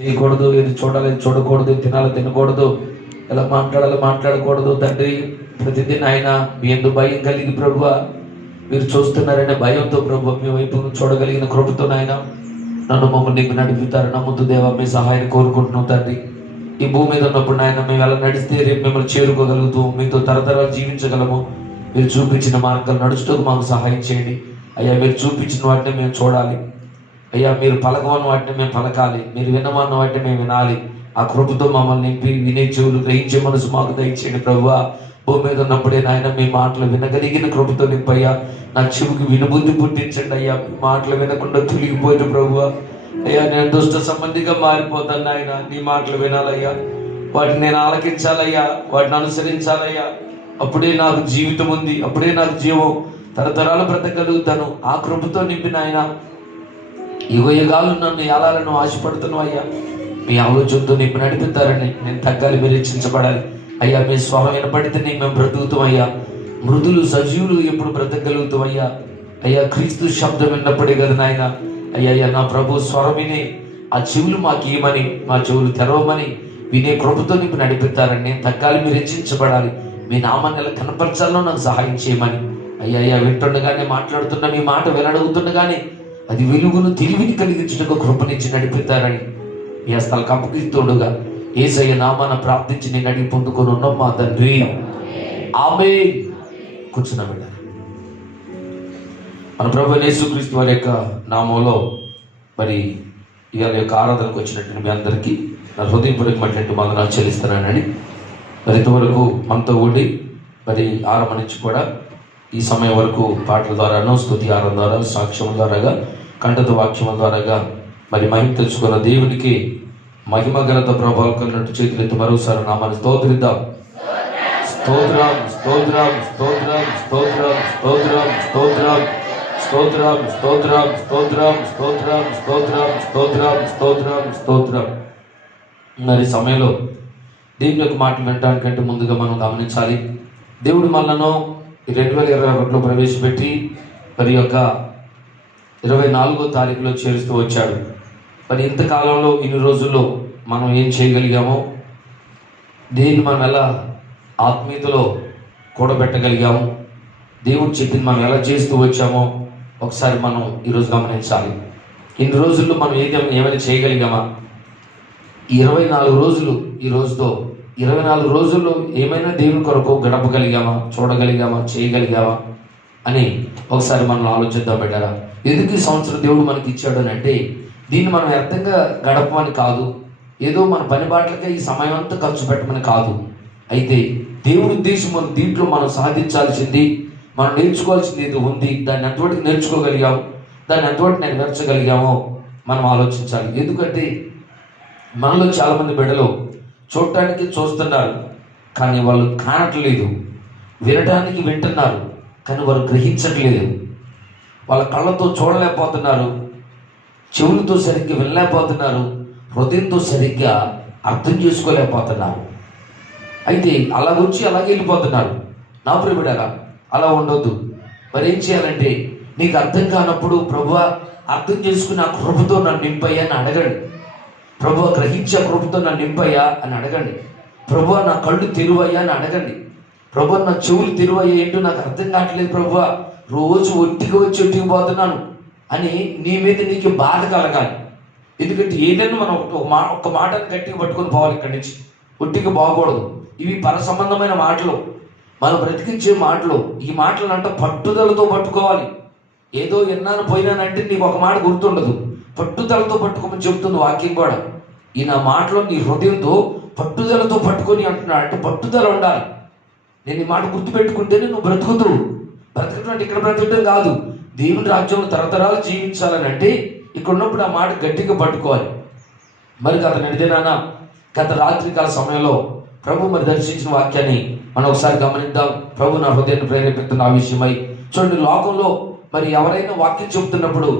చేయకూడదు, ఏది చూడాలి చూడకూడదు, తినాలి తినకూడదు, ఎలా మాట్లాడాలి మాట్లాడకూడదు. తండ్రి, ప్రతిదిన ఆయన మీ ఎందుకు భయం కలిగి ప్రభువా మీరు చూస్తున్నారనే భయంతో ప్రభు మీ వైపు చూడగలిగిన కృపతో నాయన నన్ను మమ్మల్ని నీకు నడిపితారు నమ్ముతూ దేవా మీ సహాయాన్ని కోరుకుంటున్నాం తండ్రి. ఈ భూమి మీద ఉన్నప్పుడు నాయన మేము ఎలా నడిస్తే రేపు మిమ్మల్ని చేరుకోగలుగుతూ మీతో తరతరాలు జీవించగలము. మీరు చూపించిన మార్గాలు నడుచుటూ మాకు సహాయం చేయండి అయ్యా. మీరు చూపించిన వాటిని మేము చూడాలి అయ్యా. మీరు పలకమన్న వాటిని మేము పలకాలి, మీరు వినమన్న వాటిని మేము వినాలి. ఆ కృపతో మమ్మల్ని నింపి వినే చెవులు గ్రహించే మనసు మాకు దయచేయండి ప్రభువా. భూమి మీద ఉన్నప్పుడే నాయన మీ మాటలు వినగలిగిన కృపతో నింపయ్యా. నా చెవికి వినుబుద్ధి పుట్టించండి అయ్యా. మీ మాటలు వినకుండా తొలగిపోయిన ప్రభువా అయ్యా, నేను దుష్ట సంబంధిగా మారిపోతాను నాయన. నీ మాటలు వినాలయ్యా, వాటిని నేను ఆలకించాలయ్యా, వాటిని అనుసరించాలయ్యా. అప్పుడే నాకు జీవితం ఉంది, అప్పుడే నాకు జీవం తరతరాలు బ్రతకగలుగుతాను. ఆ కృపతో నింపిన ఆయన యుగయుగాలు నన్ను ఏలాలను ఆశపడుతున్నావు అయ్యా. మీ ఆలోచనతో నింపి నడిపిస్తారని నేను తగ్గాలి, మీరు హెచ్చించబడాలి అయ్యా. మీ స్వరం వినపడితే మేము బ్రతుకుతాం అయ్యా. మృదులు సజీవులు ఎప్పుడు బ్రతకగలుగుతాం అయ్యా. అయ్యా, క్రీస్తు శబ్దం విన్నప్పుడే కదా నాయన అయ్యా. అయ్యా నా ప్రభు స్వరం విని ఆ చెవులు మాకు ఏమని, మా చెవులు తెరవమని వినే కృపతో నింపి నడిపిస్తారని నేను తగ్గాలి, మీరు హెచ్చించబడాలి. మీ నామాన్ని ఎలా కనపరచాలో నాకు సహాయం చేయమని అయ్యా. అయ్యా, వింటుండగానే మాట్లాడుతున్న మీ మాట వినడుగుతుండగానే అది వెలుగును తెలివిని కలిగించుటకు కృపనిచ్చి నడిపిస్తారని మీ హస్తాలకు అప్పగిస్తోడుగా యేసయ్య నామాన ప్రార్థించి నేను అడిగి పొందుకొని ఉన్నాం మా తండ్రి, ఆమేన్. కూర్చున్నా బిడ్డ. మన ప్రభు యేసుక్రీస్తు వారి యొక్క నామంలో మరి ఇవాళ యొక్క ఆరాధనకు వచ్చినట్టు మీ అందరికీ నా హృదయపూర్వకమైనటువంటి వందనాలు చెల్లిస్తున్నానని. మరి ఇంతవరకు మనతో ఉండి మరి ఆరంభం నుంచి కూడా ఈ సమయం వరకు పాటల ద్వారానో స్తుతి ఆరాధన ద్వారా సాక్ష్యం ద్వారాగా కంఠత వాక్యముల ద్వారాగా మరి మహిమ తెచ్చుకున్న దేవునికి మహిమ ఘనత ప్రభావం కలిగినట్టు చేతులెత్తి మరోసారి నామాన్ని స్తోత్రిద్దాం. స్తోత్రం స్తోత్రం స్తోత్రం స్తోత్రం స్తోత్రం స్తోత్రం స్తోత్రం స్తోత్రం స్తోత్రం స్తోత్రం స్తోత్రం స్తోత్రం స్తోత్రం స్తోత్రం. మరి సమయంలో దేవుని యొక్క మాటలు వినడానికంటే ముందుగా మనం గమనించాలి, దేవుడు మనలను 2021లో ప్రవేశపెట్టి మరి యొక్క 24వ తారీఖులో చేరుస్తూ వచ్చాడు. మరి ఇంతకాలంలో ఇన్ని రోజుల్లో మనం ఏం చేయగలిగామో, దేన్ని మనం ఎలా ఆత్మీయతలో కూడబెట్టగలిగాము, దేవుడు చెప్పింది మనం ఎలా చేస్తూ వచ్చామో ఒకసారి మనం ఈరోజు గమనించాలి. ఇన్ని రోజుల్లో మనం ఏమైనా చేయగలిగామా? ఈ 24 రోజులు, ఈ రోజుతో 24 రోజుల్లో ఏమైనా దేవుని కొరకు గడపగలిగామా, చూడగలిగామా, చేయగలిగామా అని ఒకసారి మనం ఆలోచిద్దాం బిడ్డరా. ఎందుకు ఈ సంవత్సరం దేవుడు మనకి ఇచ్చాడు అని అంటే, దీన్ని మనం వ్యర్థంగా గడపమని కాదు, ఏదో మన పని బాటలకే ఈ సమయం అంతా ఖర్చు పెట్టమని కాదు. అయితే దేవుడి ఉద్దేశం దీంట్లో మనం సాధించాల్సింది, మనం నేర్చుకోవాల్సింది ఏదో ఉంది. దాన్ని ఎంతవరకు నేర్చుకోగలిగాము, దాన్ని ఎంతవరకు నెరవేర్చగలిగామో మనం ఆలోచించాలి. ఎందుకంటే మనలో చాలామంది బిడ్డలు చూడటానికి చూస్తున్నారు కానీ వాళ్ళు కానట్లేదు, వినడానికి వింటున్నారు కానీ వారు గ్రహించట్లేదు. వాళ్ళ కళ్ళతో చూడలేకపోతున్నారు, చెవులతో సరిగ్గా వినలేకపోతున్నారు, హృదయంతో సరిగ్గా అర్థం చేసుకోలేకపోతున్నారు. అయితే అలా వచ్చి అలాగే వెళ్ళిపోతున్నారు. నా ప్రియబిడ్డలారా, అలా ఉండొద్దు. మరి ఏం చేయాలంటే, నీకు అర్థం కానప్పుడు ప్రభువా అర్థం చేసుకుని ఆ కృపతో నన్ను నింపయ్యా అని అడగండి. ప్రభువా గ్రహించే కృపతో నన్ను నింపయ్యా అని అడగండి. ప్రభువా నా కళ్ళు తెరువయ్యా అని అడగండి. ప్రభువా నా చెవులు తెరువయ్యా, ఏంటో నాకు అర్థం కావట్లేదు ప్రభువా, రోజు ఒట్టికి పోతున్నాను అని నీ మీద నీకు బాధ కలగాలి. ఎందుకంటే ఏదైనా మనం ఒక మాటను గట్టిగా పట్టుకొని పోవాలి. ఇక్కడి నుంచి ఒట్టిగా బాగకూడదు. ఇవి పర సంబంధమైన మాటలు, మనం బ్రతికించే మాటలు. ఈ మాటలు అంటే పట్టుదలతో పట్టుకోవాలి. ఏదో విన్నాను పోయినానంటే నీకు ఒక మాట గుర్తుండదు. పట్టుదలతో పట్టుకోమని చెప్తుంది వాక్యం కూడా. ఈ నా మాటలో నీ హృదయంతో పట్టుదలతో పట్టుకొని అంటున్నాడు. అంటే పట్టుదల ఉండాలి. నేను ఈ మాట గుర్తుపెట్టుకుంటేనే నువ్వు బ్రతుకుతావు. బ్రతకటం అంటే ఇక్కడ బ్రతకటం కాదు, దేవుని రాజ్యంలో తరతరాలు జీవించాలని అంటే ఇక్కడ ఉన్నప్పుడు ఆ మాట గట్టిగా పట్టుకోవాలి. మరి గత నడిదేనా గత రాత్రికాల సమయంలో ప్రభు మరి దర్శించిన వాక్యాన్ని మనం ఒకసారి గమనిద్దాం. ప్రభు నా హృదయాన్ని ప్రేరేపిస్తున్న ఆ విషయమై. చూడండి, లోకంలో మరి ఎవరైనా వాక్యం చెబుతున్నప్పుడు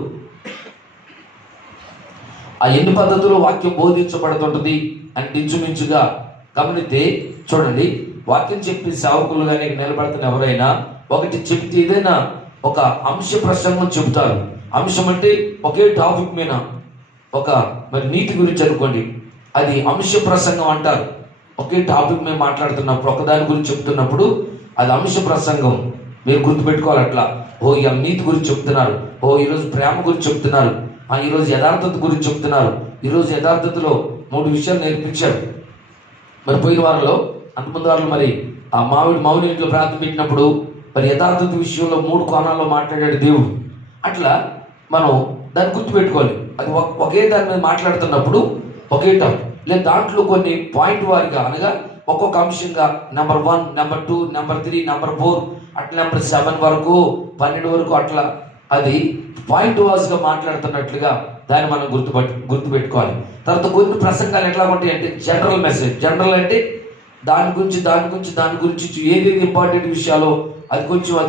ఆ ఎన్ని పద్ధతుల్లో వాక్యం బోధించబడుతుంటుంది అని ఇంచుమించుగా గమనిస్తే చూడండి, వాక్యం చెప్పి సేవకులు కానీ నిలబడుతున్న ఎవరైనా ఒకటి చెప్తే ఏదైనా ఒక అంశ ప్రసంగం చెబుతారు. అంశం అంటే ఒకే టాపిక్ మీద మరి నీతి గురించి అనుకోండి, అది అంశ ప్రసంగం అంటారు. ఒకే టాపిక్ మేము మాట్లాడుతున్నప్పుడు, ఒకదాని గురించి చెప్తున్నప్పుడు అది అంశ ప్రసంగం. మీరు గుర్తుపెట్టుకోవాలి. అట్లా ఇవాళ నీతి గురించి చెప్తున్నారు, ఈరోజు ప్రేమ గురించి చెప్తున్నారు, ఈరోజు యథార్థత గురించి చెప్తున్నారు. ఈరోజు యథార్థతలో 3 విషయాలు నేర్పించారు. మరి పోయిన వారంలో, అంతకుముందు వారంలో మరి ఆ మౌని ఇంట్లో ప్రార్థన పెట్టినప్పుడు మరి యథార్థత విషయంలో 3 కోణాల్లో మాట్లాడాడు దేవుడు. అట్లా మనం దాన్ని గుర్తుపెట్టుకోవాలి. అది ఒకే దాని మీద మాట్లాడుతున్నప్పుడు ఒకే టాపిక్ లేదా దాంట్లో కొన్ని పాయింట్ వారిగా, అనగా ఒక్కొక్క అంశంగా నెంబర్ 1, నెంబర్ 2, నెంబర్ 3, నెంబర్ 4 అట్లా నెంబర్ 7 వరకు 12 వరకు అట్లా అది పాయింట్ వాజ్గా మాట్లాడుతున్నట్లుగా దాన్ని మనం గుర్తుపెట్టుకోవాలి. తర్వాత కొన్ని ప్రసంగాలు ఎట్లా ఉంటాయి అంటే జనరల్ మెసేజ్. జనరల్ అంటే దాని గురించి ఏదేది ఇంపార్టెంట్ విషయాలో అది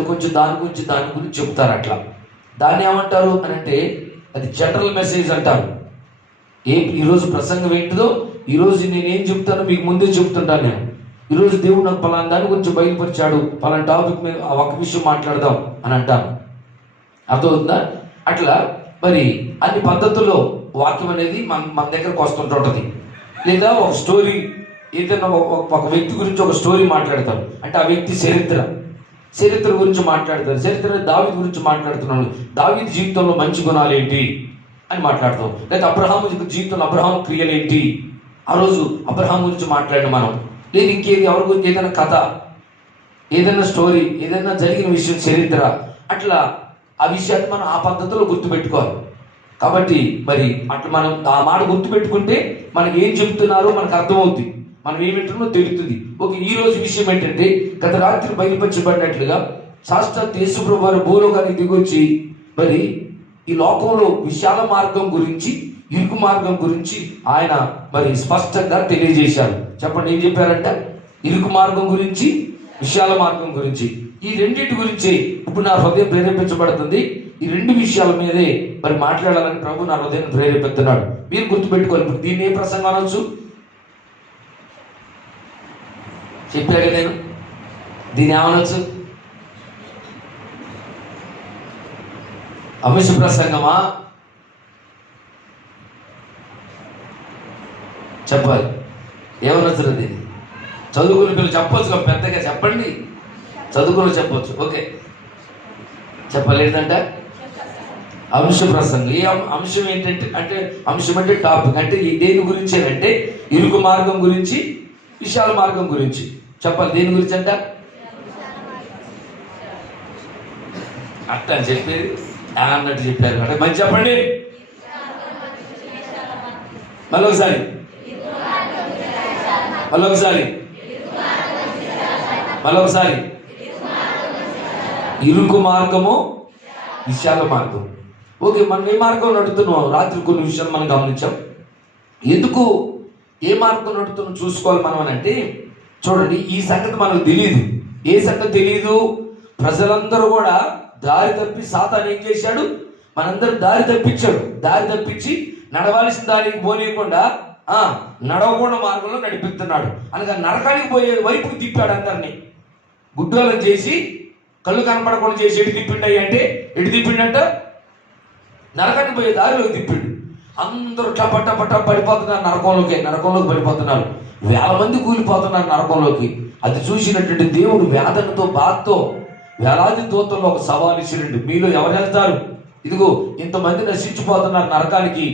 కొంచెం దాని గురించి చెప్తారు. అట్లా దాన్ని ఏమంటారు అని అంటే అది జనరల్ మెసేజ్ అంటారు. ఈరోజు ప్రసంగం ఏంటిదో ఈరోజు నేనేం చెప్తానో మీకు ముందే చెప్తుంటాను. నేను ఈరోజు దేవుడు నాకు పలానా దాని గురించి బయలుపరిచాడు, పలానా టాపిక్ మీద ఒక విషయం మాట్లాడదాం అని అంటాను. అర్థమవుతుందా? అట్లా మరి అన్ని పద్ధతుల్లో వాక్యం అనేది మన దగ్గరకు వస్తుంటుంటుంది. లేదా ఒక స్టోరీ, ఏదైనా ఒక వ్యక్తి గురించి ఒక స్టోరీ మాట్లాడతారు అంటే ఆ వ్యక్తి చరిత్ర గురించి మాట్లాడతారు. చరిత్ర దావీదు గురించి మాట్లాడుతున్నాడు, దావీదు జీవితంలో మంచి గుణాలు ఏంటి అని మాట్లాడతాం. లేదా అబ్రహాము జీవితంలో అబ్రహాము క్రియలు ఏంటి, ఆ రోజు అబ్రహాం గురించి మాట్లాడిన మనం. లేదు ఇంకేది ఎవరి గురించి, ఏదైనా కథ, ఏదైనా స్టోరీ, ఏదైనా జరిగిన విషయం, చరిత్ర, అట్లా ఆ విషయాన్ని మనం ఆ పద్ధతిలో గుర్తుపెట్టుకోవాలి. కాబట్టి మరి అట్లా మనం ఆ మాట గుర్తుపెట్టుకుంటే మనకి ఏం చెప్తున్నారో మనకు అర్థమవుతుంది, మనం ఏమింటున్నో తెలుస్తుంది. ఈ రోజు విషయం ఏంటంటే గత రాత్రి బయలుపరచబడినట్లుగా సాక్షాత్ యేసుప్రభువు వారు భూలోకానికి దిగొచ్చి మరి ఈ లోకంలో విశాల మార్గం గురించి, ఇరుకు మార్గం గురించి ఆయన మరి స్పష్టంగా తెలియజేశారు. చెప్పండి, ఏం చెప్పారంట? ఇరుకు మార్గం గురించి, విశాల మార్గం గురించి. ఈ రెండింటి గురించి ఇప్పుడు నా హృదయం ప్రేరేపించబడుతుంది. ఈ 2 విషయాల మీదే మరి మాట్లాడాలని ప్రభు నా హృదయం ప్రేరేపిస్తున్నాడు. మీరు గుర్తుపెట్టుకోవాలి. ఇప్పుడు దీన్ని ఏ ప్రసంగం అనొచ్చు? చెప్పాగా నేను, దీన్ని ఏమనొచ్చు? అంశ ప్రసంగమా? చెప్పాలి. ఏమనొచ్చు? దీన్ని చదువుకుని పిల్లలు చెప్పొచ్చు, పెద్దగా చెప్పండి. చదువుకుని చెప్పొచ్చు, ఓకే. చెప్పాలి. ఏంటంటే అంశ ప్రసంగం. ఈ అంశం ఏంటంటే అంశం అంటే టాపిక్ అంటే దేని గురించి అంటే ఇరుకు మార్గం గురించి, విశాల మార్గం గురించి. చెప్పాలి. దేని గురించి అంట? అట్లా అని చెప్పేది అన్నట్టు చెప్పారు అంటే మంచి చెప్పండి. మళ్ళొకసారి ఇరుకు మార్గము, విశాల మార్గం. ఓకే, మనం ఏ మార్గం నడుతున్నాం? రాత్రి కొన్ని విషయాలు మనం గమనించాం. ఎందుకు ఏ మార్గం నడుతున్నాం చూసుకోవాలి మనం అని అంటే, చూడండి, ఈ సంగతి మనకు తెలియదు. ఏ సంగతి తెలియదు? ప్రజలందరూ కూడా దారి తప్పి సాతాను ఏం చేశాడు? మనందరూ దారి తప్పించాడు. దారి తప్పించి నడవాల్సిన దానికి పోనీయకుండా నడవకుండా మార్గంలో నడిపిస్తున్నాడు. అనగా నరకానికి పోయే వైపుకి తిప్పాడు. అందరినీ గుడ్డోలను చేసి కళ్ళు కనపడకుండా చేసి ఎటు తిప్పిండయి అంటే ఎటు తిప్పిండంట? నరకానికి పోయే దారిలోకి తిప్పిండు. అందరూ టప పడిపోతున్నారు, నరకంలోకి పడిపోతున్నారు. 1000 మంది కూలిపోతున్నారు నరకంలోకి. అది చూసినటువంటి దేవుడు వేదనతో, బాధతో వేలాది దూతల్లో ఒక సవాలు ఇచ్చిరండి. మీలో ఎవరు వెళ్తారు? ఇదిగో ఇంతమంది నశించిపోతున్నారు నరకానికి,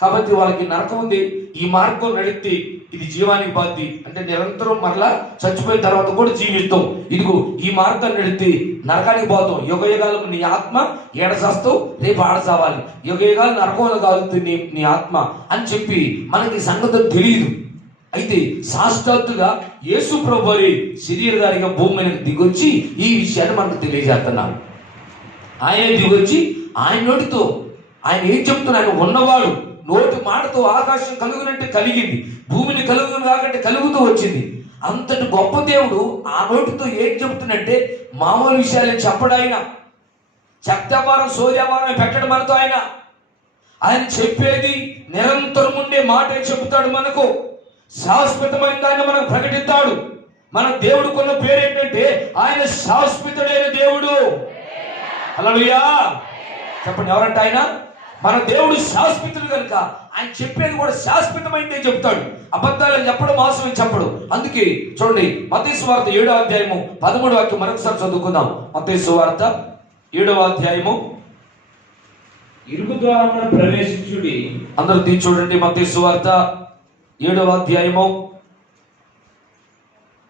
కాబట్టి వాళ్ళకి నరకం ఉంది. ఈ మార్గం నడిస్తే ఇది జీవానికి బాధ్యత అంటే నిరంతరం మరలా చచ్చిపోయిన తర్వాత కూడా జీవిస్తాం. ఇదిగో ఈ మార్గం నడిస్తే నరకానికి పోతాం. యుగయుగాలకు నీ ఆత్మ ఏడసాస్తావు, రేపు ఆడసావాలి. యుగయుగాలు నరకంలో కాలుతుంది నీ ఆత్మ అని చెప్పి మనకి సంగతి తెలియదు. అయితే సాక్షాత్తుగా యేసు ప్రభువు శరీరధారిగా భూమి మీదకి దిగొచ్చి ఈ విషయాన్ని మనకు తెలియజేస్తున్నారు. ఆయన దిగొచ్చి ఆయన నోటితో ఆయన ఏం చెప్తున్నా, ఆయన ఉన్నవాడు నోటి మాటతో ఆకాశం కలుగునంటే కలిగింది, భూమిని కలుగును కాకంటే కలుగుతూ వచ్చింది. అంతటి గొప్ప దేవుడు ఆ నోటితో ఏం చెప్తున్నట్టే మామూలు విషయాలే చెప్పడు. ఆయన శక్తవారం సూర్యవారం పెట్టడం మనతో ఆయన చెప్పేది నిరంతరం ఉండే మాటే చెబుతాడు. మనకు శాశ్వతమైన దాన్ని మనకు ప్రకటిస్తాడు. మన దేవుడుకున్న పేరు ఏంటంటే ఆయన శాశ్వతుడైన దేవుడు. హల్లెలూయా చెప్పండి. ఎవరంటే ఆయన మన దేవుడు శాశ్వతుడు కనుక ఆయన చెప్పేది కూడా శాశ్వతమైందే చెప్తాడు. అబద్ధాలను చెప్పడం, మోసం చెప్పడు. అందుకే చూడండి, మత్తయి సువార్త 7వ అధ్యాయము 13వ వాక్యం మరొకసారి చదువుకుందాం. మత్తయి సువార్త 7వ అధ్యాయము ఇరుకు ద్వారమున ప్రవేశించుడి. అందరూ దీన్ని చూడండి. మత్తయి సువార్త 7వ అధ్యాయము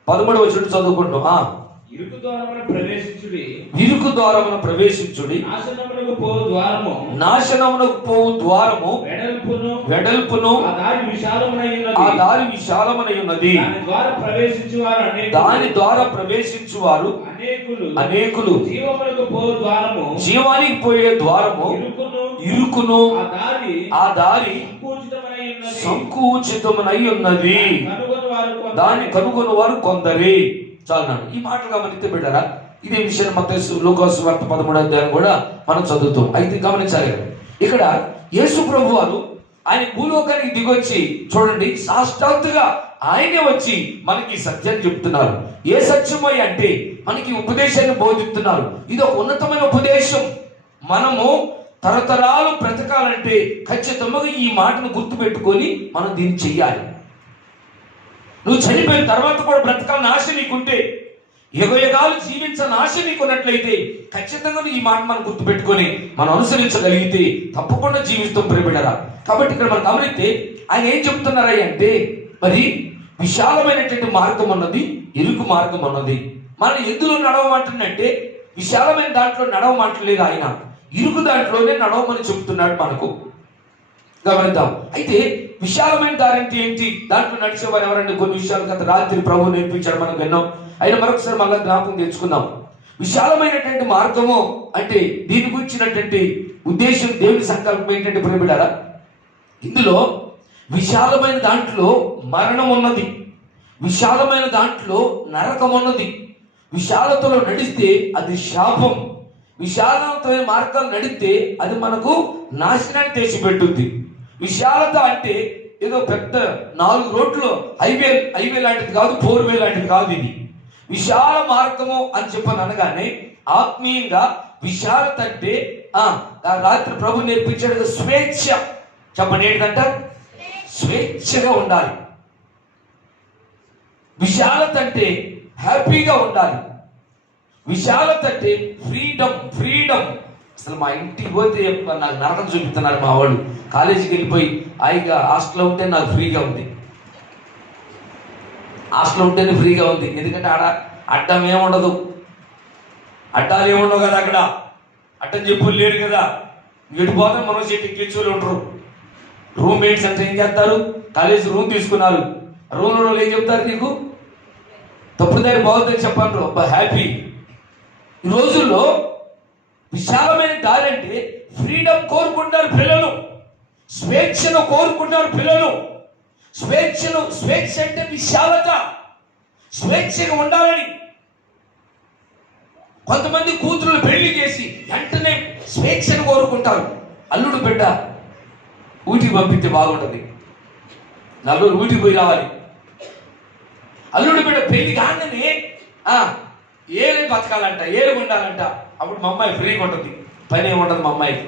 13వ వచనం చదువుకుంటాం. ఇరుకు ద్వారమున ప్రవేశించుడి. ఇరుకు ద్వారమున ప్రవేశించుడి. నాశనమునకు పోవు ద్వారము. నాశనమునకు పోవు ద్వారము వెడల్పును ఆ దారి విశాలమునై ఉన్నది. ఆ దారి విశాలమునై ఉన్నది. దాని ద్వారా ప్రవేశించువారు అనేకులు. జీవమునకు పోవు ద్వారము. జీవానికి పోయే ద్వారము ఇరుకును. ఆ దారి సంకుచితమునై ఉన్నది. దాన్ని కనుగొని వారు కొందరే. చాలన్నాడు. ఈ మాటలు గమనిస్తే బిడ్డారా, ఇదే విషయాన్ని మత్తయి లూకాసు వార్త 13వ అధ్యాయం కూడా మనం చదువుతాం. అయితే గమనించాలి, ఇక్కడ యేసు ప్రభు వారు ఆయన భూలోకానికి దిగొచ్చి చూడండి, సాష్టాత్తుగా ఆయనే వచ్చి మనకి సత్యం చెప్తున్నారు. ఏ సత్యమై అంటే మనకి ఉపదేశాన్ని బోధిస్తున్నారు. ఇది ఒక ఉన్నతమైన ఉపదేశం. మనము తరతరాలు బ్రతకాలంటే ఖచ్చితంగా ఈ మాటను గుర్తుపెట్టుకొని మనం దీన్ని చెయ్యాలి. నువ్వు చనిపోయిన తర్వాత కూడా బ్రతకాలని ఆశ నీకుంటే, యుగయుగాలు జీవించాలని ఆశ నీకున్నట్లయితే ఖచ్చితంగా ఈ మాట మనం గుర్తుపెట్టుకొని మనం అనుసరించగలిగితే తప్పకుండా జీవిస్తాం ప్రియబిడ్డరా. కాబట్టి ఇక్కడ మనం గమనిస్తే ఆయన ఏం చెప్తున్నారా అంటే, మరి విశాలమైనటువంటి మార్గం ఉన్నది, ఇరుకు మార్గం ఉన్నది. మనం ఎందులో నడవమంటుందంటే విశాలమైన దాంట్లో నడవమంటలేదు ఆయన, ఇరుకు దాంట్లోనే నడవమని చెప్తున్నాడు మనకు. గమనిద్దాం. అయితే విశాలమైన దారి అంటే ఏంటి? దాంట్లో నడిచేవారు ఎవరంటే కొన్ని విషయాలు గత రాత్రి ప్రభు నేర్పించాడు మనకు విన్నాం. అయినా మరొకసారి మళ్ళీ జ్ఞాపకం తెచ్చుకుందాం. విశాలమైనటువంటి మార్గము అంటే దీని గురించినటువంటి ఉద్దేశం, దేవుని సంకల్పం ఏంటంటే ప్రియబిడ్డారా, ఇందులో విశాలమైన దాంట్లో మరణం ఉన్నది, విశాలమైన దాంట్లో నరకం ఉన్నది. విశాలతలో నడిస్తే అది శాపం, విశాలమైన మార్గాలు నడిస్తే అది మనకు నాశనాన్ని తెచ్చిపెట్టుద్ది. విశాలత అంటే ఏదో పెద్ద 4 రోడ్లు హైవే లాంటిది కాదు, 4 వే లాంటిది కాదు. ఇది విశాల మార్గము అని చెప్పని అనగానే ఆత్మీయంగా విశాలత అంటే రాత్రి ప్రభు నేర్పించాడు స్వేచ్ఛ. చెప్పండి ఏంటంట? స్వేచ్ఛగా ఉండాలి. విశాలత అంటే హ్యాపీగా ఉండాలి. విశాలత అంటే ఫ్రీడమ్. అసలు మా ఇంటికి పోతే నాకు నరకం చూపిస్తున్నారు మా వాళ్ళు. కాలేజీకి వెళ్ళిపోయి హాయిగా హాస్టల్లో ఉంటే నాకు ఫ్రీగా ఉంది, హాస్టల్లో ఉంటేనే ఫ్రీగా ఉంది. ఎందుకంటే ఆడ అడ్డం ఏముండదు, అడ్డాలు ఏముండవు కదా, అక్కడ అడ్డం చెప్పులు లేరు కదా. ఎడిపోతే మనం చెట్టు ఎక్కించులు ఉంటారు. రూమ్మేట్స్ అంటే ఏం చేస్తారు? కాలేజీ రూమ్ తీసుకున్నారు, రూమ్లో ఏం చెప్తారు నీకు? తప్పుడు దారి బాగుందని చెప్పండి, అబ్బా హ్యాపీ. ఈ రోజుల్లో విశాలమైన దారి అంటే ఫ్రీడమ్ కోరుకుంటారు పిల్లలు, స్వేచ్ఛను కోరుకుంటారు పిల్లలు. స్వేచ్ఛ అంటే విశాలత, స్వేచ్ఛగా ఉండాలని. కొంతమంది కూతురులు పెళ్లి చేసి వెంటనే స్వేచ్ఛను కోరుకుంటారు. అల్లుడు బిడ్డ ఊటికి పంపిస్తే బాగుంటుంది, నల్లుడు ఊటికి పోయి రావాలి. అల్లుడు బిడ్డ పెళ్లి కాగానే ఏరే బతకాలంట, ఏరు ఉండాలంట. అప్పుడు మా అమ్మాయి ఫ్రీగా ఉంటుంది, పని ఏమి ఉండదు. మా అమ్మాయికి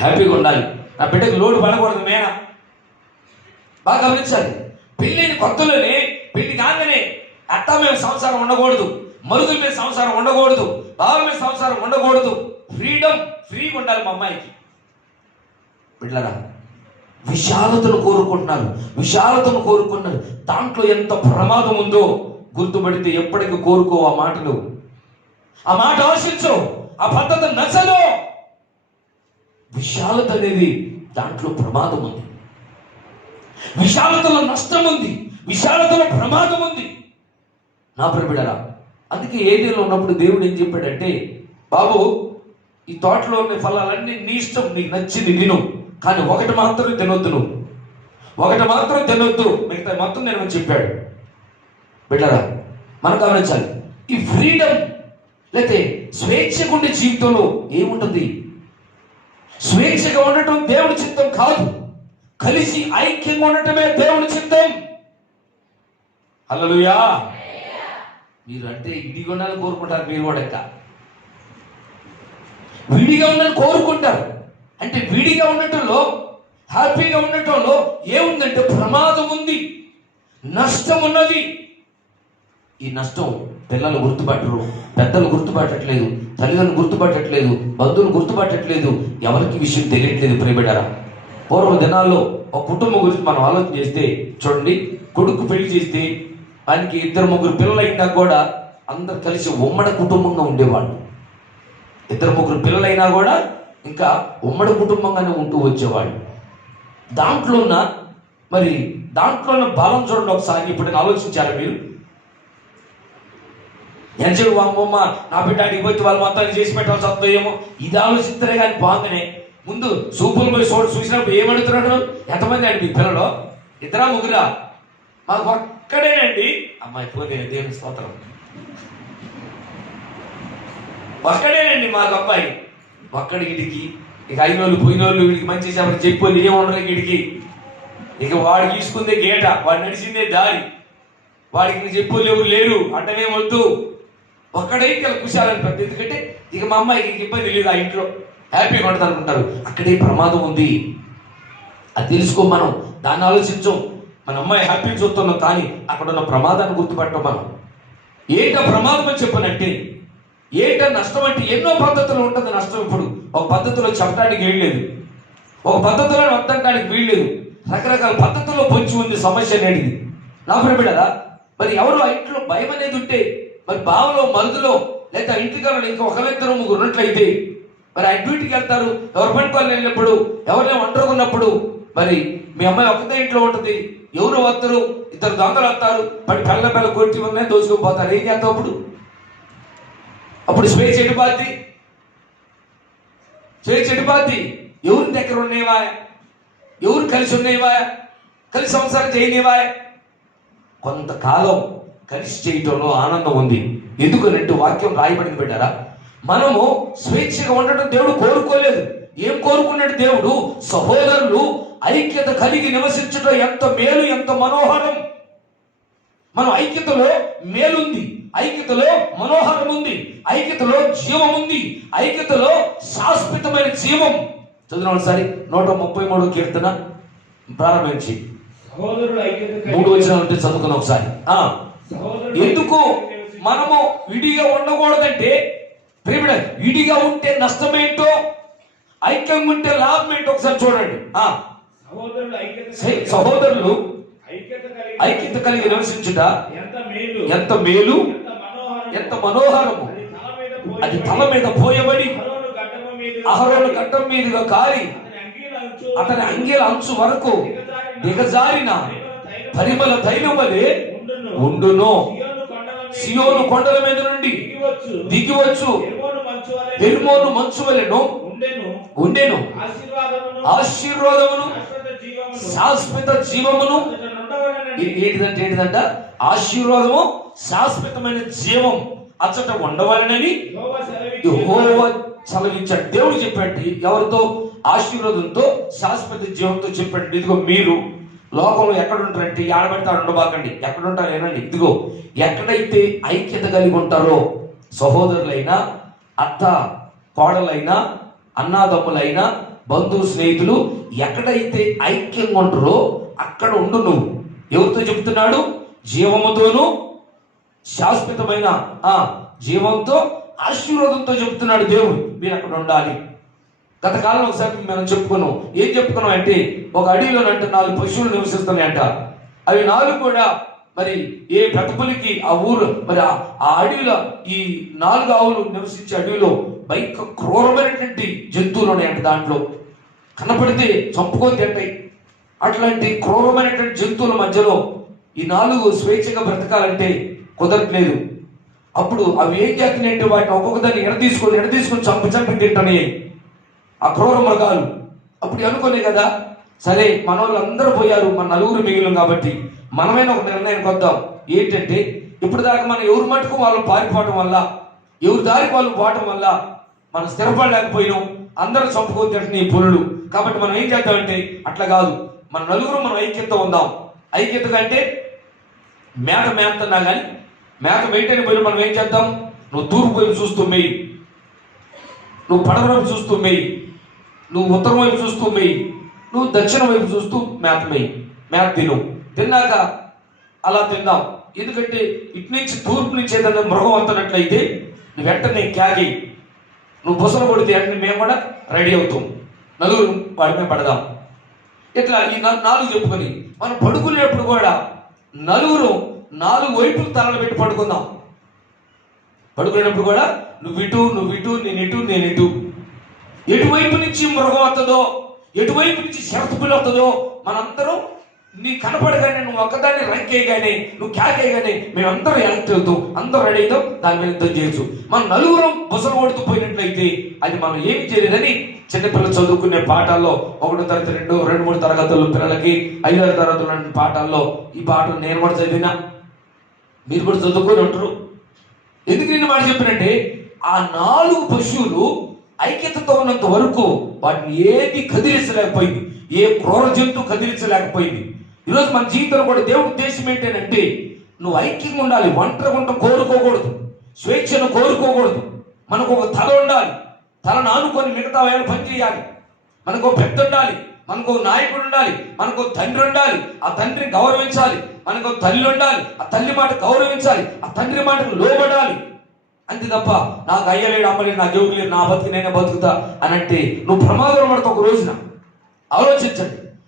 హ్యాపీగా ఉండాలి. నా బిడ్డకి లోటు పడకూడదు. మేన బాగా గమనించాలి. పెళ్ళైన కొత్తలోనే పెళ్లి కాగానే అత్త మీద సంసారం ఉండకూడదు, మరుదుల మీద సంసారం ఉండకూడదు, బావుల మీద సంసారం ఉండకూడదు. ఫ్రీగా ఉండాలి మా అమ్మాయికి. బిడ్డలారా, విశాలతను కోరుకుంటున్నారు. దాంట్లో ఎంత ప్రమాదం ఉందో గుర్తుపడితే ఎప్పటికీ కోరుకో ఆ మాటలు, ఆ మాట ఆశించు, ఆ పద్ధతి నచ్చదు. విశాలత అనేది దాంట్లో ప్రమాదం ఉంది, విశాలతలో నష్టం ఉంది, విశాలతలో ప్రమాదం ఉంది. నా ప్రియబిడ్డలారా, అందుకే ఏదేలో ఉన్నప్పుడు దేవుడు ఏం చెప్పాడంటే, బాబు ఈ తోటలో ఉన్న ఫలాలన్నీ నీ ఇష్టం, నీకు నచ్చింది విను, కానీ ఒకటి మాత్రం తినొద్దు, మిగతా మొత్తం నేను చెప్పాడు. బిడ్డలారా, మనం గమనించాలి. ఈ ఫ్రీడమ్ లేకపోతే స్వేచ్ఛగా ఉండే జీవితంలో ఏముంటుంది? స్వేచ్ఛగా ఉండటం దేవుని చిత్తం కాదు, కలిసి ఐక్యంగా ఉండటమే దేవుని చిత్తం. హల్లెలూయా. మీరు అంటే విడిగా ఉండాలని కోరుకుంటారు, మీరు కూడా ఇంకా విడిగా ఉండాలని కోరుకుంటారు. అంటే విడిగా ఉండటంలో హ్యాపీగా ఉండటంలో ఏముందంటే ప్రమాదం ఉంది, నష్టం ఉన్నది. ఈ నష్టం పిల్లలు గుర్తుపట్టరు, పెద్దలు గుర్తుపట్టట్లేదు, తల్లిదండ్రులు గుర్తుపట్టట్లేదు, బంధువులు గుర్తుపట్టట్లేదు, ఎవరికి విషయం తెలియట్లేదు. ప్రియబిడ్డారా, పూర్వ దినాల్లో ఒక కుటుంబం గురించి మనం ఆలోచన చేస్తే చూడండి, కొడుకు పెళ్లి చేస్తే ఆయనకి 2-3 పిల్లలు అయినా కూడా అందరు కలిసి ఉమ్మడి కుటుంబంగా ఉండేవాళ్ళు. 2-3 పిల్లలైనా కూడా ఇంకా ఉమ్మడి కుటుంబంగానే ఉంటూ వచ్చేవాళ్ళు. దాంట్లో ఉన్న బలం చూడండి ఒకసారి. ఇప్పుడు ఆలోచించారు మీరు? ఎంతసేపు అమ్మమ్మ నా బిడ్డ అడిగి పోతే వాళ్ళు మొత్తాన్ని చేసి పెట్టాల్సి వస్తుందేమో, ఇది ఆలోచిస్తారే కానీ బాగానే. ముందు సూపులు పోయి చూసినప్పుడు ఏమడుగుతున్నాడు? ఎంతమంది అండి మీ పిల్లలు? 2-3? మాకు ఒక్కడేనండి. అమ్మాయి పోతే దేవుని స్తోత్రం, ఒక్కడేనండి మాకు అబ్బాయి. ఒక్కడి వీడికి ఇక అయినోళ్ళు పోయినోళ్ళు వీడికి మంచి చెప్పి ఏముండరు వీడికి. ఇక వాడు తీసుకుందే గేట, వాడు నడిచిందే దారి, వాడికి చెప్పోళ్ళు ఎవరు లేరు అంటనే వద్దు. ఒక్కడైతే కుశాలని పెద్ద, ఎందుకంటే ఇక మా అమ్మాయికి ఇబ్బంది లేదు, ఆ ఇంట్లో హ్యాపీగా ఉంటుంది అనుకుంటారు. అక్కడే ప్రమాదం ఉంది, అది తెలుసుకో. మనం దాన్ని ఆలోచించం. మన అమ్మాయి హ్యాపీ చూస్తున్నాం, కానీ అక్కడ ఉన్న ప్రమాదాన్ని గుర్తుపట్టం మనం. ఏంటో ప్రమాదం అని చెప్పనంటే, ఏంటో నష్టం అంటే ఎన్నో పద్ధతులు ఉంటుంది నష్టం. ఇప్పుడు ఒక పద్ధతిలో చెప్పడానికి వీల్లేదు, ఒక పద్ధతిలో వద్దడానికి వీల్లేదు, రకరకాల పద్ధతుల్లో పొంచి ఉంది సమస్య అనేది. నా ప్రియబిడ్డలారా, మరి ఎవరు ఆ ఇంట్లో భయం అనేది ఉంటే, మరి బావలో మరుదులో లేదా ఇంటికాలలో ఇంకా 1-2-3 ఉన్నట్లయితే, మరి ఆ డ్యూటీకి వెళ్తారు, ఎవరి పని వాళ్ళు వెళ్ళినప్పుడు, ఎవరైనా ఒంటరిగా మరి మీ అమ్మాయి ఒక్కతే ఇంట్లో ఉంటుంది, ఎవరు వస్తారు, 2 దొంగలు వస్తారు, పిల్ల కొట్టి ఉన్నాయి, దోచుకొని పోతారు. ఏం చేస్తావు అప్పుడు స్వేచ్ఛ ఎడిపోద్ది. ఎవరి దగ్గర ఉన్నాయివా, ఎవరు కలిసి ఉన్నాయివా, కలిసి సంసారం చేయనివా? కొంతకాలం కలిసి చేయటంలో ఆనందం ఉంది. ఎందుకనంటే వాక్యం రాయబడింది బిడ్డారా, మనము స్వేచ్ఛగా ఉండటం దేవుడు కోరుకోలేదు. ఏం కోరుకున్నాడు దేవుడు? సహోదరులు ఐక్యత కలిగి నివసించడం ఎంత మేలు, ఎంత మనోహరం. మనం ఐక్యతలో మేలుంది, ఐక్యతలో మనోహరం ఉంది, ఐక్యతలో జీవం ఉంది, ఐక్యతలో శాశ్వతమైన జీవం. చదువు ఒకసారి 133 కీర్తన ప్రారంభించి 3 వచనాలు ఉంటే చదువుకుని ఒకసారి. ఎందుకు మనము విడిగా ఉండకూడదంటే, ప్రేమిడ విడిగా ఉంటే నష్టమేంటో, ఐక్యంగా ఉంటే లాభం ఏంటో ఒకసారి చూడండి. సహోదరులు ఐక్యత కలిగి నివసించుట ఎంత మేలు, ఎంత మనోహరము. అది తల మీద పోయబడి అహరోను గడ్డం మీదుగా కారి అతని అంగీల అంచు వరకు దిగజారిన పరిమళ తైలం వలె ఉండును. సియోను కొండల మీద నుండి దిగివచ్చు హెర్మోను మంచు వలెను ఉండెను. ఆశీర్వాదమును శాశ్వత జీవమును. ఏంటిదంట? ఆశీర్వాదము శాశ్వతమైన జీవం అచ్చట ఉండవాలని యెహోవా సెలవిచ్చాడు. దేవుడు చెప్పండి ఎవరితో? ఆశీర్వాదంతో, శాశ్వత జీవంతో చెప్పండి. ఇదిగో మీరు లోకంలో ఎక్కడ ఉంటారంటే ఆడబడితే ఉండబాకండి. ఎక్కడ ఉంటారు ఏనండి? ఇదిగో ఎక్కడైతే ఐక్యత కలిగి ఉంటారో, సహోదరులైనా, అత్త కోడలైనా, అన్నాదమ్ములైనా, బంధు స్నేహితులు ఎక్కడైతే ఐక్యంగా ఉంటారో అక్కడ ఉండు నువ్వు. ఎవరితో చెబుతున్నాడు? జీవముతోను, శాశ్వతమైన జీవంతో, ఆశీర్వాదంతో చెబుతున్నాడు దేవుడు. మీరు అక్కడ ఉండాలి. గత కాలంలో ఒకసారి మనం చెప్పుకున్నాం. ఏం చెప్పుకున్నాం అంటే, ఒక అడవిలోనంటే 4 పశువులు నివసిస్తున్నాయంట. అవి 4 కూడా మరి ఏ ప్రతిఫలికి ఆ ఊరు మరి ఆ అడవిలో ఈ 4 ఆవులు నివసించే అడవిలో బయట క్రూరమైనటువంటి జంతువులు ఉన్నాయంట. దాంట్లో కనపడితే చంపుకొని తింటాయి. అట్లాంటి క్రూరమైనటువంటి జంతువుల మధ్యలో ఈ 4 స్వేచ్ఛగా బ్రతకాలంటే కుదరట్లేదు. అప్పుడు అవి ఏం చేస్తున్నాయంటే వాటిని ఒక్కొక్క దాన్ని ఎడదీసుకొని చంపి తింటున్నాయి ఆ క్రూర మృగాలు. అప్పుడు అనుకునే కదా, సరే మన వాళ్ళు అందరూ పోయారు, మన 4 మిగిలిన కాబట్టి మనమైనా ఒక నిర్ణయానికి వద్దాం. ఏంటంటే, ఇప్పుడు దాకా మనం ఎవరు మటుకు వాళ్ళు పారిపోవటం వల్ల, ఎవరి దారికి వాళ్ళు పోవటం వల్ల మనం స్థిరపడలేకపోయినాం. అందరూ చంపుకొని తింటున్నాయి ఈ పులులు. కాబట్టి మనం ఏం చేద్దామంటే, అట్లా కాదు, మన 4 మనం ఐక్యత ఉందాం. ఐక్యత కంటే మేతున్నా కానీ మేత వెయిటని పోయి మనం ఏం చేద్దాం? నువ్వు తూర్పు వైపు చూస్తూ మెయ్యి, నువ్వు పడమర వైపు చూస్తూ మెయ్యి, నువ్వు ఉత్తరం వైపు చూస్తూ మెయ్యి, నువ్వు దక్షిణ వైపు చూస్తూ మేత తిను. తిన్నాక అలా తిందాం. ఎందుకంటే ఇటు నుంచి తూర్పు నుంచి ఏదైనా మృగం వస్తున్నట్లయితే నువ్వు వెంటనే క్యాగి నువ్వు బుసలు కొడితే అంటే మేము కూడా రెడీ అవుతాం, నలుగురు వాడి మీద పడదాం. ఇట్లా ఈ 4 చెప్పుకొని మనం పడుకునేప్పుడు కూడా నలుగురు 4 వైపులు తలలు పెట్టి పడుకుందాం. పడుకునేటప్పుడు కూడా నువ్వు ఇటు నేను ఇటు. ఎటువైపు నుంచి మృగం వస్తుందో, ఎటువైపు నుంచి శరతుపులు వస్తుందో మనందరం నీ కనపడగానే నువ్వు ఒక్కదాన్ని రంకేయగానే నువ్వు క్యాకేయగానే మేమందరం ఎలక్ట్ అవుతాం, అందరూ రెడీ అవుతాం, దాని మీద యుద్ధం చేయొచ్చు. మనం నలుగురం బుసలు కొడుతూ పోయినట్లయితే అది మనం ఏమి చేయలేదని చిన్నపిల్లలు చదువుకునే పాఠాల్లో 1వ తరగతి 2, 3 తరగతుల పిల్లలకి 5వ తరగతుల పాఠాల్లో ఈ పాటలు నేను కూడా చదివినా, మీరు కూడా చదువుకొని ఉంటారు. ఎందుకు నేను మాట చెప్పినంటే ఆ 4 పశువులు ఐక్యతతో ఉన్నంత వరకు వాటిని ఏది కదిలించలేకపోయింది, ఏ క్రూర జంతువు కదిలించలేకపోయింది. ఈరోజు మన జీవితంలో కూడా దేవుడి ఉద్దేశం ఏంటంటే నువ్వు ఐక్యంగా ఉండాలి, ఒంటరిగా ఉండటం కోరుకోకూడదు, స్వేచ్ఛను కోరుకోకూడదు. మనకు ఒక తల ఉండాలి, తలను ఆనుకొని మిగతా వేళ పని చేయాలి. మనకు పెద్ద ఉండాలి, మనకు నాయకుడు ఉండాలి, మనకు తండ్రి ఉండాలి, ఆ తండ్రిని గౌరవించాలి. మనకు తల్లి ఉండాలి, ఆ తల్లి మాట గౌరవించాలి, ఆ తండ్రి మాటకు లోబడాలి. అంతే తప్ప నాకు అయ్యలేడు అమ్మలేడు నా దేవుడు లేడు నా బతుకు నేనే బతుకుతా అని అంటే నువ్వు ప్రమాదంలో పడతావు. ఒక రోజున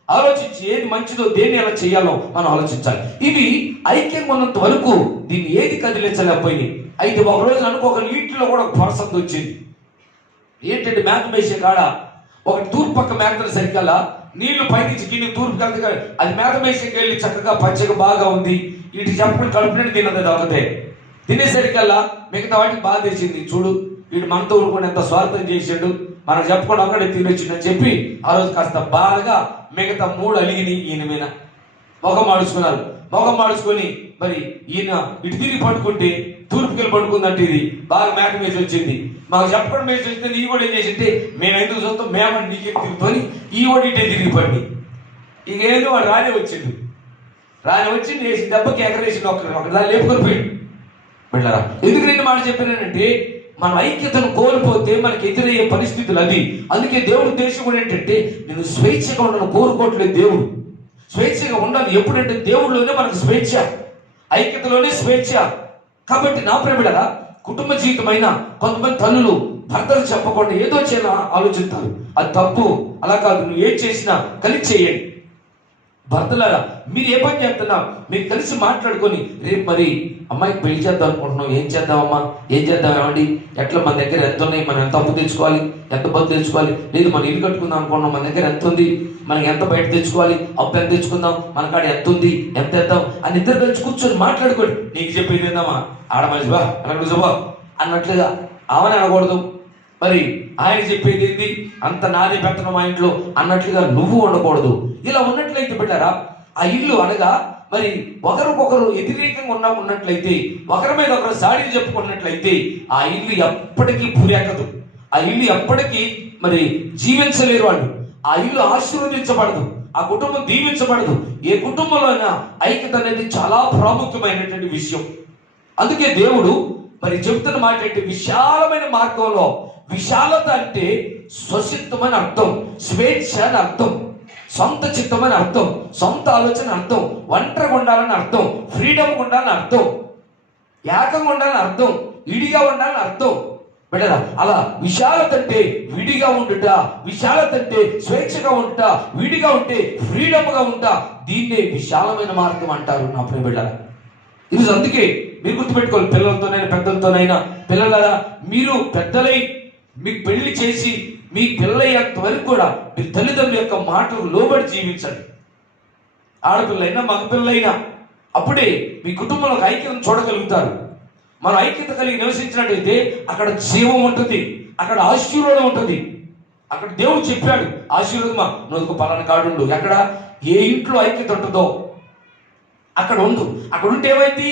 ఆలోచించి ఏది మంచిదో దేన్ని ఎలా చేయాలో మనం ఆలోచించాలి. ఇవి ఐక్యంగా ఉన్నంత వరకు దీన్ని ఏది కదిలించలేకపోయింది. అయితే ఒక రోజు అనుకోక నీటిలో కూడా ఒక పరసంది వచ్చింది. ఏంటంటే మేత మేసే కాడ ఒక తూర్పు పక్క మేతలు సరికల్లా నీళ్లు పైనుంచి గిన్నె తూర్పు కలిసి అది మేత మేసేకి వెళ్ళి చక్కగా పచ్చగా బాగా ఉంది. ఇటు చెప్పులు కలుపునట్టు తిన్నది ఒకతే. తినేసరికల్లా మిగతా వాటికి బాధ తెచ్చింది. చూడు వీడు మనతో ఊరుకుని ఎంత స్వార్థం చేసాడు, మనం చెప్పకుండా అక్కడే తినొచ్చిందని చెప్పి ఆ రోజు కాస్త బాగా మిగతా 3 అలిగిని ఈయన మీద మొగం మాడుచుకున్నారు. మొగం మాడుచుకొని మరి ఈయన ఇటు తిరిగి పడుకుంటే తూర్పుకెళ్ళి పడుకుందంటే ఇది బాగా మేక మేసి వచ్చింది. మాకు చెప్పకుండా మేసి వచ్చింది. ఈ కూడా ఏం చేసింటే మేము ఎందుకు చూస్తాం, మేమని నీకే తిరుగుకొని ఈ కూడా ఇటే తిరిగి పడి ఇక ఏదో వాడు రానే వచ్చి వేసి దెబ్బకి ఎగరేసి ఒకటి లేపుకొని పోయాడు. బిడ్డలారా, ఎందుకు నేను మాట చెప్పానంటే మన ఐక్యతను కోల్పోతే మనకి ఎదురయ్యే పరిస్థితులు అది. అందుకే దేవుడు ఉద్దేశం కూడా ఏంటంటే నేను స్వేచ్ఛగా ఉండను కోరుకోవట్లేదు. దేవుడు స్వేచ్ఛగా ఉండాలి. ఎప్పుడంటే దేవుడిలోనే మనకు స్వేచ్ఛ, ఐక్యతలోనే స్వేచ్ఛ. కాబట్టి నా ప్రేమిడరా కుటుంబ జీవితమైన కొంతమంది తల్లులు భర్తలు చెప్పకుండా ఏదో చేయాలని ఆలోచిస్తారు. అది తప్పు. అలా కాదు, నువ్వు ఏం చేసినా కలిసి చేయండి. భర్తలారా మీరు ఏ పని చేస్తున్నావు మీరు కలిసి మాట్లాడుకొని రేపు మరి అమ్మాయికి పెళ్లి చేద్దాం అనుకుంటున్నాం, ఏం చేద్దామమ్మా, ఏం చేద్దాం ఏమండి, ఎట్లా మన దగ్గర ఎంత ఉన్నాయి, మనం ఎంత అప్పు తెచ్చుకోవాలి, ఎంత బద్దు తెచ్చుకోవాలి, లేదు మనం ఇల్లు కట్టుకుందాం అనుకుంటున్నాం, మన దగ్గర ఎంత ఉంది, మనకి ఎంత బయట తెచ్చుకోవాలి, అప్పు ఎంత తెచ్చుకుందాం, మన కాడ ఎంత ఉంది, ఎంత వేద్దాం అని ఇద్దరు కలిసి కూర్చొని మాట్లాడుకోండి. నీకు చెప్పేది ఏందమ్మా ఆడ మనిషి బా అక్కడ చూసబా అన్నట్లుగా ఆమెను అనకూడదు. మరి ఆయన చెప్పేది ఏంది అంత నాదే పెత్తనం మా ఇంట్లో అన్నట్లుగా నువ్వు ఉండకూడదు. ఇలా ఉన్నట్లయితే బిడ్డారా ఆ ఇల్లు అనగా మరి ఒకరికొకరు వ్యతిరేకంగా ఉన్నట్లయితే ఒకరి మీద ఒకరు సాడీలు చెప్పుకున్నట్లయితే ఆ ఇల్లు ఎప్పటికీ పూరేకదు. ఆ ఇల్లు ఎప్పటికీ మరి జీవించలేరు వాళ్ళు. ఆ ఇల్లు ఆశీర్వదించబడదు, ఆ కుటుంబం దీవించబడదు. ఏ కుటుంబంలో అయినా ఐక్యత అనేది చాలా ప్రాముఖ్యమైనటువంటి విషయం. అందుకే దేవుడు మరి చెబుతున్న మాట ఏంటి, విశాలమైన మార్గంలో, విశాలత అంటే స్వచిత్తమని అర్థం, స్వేచ్ఛ అని అర్థం, సొంత చిత్తమని అర్థం, సొంత ఆలోచన అర్థం, ఒంటరిగా ఉండాలని అర్థం, ఫ్రీడమ్ ఉండాలని అర్థం, ఏకంగా ఉండాలని అర్థం, విడిగా ఉండాలని అర్థం. బిడ్డరా అలా విశాలత అంటే విడిగా ఉండుట, విశాలత అంటే స్వేచ్ఛగా ఉంట, విడిగా ఉంటే ఫ్రీడమ్గా ఉంట. దీన్నే విశాలమైన మార్గం అంటారు నా ప్రియ బిడ్డరా. ఇది అందుకే మీరు గుర్తుపెట్టుకోవాలి, పిల్లలతోనైనా పెద్దలతోనైనా. పిల్లలారా మీరు పెద్దలై మీకు పెళ్లి చేసి మీ పిల్లయ్యేంత వరకు కూడా మీరు తల్లిదండ్రుల యొక్క మాటలకు లోబడి జీవించండి. ఆడపిల్లైనా మగపిల్లైనా అప్పుడే మీ కుటుంబంలో ఐక్యతను చూడగలుగుతారు. మనం ఐక్యత కలిగి నివసించినట్టయితే అక్కడ జీవం ఉంటుంది, అక్కడ ఆశీర్వాదం ఉంటుంది. అక్కడ దేవుడు చెప్పాడు ఆశీర్వాదమా నువ్వు పలానా కాడుండు. ఎక్కడ ఏ ఇంట్లో ఐక్యత ఉంటుందో అక్కడ ఉండు. అక్కడ ఉంటే ఏమైంది,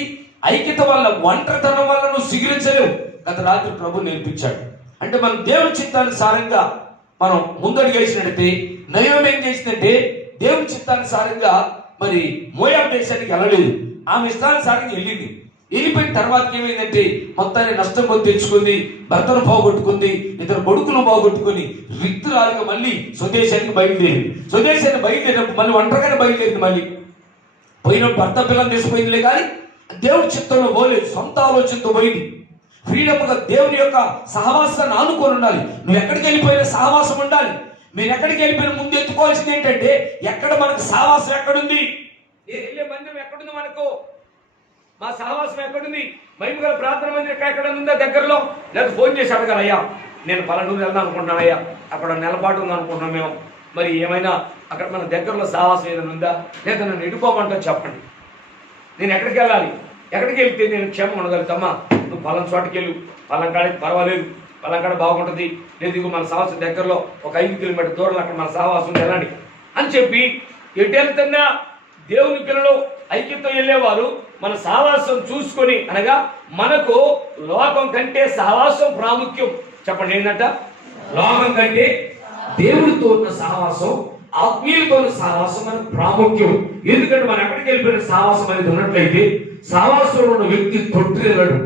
ఐక్యత వల్ల ఒంటరితనం వల్ల నువ్వు సిగిరించలేవు. గత రాత్రి ప్రభు నేర్పించాడు. అంటే మనం దేవుని చిత్తానుసారంగా మనం ముందడుగు వేసినట్టయితే నయం ఏం చేసిందంటే దేవుని చిత్తానుసారంగా మరి మోయాబు దేశానికి వెళ్ళలేదు, ఆమె ఇష్టానుసారంగా వెళ్ళింది. వెళ్ళిపోయిన తర్వాత ఏమైందంటే మొత్తాన్ని నష్టం కొని తెచ్చుకుంది, భర్తను పోగొట్టుకుంది, ఇద్దరు కొడుకులను పోగొట్టుకుని రిక్తురాలుగా మళ్ళీ స్వదేశానికి బయలుదేరింది. స్వదేశాన్ని బయలుదేరినప్పుడు మళ్ళీ ఒంటరిగానే బయలుదేరింది. మళ్ళీ పోయినప్పుడు భర్త పిల్లలు తీసుకుపోయిందిలే కానీ దేవుడి చిత్తంలో పోలేదు, సొంత ఆలోచనతో పోయింది. ఫ్రీడమ్గా దేవుని యొక్క సహవాసాన్ని ఆనుకొని ఉండాలి. నువ్వు ఎక్కడికి వెళ్ళిపోయినా సహవాసం ఉండాలి. మీరు ఎక్కడికి వెళ్ళిపోయినా ముందు ఎత్తుకోవాల్సింది ఏంటంటే ఎక్కడ మనకు సహవాసం ఎక్కడుంది, నేను వెళ్ళే మందిరం ఎక్కడుంది, మనకు మా సహవాసం ఎక్కడుంది, మహిమ గల ప్రార్థన మందిరం ఎక్కడ ఉందా దగ్గరలో, లేదా ఫోన్ చేసి అడగాలి, అయ్యా నేను పల్లెటూరు వెళ్దాం అనుకుంటున్నాను, అయ్యా అక్కడ నెలపాటు ఉంది అనుకుంటున్నాం మేము, మరి ఏమైనా అక్కడ మన దగ్గరలో సహవాసం ఏదైనా ఉందా, లేదా నన్ను ఎడుకోమంటా చెప్పండి. నేను ఎక్కడికి వెళ్ళాలి, ఎక్కడికి వెళ్తే నేను క్షేమం ఉండగలుగుతామా, నువ్వు పలానా చోటకి వెళ్ళు, పలానా కాడికి పర్వాలేదు, పలానా కాడ బాగుంటుంది, లేదు ఇక మన సహవాసం దగ్గరలో ఒక 5 కిలోమీటర్ దూరంలో అక్కడ మన సహవాసం వెళ్ళండి అని చెప్పి ఎటు వెళ్తున్నా దేవుని పిల్లలు ఐక్యతో వెళ్ళేవారు మన సహవాసం చూసుకొని, అనగా మనకు లోకం కంటే సహవాసం ప్రాముఖ్యం. చెప్పండి ఏంటంట, లోకం కంటే దేవుడితో ఉన్న సహవాసం, ఆత్మీయులతో ఉన్న సహవాసం మనకు ప్రాముఖ్యం. ఎందుకంటే మనం ఎక్కడికి వెళ్ళిపోయిన సహవాసం అనేది ఉన్నట్లయితే సహవాసంలో ఉన్న వ్యక్తి తొట్టిల్లడు.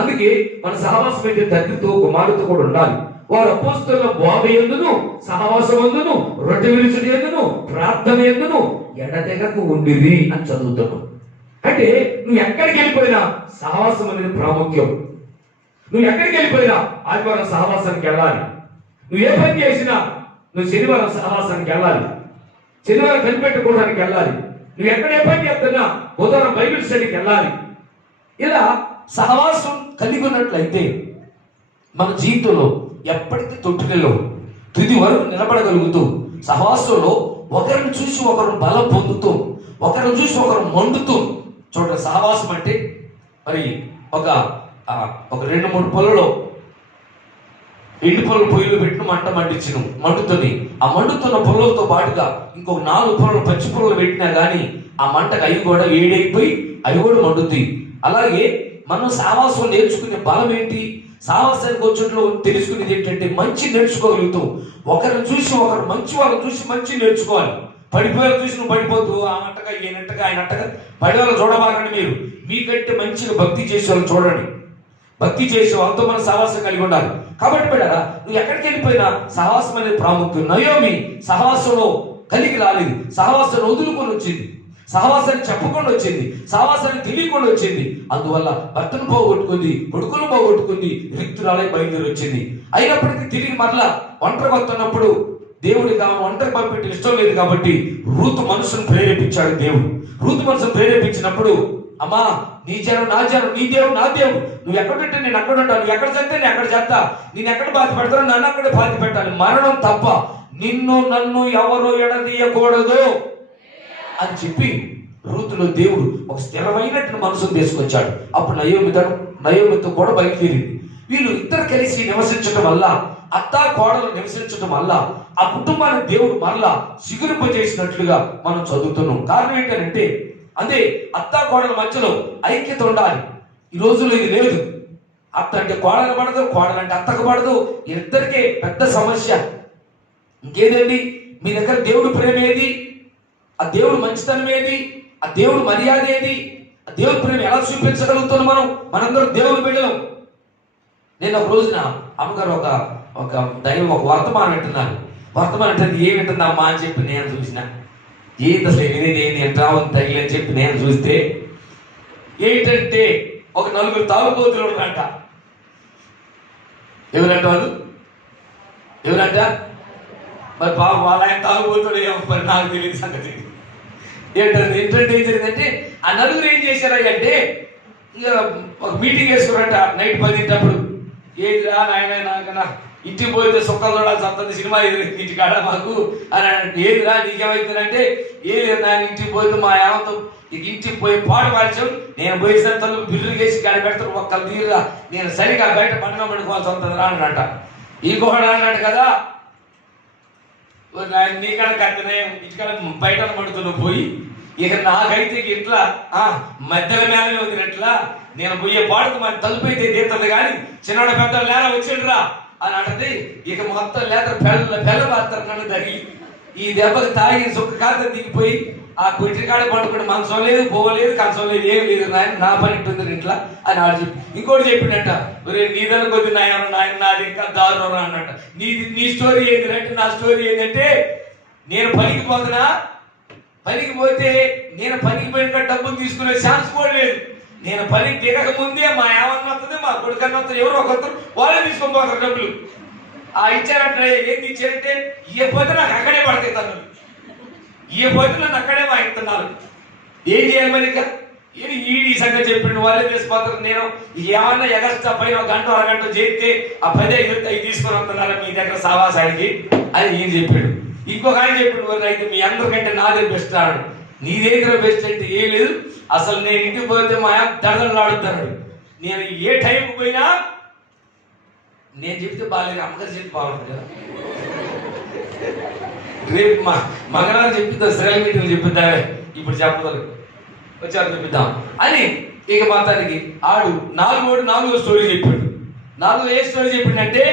అందుకే మన సహవాసం అయితే తండ్రితో కుమారుతో కూడా ఉండాలి. వారు అపోస్తలుల బోధ యందును సహవాసం యందును రొట్టె విరుచుట యందును ప్రార్థన యందును ఎడతెగక ఉండిరి అని చదువుతున్నాం. అంటే నువ్వు ఎక్కడికి వెళ్ళిపోయినా సహవాసం అనేది ప్రాముఖ్యం. నువ్వు ఎక్కడికి వెళ్ళిపోయినా ఆదివారం సహవాసానికి వెళ్ళాలి. నువ్వు ఏ పని చేసినా నువ్వు శనివారం సహవాసానికి వెళ్ళాలి, శనివారం కనిపెట్టుకోవడానికి వెళ్ళాలి. నువ్వు ఎక్కడ ఏ పని చేస్తున్నా బుధవారం బైబిల్ స్టడీకి వెళ్ళాలి. ఇలా సహవాసం కలిగి ఉన్నట్లయితే మన జీవితంలో ఎప్పటికీ తొట్టుకెళ్ళో తుది వరకు నిలబడగలుగుతూ, సహవాసంలో ఒకరిని చూసి ఒకరు బలం పొందుతూ, ఒకరిని చూసి ఒకరు మండుతూ. చూడండి, సహవాసం అంటే మరి ఒక 2-3 పొలలో ఎండు పొలం పొయ్యిలో పెట్టిన మంట మండుతుంది. ఆ మండుతున్న పొలంతో పాటుగా ఇంకొక 4 పొలం పచ్చి పొలం పెట్టినా కానీ ఆ మంటకు అవి కూడా వేడైపోయి అవి కూడా మండుతాయి. అలాగే మనం సహవాసం నేర్చుకునే బలం ఏంటి, సహవాసానికి వచ్చేట్లో తెలుసుకునేది ఏంటంటే మంచి నేర్చుకోగలుగుతాం. ఒకరిని చూసి ఒకరు మంచి వాళ్ళని చూసి మంచి నేర్చుకోవాలి. పడిపోయారు చూసి నువ్వు పడిపోతూ ఆనట్టగా ఈయనట్టగా ఆయనట్టగా పడేవాళ్ళు చూడబాకండి. మీరు మీకంటే మంచిగా భక్తి చేసే వాళ్ళు చూడండి. భక్తి చేసే వాళ్ళతో మన సహవాసం కలిగి ఉండాలి. కాబట్టి బిడ్డరా, నువ్వు ఎక్కడికి వెళ్ళిపోయినా సహవాసం అనేది ప్రాముఖ్యం. నయోమి సహవాసంలో కలిగి రాలేదు, సహవాసాన్ని వదులుకొని వచ్చింది, సహవాసాన్ని చెప్పకుండా వచ్చింది, సహవాసాన్ని తెలియకుండా వచ్చింది. అందువల్ల భర్తను పోగొట్టుకుంది, కొడుకును పోగొట్టుకుంది, రిక్తురాలై బయలుదేరి వచ్చింది. అయినప్పటికీ తిరిగి మరలా ఒంటరి వస్తున్నప్పుడు దేవుడికి ఆమె ఒంటరి పంపించే ఇష్టం లేదు కాబట్టి రూతు మనసును ప్రేరేపించాడు దేవుడు. రూతు మనసును ప్రేరేపించినప్పుడు, అమ్మా నీ జనం నా జనం, నీ దేవుడు నా దేవుడు, నువ్వు ఎక్కడుంటే నేను అక్కడ ఉంటాను, నువ్వు ఎక్కడ చేస్తే నేను ఎక్కడ చేస్తా, నేను ఎక్కడ బాధ పెడతాను నన్ను అక్కడే బాధ పెట్టాలి, మరణం తప్ప నిన్ను నన్ను ఎవరు ఎడదీయకూడదు అని చెప్పి రూతులో దేవుడు ఒక స్థిరమైనట్టు మనసును తీసుకొచ్చాడు. అప్పుడు నయోమితో కూడా బయలుదేరింది. వీళ్ళు ఇద్దరు కలిసి నివసించడం వల్ల, అత్తా కోడలు నివసించడం వల్ల ఆ కుటుంబాన్ని దేవుడు మరలా సిగురింపజేసినట్లుగా మనం చదువుతున్నాం. కారణం ఏంటంటే అదే అత్తా కోడల మధ్యలో ఐక్యత ఉండాలి. ఈ రోజుల్లో ఇది లేదు. అత్త అంటే కోడలు పడదు, కోడలంటే అత్తకు పడదు. ఇద్దరికే పెద్ద సమస్య. ఇంకేదండి, మీ దగ్గర దేవుడు ప్రేమ ఏది, ఆ దేవుడు మంచితనం ఏది, ఆ దేవుడు మర్యాద ఏది, ఆ దేవుడి ప్రేమ ఎలా చూపించగలుగుతున్నాం మనందరం దేవుని బిడ్డలం. నేను ఒక రోజున అమ్మగారు ఒక దైవం ఒక వర్తమానం వింటున్నాను. వర్తమానం అంటే ఏమి వింటుందమ్మా అని చెప్పి నేను చూసిన, ఏంటి అసలు వినేది ఎట్లా ఉంది తగిలి అని చెప్పి నేను చూస్తే ఏంటంటే ఒక 4 తాగుబోతులు ఉన్నారంట. ఎవరంట వాళ్ళు, ఎవరంట మరి బాబు వాళ్ళ ఆయన తాగుబోతుడు ఏమో మరి నాకు తెలియదు సంగతి. ఏంటంటే ఏం జరిగిందంటే ఆ 4 ఏం చేశారా అంటే ఇక ఒక మీటింగ్ వేసుకున్నారట నైట్ 10 ఏదిరా నాయన నాకన్నా ఇంటికి పోతే సుఖాలు చూడాల్సి వస్తుంది, సినిమా ఇంటి కాడ మాకు అని అంటే, ఏదిరా నీకేమవుతుందంటే ఏది నాయన ఇంటికి పోతే మా ఏమంతో ఇక ఇంటికి పోయి పాటు పాల్చాం, నేను పోయేసరి తల్లు బిల్లు వేసి కాడ పెడతాను ఒక్కరు తీరురా, నేను సరిగా బయట పండుగ పడుకోవాల్సి వస్తుంది రా అన్నట. ఈ కూడా అన్నట్టు కదా నీకడ కట్టిన ఇంటికాడ బయట పడుతున్నావు పోయి, ఇక నాకైతే ఇట్లా మధ్యలో మేళమే వదినట్లా నేను పోయే పాడుకు మన తలుపు అయితే తీస్తుంది కానీ చిన్నవాడ పెద్ద లేరా వచ్చిండ్రా అని అంటది. ఇక మొత్తం లేత పెళ్ళ పాత్ర నన్ను తగిలి ఈ దెబ్బకి తాగి సుఖ కాత దిగిపోయి ఆ కొట్టి కాడ పడుకుని మంచం లేదు, పోలేదు, కంచం లేదు, ఏం లేదు, నాయన నా పని ఉంటుంది ఇంట్లో అని ఆడు చెప్పి ఇంకోటి చెప్పిండట, నీదన కొద్ది నాయన నాది ఇంకా దారుణం అన్నట్ట. నీ స్టోరీ ఏంటంటే, నా స్టోరీ ఏంటంటే, నేను పనికి పోతున్నా, పనికి పోతే నేను పనికి పోయిన డబ్బులు తీసుకునే ఛాన్స్ కూడా లేదు. నేను పనికి దిగక ముందే మా ఏమన్నా వస్తుంది, మా కొడుకన్నా వస్తుంది, ఎవరో ఒకరు వాళ్ళే తీసుకొని పోతారు డబ్బులు. ఆ ఇచ్చారంటే ఏంది ఇచ్చారంటే, ఏ పోతే నాకు అక్కడే పడతాయి తను, ఏ పోతే నన్ను అక్కడే వాయిస్తున్నారు. ఏం చేయాలి మరి? ఇక ఈ సంగతి చెప్పిన వాళ్ళే తీసుకుపోతారు. నేను ఏమన్నా ఎగస్ట్రా పైన ఒక గంట అరగంట చేస్తే ఆ 15 తీసుకొని వస్తున్నారు మీ దగ్గర సావాసానికి అని ఈయన చెప్పాడు. ఇంకొక ఆయన చెప్పాడు, మరి అయితే మీ అందరికంటే నాదే బెస్ట్ అన్నాడు. నీ దగ్గర బెస్ట్ అంటే ఏం లేదు, అసలు నేను ఇంటికి పోతే మా దడలు ఆడుతాడు. నేను ఏ టైంకి పోయినా నేను చెప్తే బాగాలేదు, అమ్మగారు చెప్తే బాగుంటుంది కదా. రేపు మంగళవారం చెప్పిద్దాం, శ్రేల మీటింగ్ చెప్పిద్దా, ఇప్పుడు చెప్పదు వచ్చారు చెప్పిద్దాం అని. ఇక మొత్తానికి ఆడు నాలుగో స్టోరీ చెప్పాడు. ఏ స్టోరీ చెప్పిండంటే,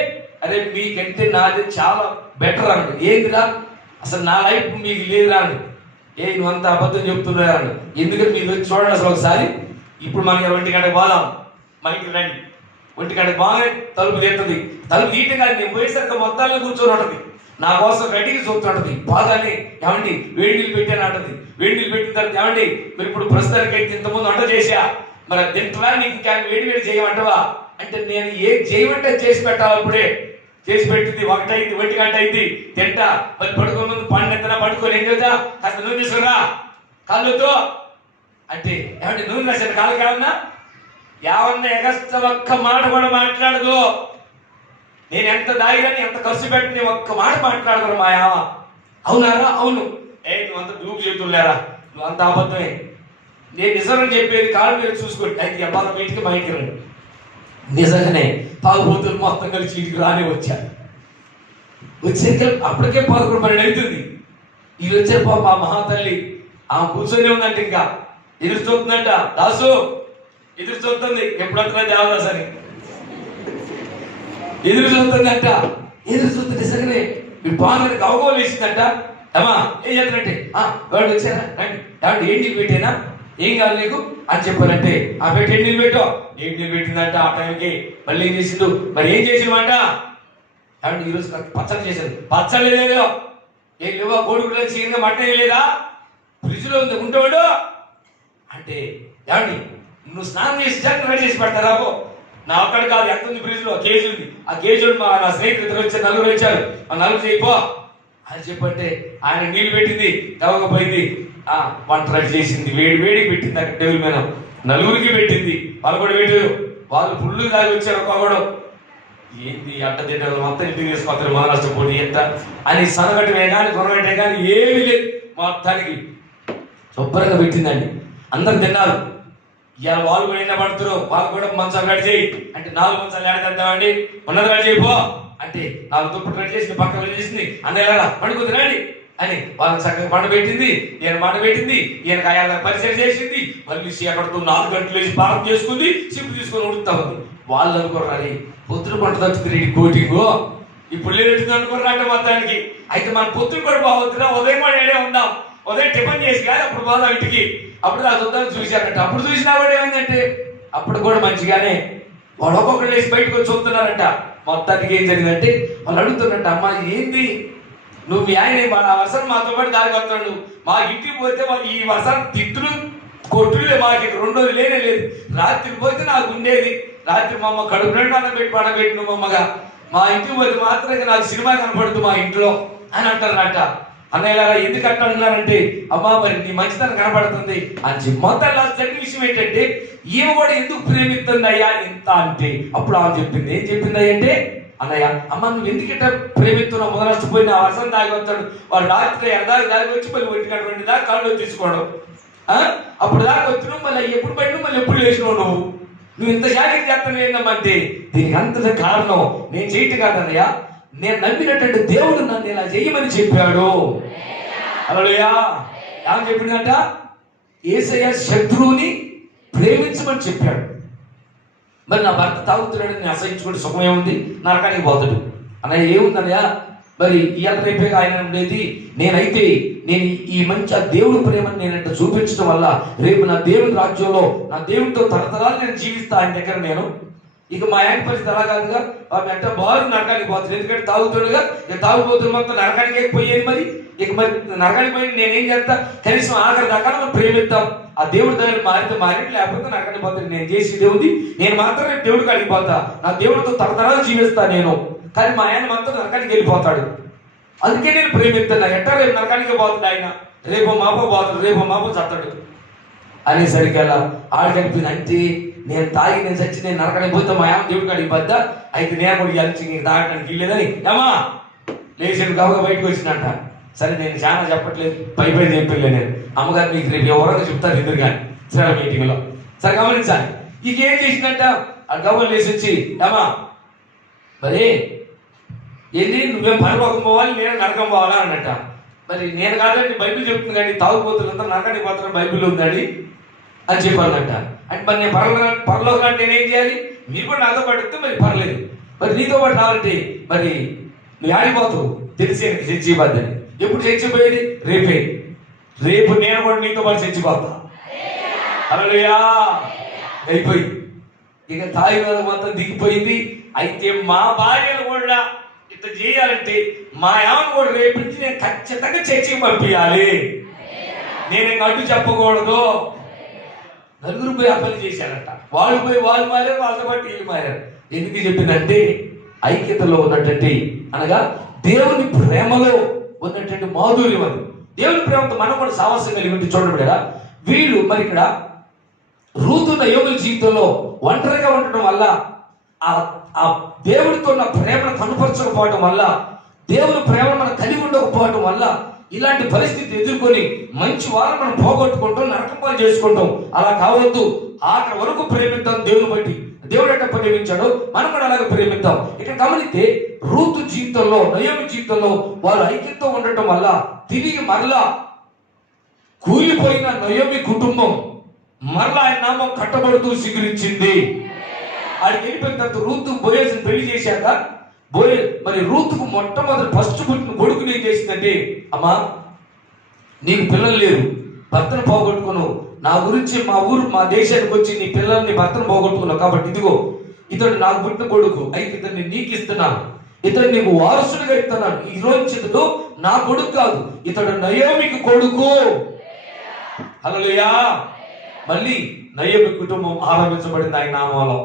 అరే మీకంటే నాది చాలా బెటర్ అండి. ఏందిరా అసలు నా లైఫ్ మీకు లేదురా అండి. నువ్వు అంత అబద్ధం చెప్తున్నారండి. ఎందుకంటే మీరు వచ్చి చూడండి అసలు ఒకసారి. ఇప్పుడు మనకి 1 గంటకు పోదాం, మా ఇంటికి రండి. 1 గంటకు బాగానే తలుపు తీస్తుంది. తలుపు తీయటం కాదు, నేను పోయేసరికి మొత్తాల్లో కూర్చొని ఉంటుంది, నా కోసం రెడీగా చూస్తుంటది. బాగానే ఏమండి వేడి నీళ్ళు పెట్టాను అంటది. వేడి నీళ్ళు పెట్టిన తర్వాత ఏమండి మరి ఇప్పుడు ప్రస్తుతానికి అయితే ఇంతకుముందు వంట చేసా, మరి తింటలా నీకు ఇంకా వేడి చేయమంటవా అంటే, నేను ఏ చేయమంటే చేసి పెట్టాలి. అప్పుడే చేసి పెట్టింది 1 గంట అయింది, తింటా. మరి పడుకో ముందు పండెత్తనా పడుకొని ఏం చేద్దా, కాస్త నూనె తీసుకురా కాళ్ళతో అంటే, ఏమంటే నూనె రాశాను కాళ్ళకి ఏమన్నా ఎగస్త ఒక్క మాట కూడా మాట్లాడదు. నేను ఎంత దాయిరని ఎంత ఖర్చు పెట్టి ఒక్క మాట మాట్లాడగలను మా యావ. అవునారా? అవును. నువ్వు అంత డూపు చెప్తులేరా, నువ్వు అంత అబద్ధమే. నేను నిజం చెప్పేది కాదు, మీరు చూసుకోండి. అయితే అబ్బాయి మీ ఇంటికి మా ఇంటికి రండి. నిజంగానే తాగుబోతులు మొత్తం కలిసి ఇంటికి రానే వచ్చారు. వచ్చేసరికి అప్పటికే 11 అవుతుంది. ఇది వచ్చారు పాప మా మహాతల్లి, ఆమె కూర్చొని ఉందంటే ఇంకా ఎదురు చూస్తుందంట. దాసు ఎదురు చూస్తుంది, ఎప్పుడు వస్తున్నా దేవదాస్ అని ఎదురు చూస్తుందంట. ఎదురు చూస్తుంది నిజంగానే. మీరు బాగా అవగోలు వేసిందంట. అమ్మా ఏం చేస్తున్నట్టే, వాళ్ళు వచ్చారా రండి, ఏం నీళ్ళు పెట్టేనా, ఏం కాదు నీకు అని చెప్పారంటే, ఆ పెట్టి ఎన్ని నీళ్ళు పెట్టో, ఏం నీళ్ళు పెట్టిందంట. ఆ టైంకి మళ్ళీ ఏం చేసిండు, మరి ఏం చేసిందంట, ఏమంటే ఈరోజు పచ్చడి చేశారు. పచ్చడి లేదో, ఏం లేవా, కోడిగుడ్లు చీరగా మటన్ లేదా, ఫ్రిడ్జ్ లో ఉంది ఉంటాడు అంటే, ఏమండి నువ్వు స్నానం చేసి రెడీ చేసి పెడతారా? నా ఒక్కడి కాదు, ఎంత ఉంది ఫ్రిడ్జ్ లో, కేజీ ఉంది. ఆ కేజీ నా స్నేహితులు వచ్చారు, 4 వచ్చారు, ఆ 4 చేయిపో అని చెప్పంటే ఆయన నీళ్ళు పెట్టింది, తవ్వకపోయింది. వంట రెడీ చేసింది, వేడి పెట్టింది అక్కడ టేబుల్ మీద. 4 పెట్టింది, వాళ్ళు కూడా పెట్టారు. వాళ్ళు ఫుల్ దాగి వచ్చారు. ఒక్కొక్కడు ఏంది అట్ట తింటారు, మొత్తం ఇంటికి తీసుకొస్తారు, మహారాష్ట్ర పోటీ ఎంత అని సనగటమే కానీ కొనగటే కానీ ఏమీ లేదు. మొత్తానికి శుభ్రంగా పెట్టిందండి. అందరు తిన్నారు. ఇవాళ వాళ్ళు కూడా ఎండ పడుతున్నారు, వాళ్ళు కూడా మంచాలు రెడీ చేయి అంటే, 4 మంచాలు ఏడతామండి, ఉన్నది రెడీ చేయిపో అంటే 4 దుప్పట్లు రెడీ చేసింది, పక్క రెడీ చేసింది. అందరూ పండుకుంది రండి అని వాళ్ళకి చక్కగా పండు పెట్టింది. ఈయన మాట పెట్టింది, ఈయన కాయాల పరిచయం చేసింది. మళ్ళీ అక్కడితో 4 గంటలు వేసి పారం చేసుకుంది, సిప్పు తీసుకొని ఉడుకుతా ఉంది. వాళ్ళు అనుకోరాలి పొద్దున పంట తచ్చుతుంది కోటింగు, ఇప్పుడు లేదు అనుకోరాంటే మొత్తానికి. అయితే మన పొద్దున కూడా బాగుతుందా, ఉదయం కూడా ఏడే ఉందాం, ఉదయం టిఫిన్ చేసి కానీ అప్పుడు పోదాం ఇంటికి. అప్పుడు ఆ చూద్దాం చూశారంట. అప్పుడు చూసినా కూడా ఏమైందంటే, అప్పుడు కూడా మంచిగానే వాళ్ళు ఒక్కొక్కరు వేసి బయటకు వచ్చి చూస్తున్నారంట. మొత్తానికి ఏం జరిగిందంటే, వాళ్ళు అడుగుతున్నట్ట, అమ్మా ఏంది నువ్వు మీ ఆయన ఆ వర్షం మాతో పాటు దారి వస్తాడు, మా ఇంటికి పోతే వాళ్ళు ఈ వర్షం తిట్టులు కొట్టులే, మాకు 2 రోజులు లేనే లేదు. రాత్రి పోతే నాకు ఉండేది, రాత్రి మా అమ్మ కడుపు 2 అన్నం పెట్టి పడబెట్టి నువ్వు అమ్మగా, మా ఇంటికి పోతే మాత్రమే నాకు సినిమా కనపడుతుంది మా ఇంట్లో అని అంటారనట. అన్నయ్య ఎందుకు అంటున్నారంటే, అమ్మా మరి నీ మంచితనం కనపడుతుంది అని చెప్పి. మొత్తం జరిగిన విషయం ఏంటంటే, ఈమె కూడా ఎందుకు ప్రేమిస్తుంది అయ్యా ఇంత అంటే, అప్పుడు ఆమె చెప్పింది. ఏం చెప్పింది అంటే, అన్నయ్య అమ్మ నువ్వు ఎందుకు ఇట్లా ప్రేమిస్తున్నావు, మొదలచ్చిపోయిన వర్షం దాగి వస్తాడు, వాడు రాత్రి దాగి వచ్చి మళ్ళీ 1 గంట 2 దాకా కాళ్ళు తీసుకోవడం, అప్పుడు దాకా వచ్చినావు, మళ్ళీ ఎప్పుడు పడినావు, మళ్ళీ ఎప్పుడు లేచినావు, నువ్వు ఇంత షాకింగ్ చేస్తాను ఏందమ్మంటే, దీనికి అంత కారణం నేను చేయటం కాదన్నయ్య, నేను నమ్మినటువంటి దేవుడు నన్ను ఇలా చేయమని చెప్పాడు. హల్లెలూయా. ఏమని చెప్పిందంట, యేసయ్య శత్రువుని ప్రేమించమని చెప్పాడు. మరి నా భర్త తాగుతున్నాడు, నేను అసహించుకుంటే సుఖమే ఉంది, నరకానికి పోతాడు. అన్నయ్య ఏముందన్నయ్య, మరి ఇవాళ రేపే ఆయన ఉండేది నేనైతే నేను ఈ మంచి ఆ దేవుడి ప్రేమను నేనంటే చూపించడం వల్ల రేపు నా దేవుడి రాజ్యంలో నా దేవుడితో తరతరాలు నేను జీవిస్తా ఆయన దగ్గర నేను. ఇక మా ఆయన పరిస్థితి అలా కాదుగా, ఆమె అంటే బారు నరకానికి పోతుంది. ఎందుకంటే తాగుతుండగా ఇక తాగుబోతున్న మొత్తం నరకానికి పోయేది. మరి ఇక మరి నరకానికి పోయి నేనేం చేస్తా, కనీసం ఆఖరి దాకా మనం ప్రేమిద్దాం. ఆ దేవుడి దగ్గర మారితే మారి, లేకపోతే నరకానికి పోతుంది. నేను చేసేది ఉంది, నేను మాత్రమే దేవుడికి వెళ్ళిపోతా, నా దేవుడితో తరతరాలు జీవిస్తా నేను. కానీ మా ఆయన మాత్రం నరకానికి వెళ్ళిపోతాడు. అందుకే నేను ప్రేమిస్తున్నా. ఎట్టా రేపు నరకానికి పోతుంది ఆయన, రేపు మాపో పోతాడు, రేపు మాపో చస్తాడు అనేసరికి అలా ఆడికనిపింది. అంటే నేను తాగి నేను చచ్చి నేను నరకానికి పోతే మా ఏమో దేవుడికి అడిగిపోద్దా, అయితే నేను కూడా కలిసి తాగడానికి వెళ్ళేదని ఏమా లేచాడు కాబట్టి బయటకు వచ్చినట్ట. సరే నేను చాలా చెప్పట్లేదు, పై చెప్పలే నేను. అమ్మగారు మీకు రేపు ఎవరైనా చెప్తారు ఇద్దరు కానీ సరే మీటింగ్లో. సరే గమనించాలి. ఇక ఏం చేసినట్ట, ఆ గవ్వలు లేచి వచ్చి ఏమా మరి ఏంటి నువ్వేం పరలోకం పోవాలి, నేను నరకం పోవాలా అన్నట్ట. మరి నేను కాదండి బైబిల్ చెప్తుంది కానీ తాగుబోతులంతా నరకానికి పోతారని బైబిల్ ఉందండి అని చెప్పాలంట. అంటే మరి నేను పరలోకం అంటే నేనేం చేయాలి, మీరు కూడా నాతో పడితే మరి పర్లేదు. మరి నీతో పాటు రావాలంటే మరి నువ్వు ఆడిపోతావు తెలిసి చచ్చిపోద్దని. ఎప్పుడు చచ్చిపోయేది, రేపే. రేపు నేను కూడా నీతో పాటు చచ్చిపోతా. హల్లెలూయా. అయిపోయింది. ఇక తాయి మీద మొత్తం దిగిపోయింది. అయితే మా భార్యలు కూడా ఇట్లా చేయాలంటే మా ఆమెను కూడా రేపు నుంచి నేను ఖచ్చితంగా చర్చికి పంపించాలి. నేను అడ్డు చెప్పకూడదు. నలుగురు పోయి ఆ పని చేశారట. వాళ్ళు పోయి వాళ్ళు మారారు, వాళ్ళతో పాటు వీళ్ళు మారారు. ఎందుకు చెప్పిందంటే ఐక్యతలో ఉన్నటువంటి అనగా దేవుని ప్రేమలో ఉన్నటువంటి మాధుర్యం అది. దేవుని ప్రేమతో మనం కూడా సాహసం కలిగి ఉంటే చూడండి కదా. వీళ్ళు మరి ఇక్కడ రూతు నయోమి జీవితంలో ఒంటరిగా ఉండటం వల్ల ఆ దేవుడితో ఉన్న ప్రేమను కనుపరచకపోవడం వల్ల, దేవుని ప్రేమను మనం కలిగి ఉండకపోవడం వల్ల ఇలాంటి పరిస్థితి ఎదుర్కొని మంచి వారు మనం పోగొట్టుకుంటాం, నరకం పాలు చేసుకుంటాం. అలా కావద్దు. ఆఖరి వరకు ప్రేమిద్దాం దేవుని బట్టి. దేవుడు ఎట్లా ప్రేమించాడో మనం కూడా అలాగే ప్రేమిద్దాం. ఇక్కడ గమనిస్తే రూతు జీవితంలో నయోమి జీవితంలో వారు ఐక్యతతో ఉండటం వల్ల తిరిగి మరలా కూలిపోయిన నయోమి కుటుంబం మరలా ఆయన నామం కట్టబడుతూ సిగురించింది. ఆడికి వెళ్ళిపోయిన తర్వాత రూతు బోయేసుని పెళ్లి చేశాక మరి రూతుకు మొట్టమొదటి ఫస్ట్ పుట్టిన కొడుకుని ఏం చేసిందంటే, అమ్మా నీకు పిల్లలు లేరు, భర్తను పోగొట్టుకున్నావు, నా గురించి మా ఊరు మా దేశానికి వచ్చి నీ పిల్లల్ని భర్తను పోగొట్టుకున్నావు, కాబట్టి ఇదిగో ఇతడు నాకు పుట్టిన కొడుకు, అయితే ఇతన్ని నీకు ఇస్తున్నాను, ఇతడు నీకు వారసుడిగా ఇస్తున్నాను. ఈ రోజు ఇతడు నా కొడుకు కాదు, ఇతడు నయోమికి కొడుకు. హల్లెలూయా. మళ్ళీ నయోమి కుటుంబం ఆరంభించబడింది ఆయన నామంలో.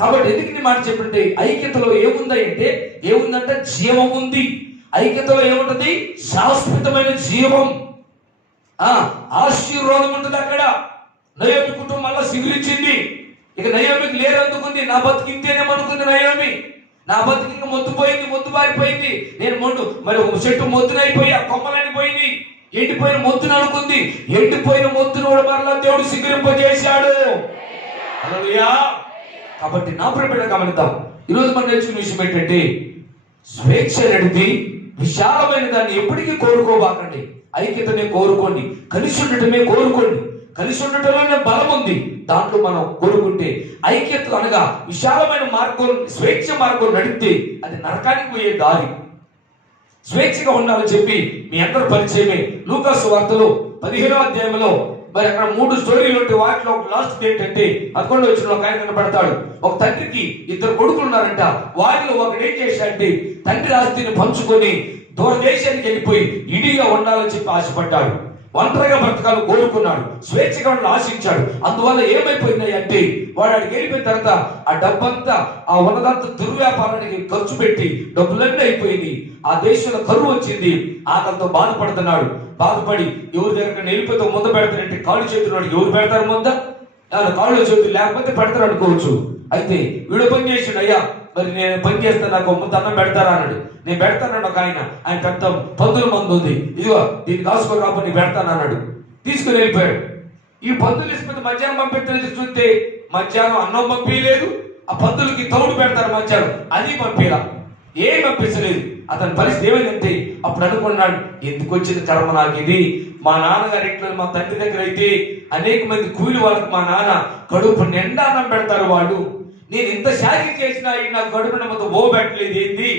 కాబట్టి ఎందుకు నీ మాట చెప్పంటే ఐక్యతలో ఏముందంటే ఏముందంటే జీవం ఉంది. ఐక్యతలో ఏముంటది, శాశ్వతమైన జీవం, ఆశీర్వాదం ఉంటుంది అక్కడ. నయోమి కుటుంబం వల్ల సిగురించింది. ఇక నయోమికి లేరందుకుంది. నా బతికింతేనేమనుకుంది నయోమి, నా బతికి ఇంకా మొత్తుపోయింది, మొత్తు బారిపోయింది. నేను మరి చెట్టు మొత్తునైపోయి ఆ కొమ్మలని పోయింది, ఎండిపోయిన మొత్తును అనుకుంది. ఎండిపోయిన మొత్తును కూడా మరలా దేవుడు సిగురింపజేశాడు. హల్లెలూయా. కాబట్టి నా ప్రియమైన గమనిద్దాం. ఈరోజు మనం నేర్చుకున్న విషయం ఏంటంటే స్వేచ్ఛ అనేది విశాలమైన దాన్ని ఎప్పటికీ కోరుకోబాకండి. ఐక్యతనే కోరుకోండి, కలిసి ఉండటమే కోరుకోండి. కలిసి ఉండటంలోనే బలం ఉంది. దాంట్లో మనం కోరుకుంటే ఐక్యత అనగా విశాలమైన మార్గం, స్వేచ్ఛ మార్గం నడిపితే అది నరకానికి పోయే దారి. స్వేచ్ఛగా ఉండాలని చెప్పి మీ అందరూ పరిచయమే. లూకాసు వార్తలో 15వ అధ్యాయంలో మరి అక్కడ 3 స్టోరీలు ఉంటాయి. వాటిలో ఒక లాస్ట్ ఏంటంటే 11 వచ్చిన ఒక ఆయన కనపడతాడు. ఒక తండ్రికి 2 కొడుకులు ఉన్నారంట. వారిలో ఒకడు ఏం చేశాడంటే తండ్రి ఆస్తిని పంచుకొని దూరదేశానికి వెళ్ళిపోయి ఇడిగా ఉండాలని చెప్పి ఆశపడ్డాడు. ఒంటరిగా బ్రతకాలను కోరుకున్నాడు, స్వేచ్ఛగా ఉండాలని ఆశించాడు. అందువల్ల ఏమైపోయింది అంటే వాడు అడిగి వెళ్ళిపోయిన తర్వాత ఆ డబ్బంతా ఆ ఉన్నదంతా దుర్వ్యాపారానికి ఖర్చు పెట్టి డబ్బులన్నీ అయిపోయింది. ఆ దేశంలో కరువు వచ్చింది. ఆకలితో బాధపడుతున్నాడు. బాధపడి ఎవరి దగ్గర వెళ్ళిపోతే ముందు పెడతారంటే కాళ్ళు చేతులు ఎవరు పెడతారు ముంద, కాళ్ళు చేతులు లేకపోతే పెడతారు అనుకోవచ్చు. అయితే వీడు పని చేసాడు. అయ్యా మరి నేను పని చేస్తాను, నాకు ముందు అన్నం పెడతారా అన్నాడు. నేను పెడతానండి. ఒక ఆయన పెద్ద 10 మంది ఉంది, ఇదిగో దీన్ని కాసుకో కాబట్టి నేను పెడతాను అన్నాడు. తీసుకుని వెళ్ళిపోయాడు. ఈ పందులు ఇసుకుంటే మధ్యాహ్నం పంపిస్తే చూస్తే మధ్యాహ్నం అన్నం పంపించలేదు. ఆ పందులకి తౌడు పెడతారు మధ్యాహ్నం, అది పంపిరా, ఏం పంపించలేదు. అతని పరిస్థితి ఏమైందంటే అప్పుడు అనుకున్నాడు, ఎందుకు వచ్చింది కర్మ నాకు ఇది. మా నాన్నగారి ఇంట్లో మా తండ్రి దగ్గర అయితే అనేక మంది కూలి వాళ్ళకి మా నాన్న కడుపు నిండా అన్నం పెడతారు. వాళ్ళు నేను ఇంత శాఖ చేసినా నాకు కడుపు నిండా ఓ పెట్టలేదు. ఏంది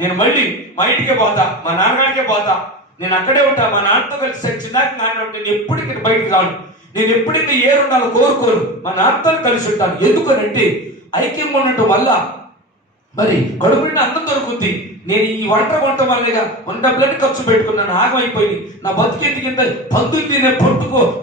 నేను మళ్ళీ మా ఇంటికే పోతా, మా నాన్నగారికే పోతా, నేను అక్కడే ఉంటా, మా నాన్నతో కలిసి చచ్చినాక నేను ఎప్పుడు ఇక్కడ బయటికి రాను, నేను ఎప్పుడైతే ఏరుండాలో కోరుకోను, మా నాన్నతో కలిసి ఉంటాను. ఎందుకనంటే ఐక్యంగా ఉండటం వల్ల మరి కడుపు నిండా అన్నం దొరుకుద్ది. నేను ఈ వంట వల్లగా డబ్బులన్నీ ఖర్చు పెట్టుకున్నాను, ఆగమైపోయింది. నా బతికేందుకు ఇంత పందులు తినే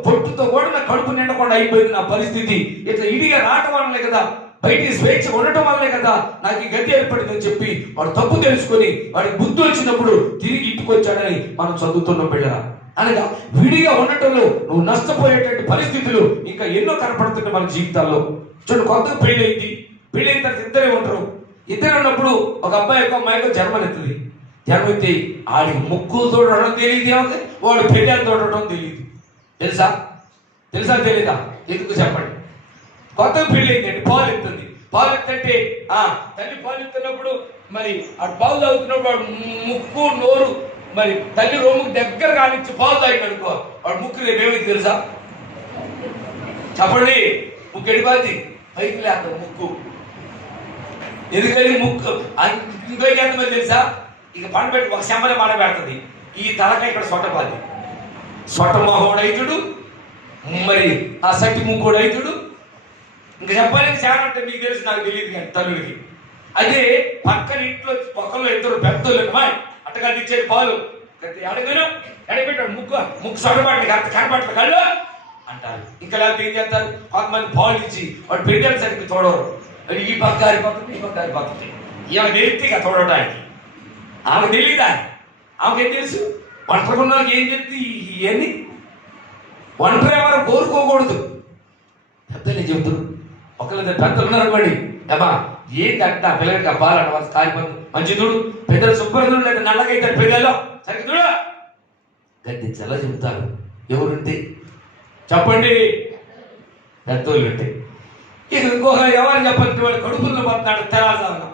పొట్టుతో కూడా నా కడుపు నిండకుండా అయిపోయింది నా పరిస్థితి. ఇట్లా ఇడిగా రావటం వల్లనే కదా, బయటికి స్వేచ్ఛ ఉండటం వల్లనే కదా నాకు ఈ గతి ఏర్పడిందని చెప్పి వాడు తప్పు తెలుసుకొని వాడికి బుద్ధి వచ్చినప్పుడు తిరిగి ఇంటికి వచ్చాడని మనం చదువుతున్నాం బిడ్డరా. అనగా విడిగా ఉండటంలో నువ్వు నష్టపోయేటువంటి పరిస్థితులు ఇంకా ఎన్నో కనపడుతున్నాయి మన జీవితాల్లో. చూడండి, కొత్తగా పెళ్ళైంది, పెళ్ళైన తర్వాత ఇద్దరే ఉంటారు. ఇద్దరు ఉన్నప్పుడు ఒక అబ్బాయి ఒక అమ్మాయికి జన్మనెత్తుంది. జన్మెత్తి ఆడికి ముక్కులు తోడడం తెలియదు, ఏమంటే వాడు పెళ్ళాలు తోడటం తెలియదు. తెలుసా తెలీదా? ఎందుకు చెప్పండి. కొత్తగా పెళ్ళి అయిందండి, పాలు ఎత్తుంది. పాలు ఎత్తంటే తల్లి పాలు ఎత్తున్నప్పుడు మరి ఆ పాలు తాగుతున్నప్పుడు వాడు ముక్కు నోరు మరి తల్లి రొమ్ముకు దగ్గర కానిచ్చి పాలు తాగిన అనుకో, వాడు ముక్కు రేపు ఏమైంది తెలుసా? చెప్పండి. ముక్కు ఎడిపోద్ది, పైకి లేక ముక్కు. ఎందుకని ముక్కు ఇంకో చేతమని తెలుసా? ఇక పండు పెట్టి ఒక శంబల మాట పెడుతుంది, ఈ తలకాయ ఇక్కడ సొట్టపాది, సొట్ట మొహోడు అవుతుడు, మరి ఆ సట్టి ముక్కోడు అవుతుడు. ఇంకా చెప్పాలని చాలా అంటే మీకు తెలుసు, నాకు తెలియదు కానీ తల్లుడికి. అదే పక్కన ఇంట్లో పక్కలో ఇద్దరు పెద్దోళ్ళు అట్టగా ఇచ్చేది పాలు అడగను ఎడబెట్టాడు, ముక్కు సొట్టపాటి కనపట్ల కళ్ళు అంటారు. ఇంకా లేకపోతే ఏం చేస్తారు, కొంతమంది పాలు ఇచ్చి వాడు పెట్టాడు సరిగ్గా చూడరు, ఈ పక్క ఆరిపోతుంది, ఈ పక్క ఆరిపోతుంది. ఈమె తెలిస్తే ఇక చూడటానికి ఆమె తెలియదా? ఆమెకేం తెలుసు? ఒంటరిగా ఏం చెప్తే ఇవన్నీ ఒంటరి ఎవరు కోరుకోకూడదు. పెద్దలే చెబుతారు. ఒకళ్ళ పెద్దలు ఉన్నారు మరి, అమ్మా ఏంటంట పిల్లలకి అబ్బాలంట వాళ్ళు కాలిపోతుంది, మంచి చూడు పెద్దలు శుభ్రతుడు లేదా నల్లగైతే పిల్లలు సరిగ్గా చూడు గద్దించేలా చెబుతారు. ఎవరుంటే చెప్పండి, పెద్దోళ్ళు ఉంటే. ఇక ఇంకొక ఎవరు చెప్పండి, వాడు కడుపుల్లో పోతున్నాడు, తెరాజాలన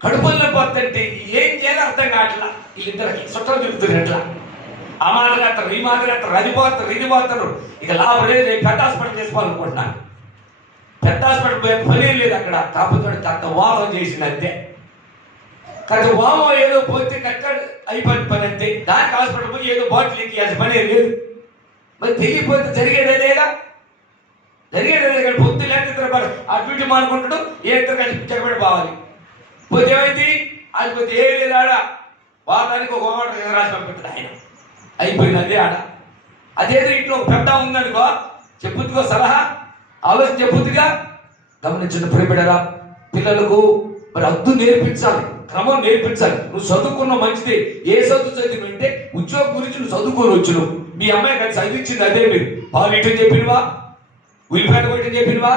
కడుపుల్లో పోతుంటే ఏం చేయాలో అర్థం కావట్లా. వీళ్ళిద్దరికి చుట్టలు తిరుగుతారు, ఎట్లా ఆ మాట కట్టారు, ఈ మాట కట్టారు, అది పోతారు, ఇది పోతారు. ఇక లాభం లేదు, పెద్ద హాస్పిటల్ చేసుకోవాలనుకుంటున్నాను. పెద్ద హాస్పిటల్ పోయే పని లేదు అక్కడ. కాకపోతే కట్ట వామం చేసింది అంతే. కట్ట వామం ఏదో పోతే కట్టాడు అయిపోయింది పని అంతే. దానికి హాస్పిటల్ పోయి ఏదో బాటిల్ ఎక్కియాల్సిన పని లేదు. మరి తెలియపోతే జరిగేదే లేదా? జరిగేదే కానీ పొద్దు లేకపోతే అటు ఇటు మానుకుంటాడు, ఏ ఇద్దరు కలిసి చెక్కబడి పోవాలి. పోతే ఏమైంది? అది పోతే ఏ లేదు ఆడ వాతానికి ఒక మాట రాసి పంపిస్తాడు ఆయన, అయిపోయింది అదే ఆడ. అదేదో ఇంట్లో ఒక పెద్ద ఉందనుకో, చెప్పుతుకో సలహా ఆలోచన చెప్పుతుగా. గమనించిన ప్రియబిడ్డరా, పిల్లలకు మరి హద్దు నేర్పించాలి, క్రమం నేర్పించాలి. నువ్వు చదువుకున్న మంచిదే, ఏ చదువు చదివినంటే ఉద్యోగం గురించి నువ్వు చదువుకొని వచ్చును. మీ అమ్మాయి కానీ చదివించింది అదే, మీరు పాలు ఇటని చెప్పినవా, ఉల్లిపాయ కొట్టని చెప్పినవా,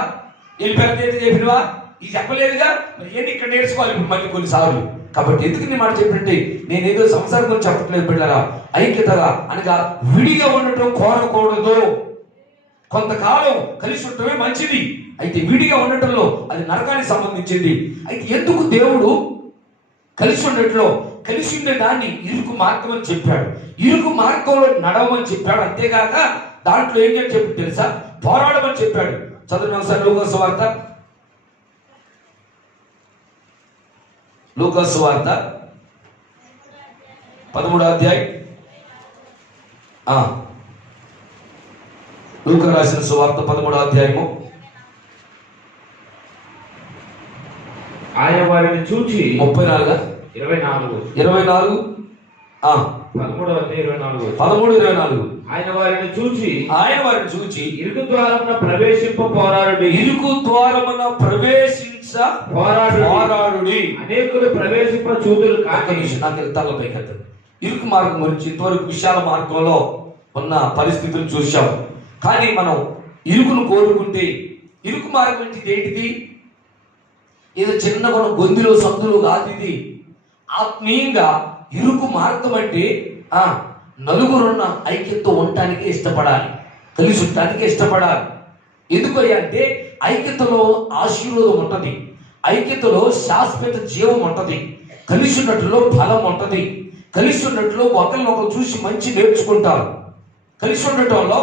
ఎల్లిపాయ చెప్పినవా, ఇది చెప్పలేదుగా. మరి ఏంటి ఇక్కడ నేర్చుకోవాలి ఇప్పుడు మళ్ళీ కొన్నిసార్లు. కాబట్టి ఎందుకు నీ మాట చెప్పినట్టే, నేనేదో సంసారం గురించి చెప్పట్లేదు బిడ్డరా. ఐక్యతగా అనగా విడిగా ఉండటం కోరకూడదు. కొంతకాలం కలిసి ఉండటమే మంచిది. అయితే విడిగా ఉండటంలో అది నరకానికి సంబంధించింది. అయితే ఎందుకు దేవుడు కలిసి ఉండటంలో కలిసి ఉండే దాన్ని ఇరుకు మార్గం అని చెప్పాడు, ఇరుకు మార్గంలో నడవమని చెప్పాడు. అంతేగాక దాంట్లో ఏం చెప్పి తెలుసా, పోరాడమని చెప్పాడు. చదువు ఒకసారి లూకాసు వార్త 13వ అధ్యాయం. లూకా రాసిన సువార్త 13వ అధ్యాయము. ఆయన వారిని చూచి 34 24 13వ అధ్యాయం 24 13-24 ఆయన వారిని చూచి ఇరుకు ద్వారమున ప్రవేశింప పోరాడుడి, ఇరుకు ద్వారమున ప్రవేశించ పోరాడుడి. అనేకులు ప్రవేశింప చూదురు కాని. నాకు తలపై కదా ఇరుకు మార్గం గురించి ఇంతవరకు విశాల మార్గంలో ఉన్న పరిస్థితులు చూశాం. కానీ మనం ఇరుకును కోరుకుంటే ఇరుకు మార్గం అంటే ఏంటిది? ఏదో చిన్న మనం గొంతులో సందులు కాదు ఇది. ఆత్మీయంగా ఇరుకు మార్గం అంటే నలుగురున్న ఐక్యతతో ఉండటానికి ఇష్టపడాలి, కలిసి ఉండటానికి ఇష్టపడాలి. ఎందుకయ్యా అంటే ఐక్యతలో ఆశీర్వాదం ఉంటుంది, ఐక్యతలో శాశ్వత జీవం ఉంటుంది, కలిసి ఉన్నట్లో బలం ఉంటుంది, కలిసి ఉన్నట్లో ఒకరినొకరు చూసి మంచి నేర్చుకుంటారు. కలిసి ఉండటంలో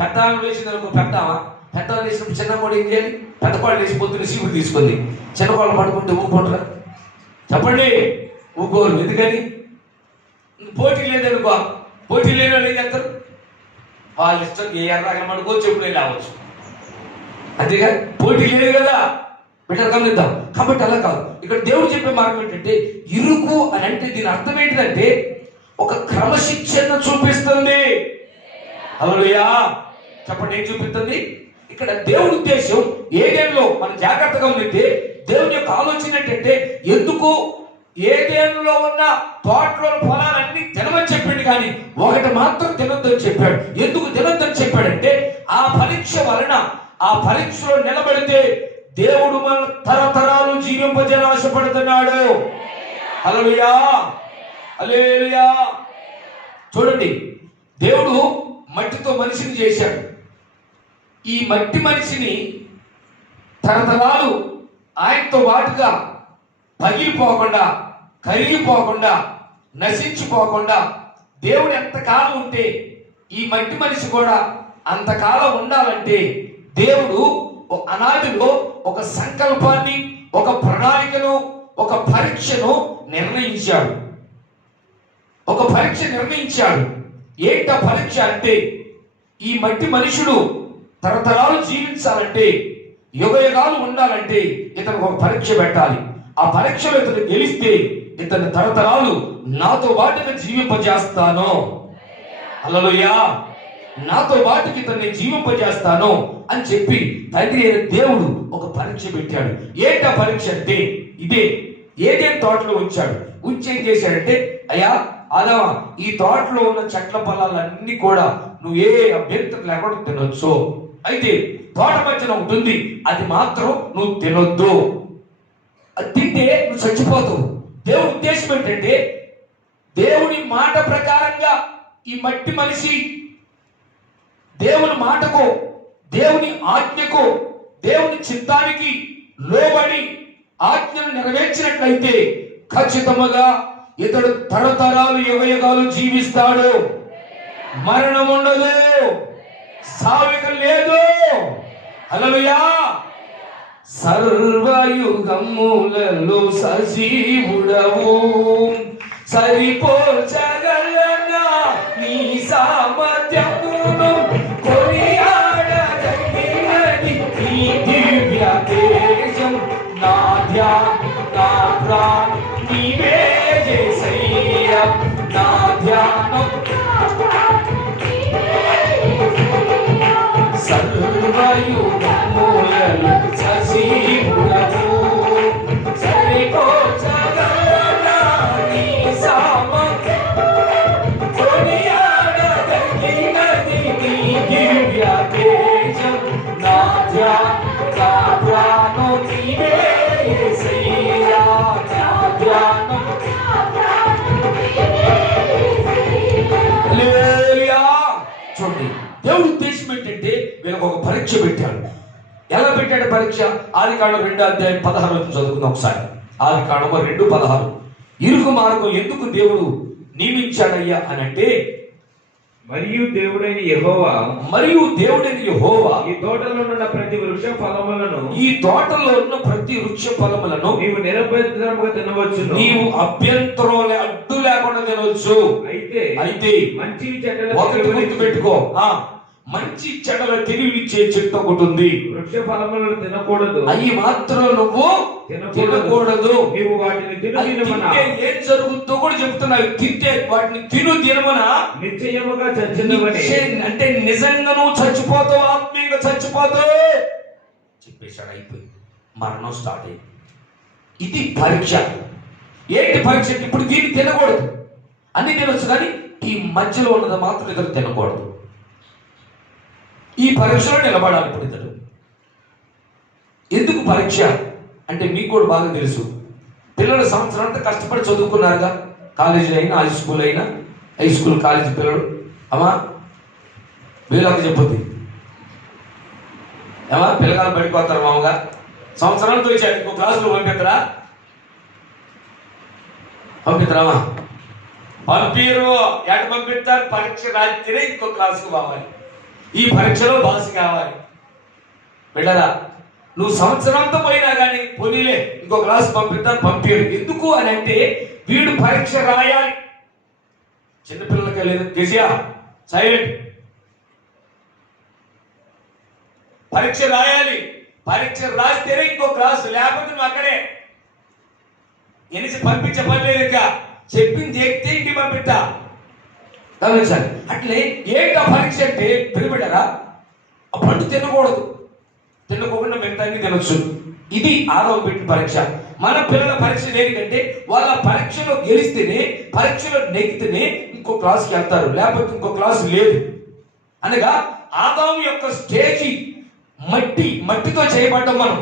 పెద్దాలు వేసిందనుకో, పెద్దవాళ్ళు వేసినప్పుడు చిన్న కూడా ఏం చేయాలి? పెద్దవాళ్ళు వేసి పొద్దున్న సీపుడు తీసుకుంది, చిన్నవాళ్ళు పడుకుంటే ఊపుకుంటారా? చెప్పండి. ఊరుకోరు. ఎందుకని? పోటీ లేదనుకో, పోటీ లేని వాళ్ళు ఏం చేస్తారు? వాళ్ళ ఇష్టం ఏ ఎర్రగా పడుకోవచ్చు, ఎప్పుడే రావచ్చు. అంతేగా, పోటీ లేదు కదా, బిడ్డలు గమనిద్దాం. కాబట్టి అలా కాదు. ఇక్కడ దేవుడు చెప్పే మార్గం ఏంటంటే, ఇరుకు అని అంటే దీని అర్థం ఏంటిదంటే ఒక క్రమశిక్షణ చూపిస్తుంది. హల్లెలూయా చెప్పండి, ఏం చూపిస్తుంది? ఇక్కడ దేవుడి ఉద్దేశం ఏదేనులో మనం జాగ్రత్తగా ఉంటే దేవుని యొక్క ఆలోచన ఏంటంటే, ఎందుకు ఏదేనులో ఉన్న తోటలో పొలాలన్నీ తినమని చెప్పాడు, కానీ ఒకటి మాత్రం తినొద్దని చెప్పాడు. ఎందుకు తినొద్దని చెప్పాడంటే, ఆ పరీక్ష వలన, ఆ పరీక్షలో నిలబడితే దేవుడు మన తరతరాలు జీవింపజేయాలని ఆశపడుతున్నాడు. హల్లెలూయా హల్లెలూయా. చూడండి, దేవుడు మట్టితో మనిషిని చేశాడు. ఈ మట్టి మనిషిని తరతరాలు ఆయనతో పాటుగా పగిలిపోకుండా, కరిగిపోకుండా, నశించిపోకుండా దేవుడు ఎంతకాలం ఉంటే ఈ మట్టి మనిషి కూడా అంతకాలం ఉండాలంటే దేవుడు అనాదిలో ఒక సంకల్పాన్ని, ఒక ప్రణాళికను, ఒక పరీక్షను నిర్ణయించాడు. ఒక పరీక్ష నిర్ణయించాడు. ఏంట పరీక్ష అంటే, ఈ మట్టి మనుషుడు తరతరాలు జీవించాలంటే, యుగయుగాలు ఉండాలంటే ఇతనికి ఒక పరీక్ష పెట్టాలి. ఆ పరీక్షలో ఇతను గెలిస్తే ఇతని తరతరాలు నాతో పాటుగా జీవింపజేస్తాను. హల్లెలూయా. నాతో పాటుకి ఇతన్ని జీవింపజేస్తాను అని చెప్పి తండ్రి అయిన దేవుడు ఒక పరీక్ష పెట్టాడు. ఏంటా పరీక్ష అంటే ఇదే. ఏదేం తోటలో ఉంచాడు. ఉంచి ఏం చేశాడంటే, అయ్యా ఆదామా, ఈ తోటలో ఉన్న చెట్ల ఫలాలన్నీ కూడా నువ్వు ఏ అభ్యంతరం లేకుండా తినొచ్చు. అయితే తోట మధ్యన ఉంటుంది, అది మాత్రం నువ్వు తినొద్దు. అది తింటే నువ్వు చచ్చిపోతావు. దేవుడి ఉద్దేశం ఏంటంటే, దేవుని మాట ప్రకారంగా ఈ మట్టి మనిషి దేవుని మాటకు, దేవుని ఆజ్ఞకు, దేవుని చిత్తానికి లోబడి ఆజ్ఞను నెరవేర్చినట్లయితే ఖచ్చితంగా ఇతడు తరతరాలు యుగయుగాలు జీవిస్తాడు. మరణం ఉండదు, సావిక లేదు. హల్లెలూయా. సర్వయుగములలో సజీవుడవు, సరిపోల్చగలనా నీ సామర్థ్యమును, కొనియాడదగినది నీ దివ్య తేజం. నా ధ్యానం, నా ప్రాణం నీవే యేసయ్యా. నా ధ్యానం సర్వయుగములలో సజీవుడవు, సరిపోల్చగలనా నీ సామర్థ్యమును, కొనియాడదగినది నీ దివ్య తేజం. నా ధ్యానం, నా ప్రాణం నీవే యేసయ్యా. నా ధ్యానం. హల్లెలూయా. చూడండి, దేవుడి ఉద్దేశం ఏంటంటే వీళ్ళకి ఒక పరీక్ష పెట్టాడు. ఎలా పెట్టాడు పరీక్ష? ఆదికాండం 2:16 చదువుకుందాం ఒకసారి. ఆదికాండం 2:16. ఇరుకు మార్గం ఎందుకు దేవుడు నియమించాడయ్యా అని అంటే, మరియు దేవుడైన యెహోవా ఈ తోటలో ఉన్న ప్రతి వృక్ష ఫలములను, ఈ తోటలో ఉన్న ప్రతి వృక్ష ఫలములను నీవు నిరభ్యంతరముగా తినవచ్చు, నీవు అభ్యంతరం అడ్డు లేకుండా తినవచ్చు. అయితే మంచి చెడ్డల ఒకటి గుర్తు పెట్టుకో, మంచి చెడ్డల తెలివిచ్చే చెట్టు ఒకటి ఉంది. వృక్ష ఫలములను తినకూడదు, అవి మాత్రం నువ్వు తినకూడదు. నీవు వాటిని తినమనా. ఏం జరుగుతుందో కూడా చెప్తున్నావు. తింటే వాటిని తినమనా నిశ్చయముగా చచ్చినవని, అంటే నిజంగా నువ్వు చచ్చిపోతావు, ఆత్మీయంగా చచ్చిపోతావు చెప్పేశాడు. అయిపోయి మరణం స్టార్ట్ అయింది. ఇది పరీక్ష. ఏంటి పరీక్ష? ఇప్పుడు దీన్ని తినకూడదు, అన్ని తినొచ్చు, కానీ ఈ మధ్యలో ఉన్నది మాత్రం ఇతరు తినకూడదు. ఈ పరీక్షలో నిలబడాలి ఇప్పుడు ఇతడు. ఎందుకు పరీక్ష అంటే మీకు కూడా బాగా తెలుసు. పిల్లలు సంవత్సరం అంతా కష్టపడి చదువుకున్నారుగా. కాలేజీ అయినా, హై స్కూల్ అయినా, హై స్కూల్ కాలేజీ పిల్లలు. అమ్మా వీళ్ళకి చెప్పొద్ది, ఏమా పిల్లగాలు పడిపోతారు మామగా. సంవత్సరాలతో వచ్చారు, ఇంకో క్లాసులో పంపిస్తారా? పంపిస్తారామా? పంపిరు. ఎక్కడ పంపిస్తారు? పరీక్ష రాత్రి ఇంకో క్లాసుకు కావాలి, ఈ పరీక్షలో పాస్ కావాలి. బిడ్డరా, నువ్వు సంవత్సరంతో పోయినా కానీ పోనీలే ఇంకో క్లాస్ పంపిస్తాను, పంపారు. ఎందుకు అని అంటే వీడు పరీక్ష రాయాలి. చిన్నపిల్లలకి లేదు కేసీఆ సైలెంట్. పరీక్ష రాయాలి. పరీక్ష రాస్తేనే ఇంకో క్లాసు, లేకపోతే నువ్వు అక్కడే ఎనిసి పంపించే పని లేదు. ఇంకా చెప్పింది ఎక్కితే ఇంటికి పంపిస్తా. గమనించాలి. అట్లే ఏంటా పరీక్ష అంటే పిలిపెట్టారా, ఆ పండు తినకూడదు, తినకోకుండా మిగతా తినొచ్చు. ఇది ఆరవ పెట్టిన పరీక్ష. మన పిల్లల పరీక్ష ఏంటంటే వాళ్ళ పరీక్షలో గెలిస్తేనే, పరీక్షలో నెగ్గితేనే ఇంకో క్లాస్కి వెళ్తారు, లేకపోతే ఇంకో క్లాసు లేదు. అనగా ఆదాము యొక్క స్టేజి మట్టితో చేయబడ్డాం మనం.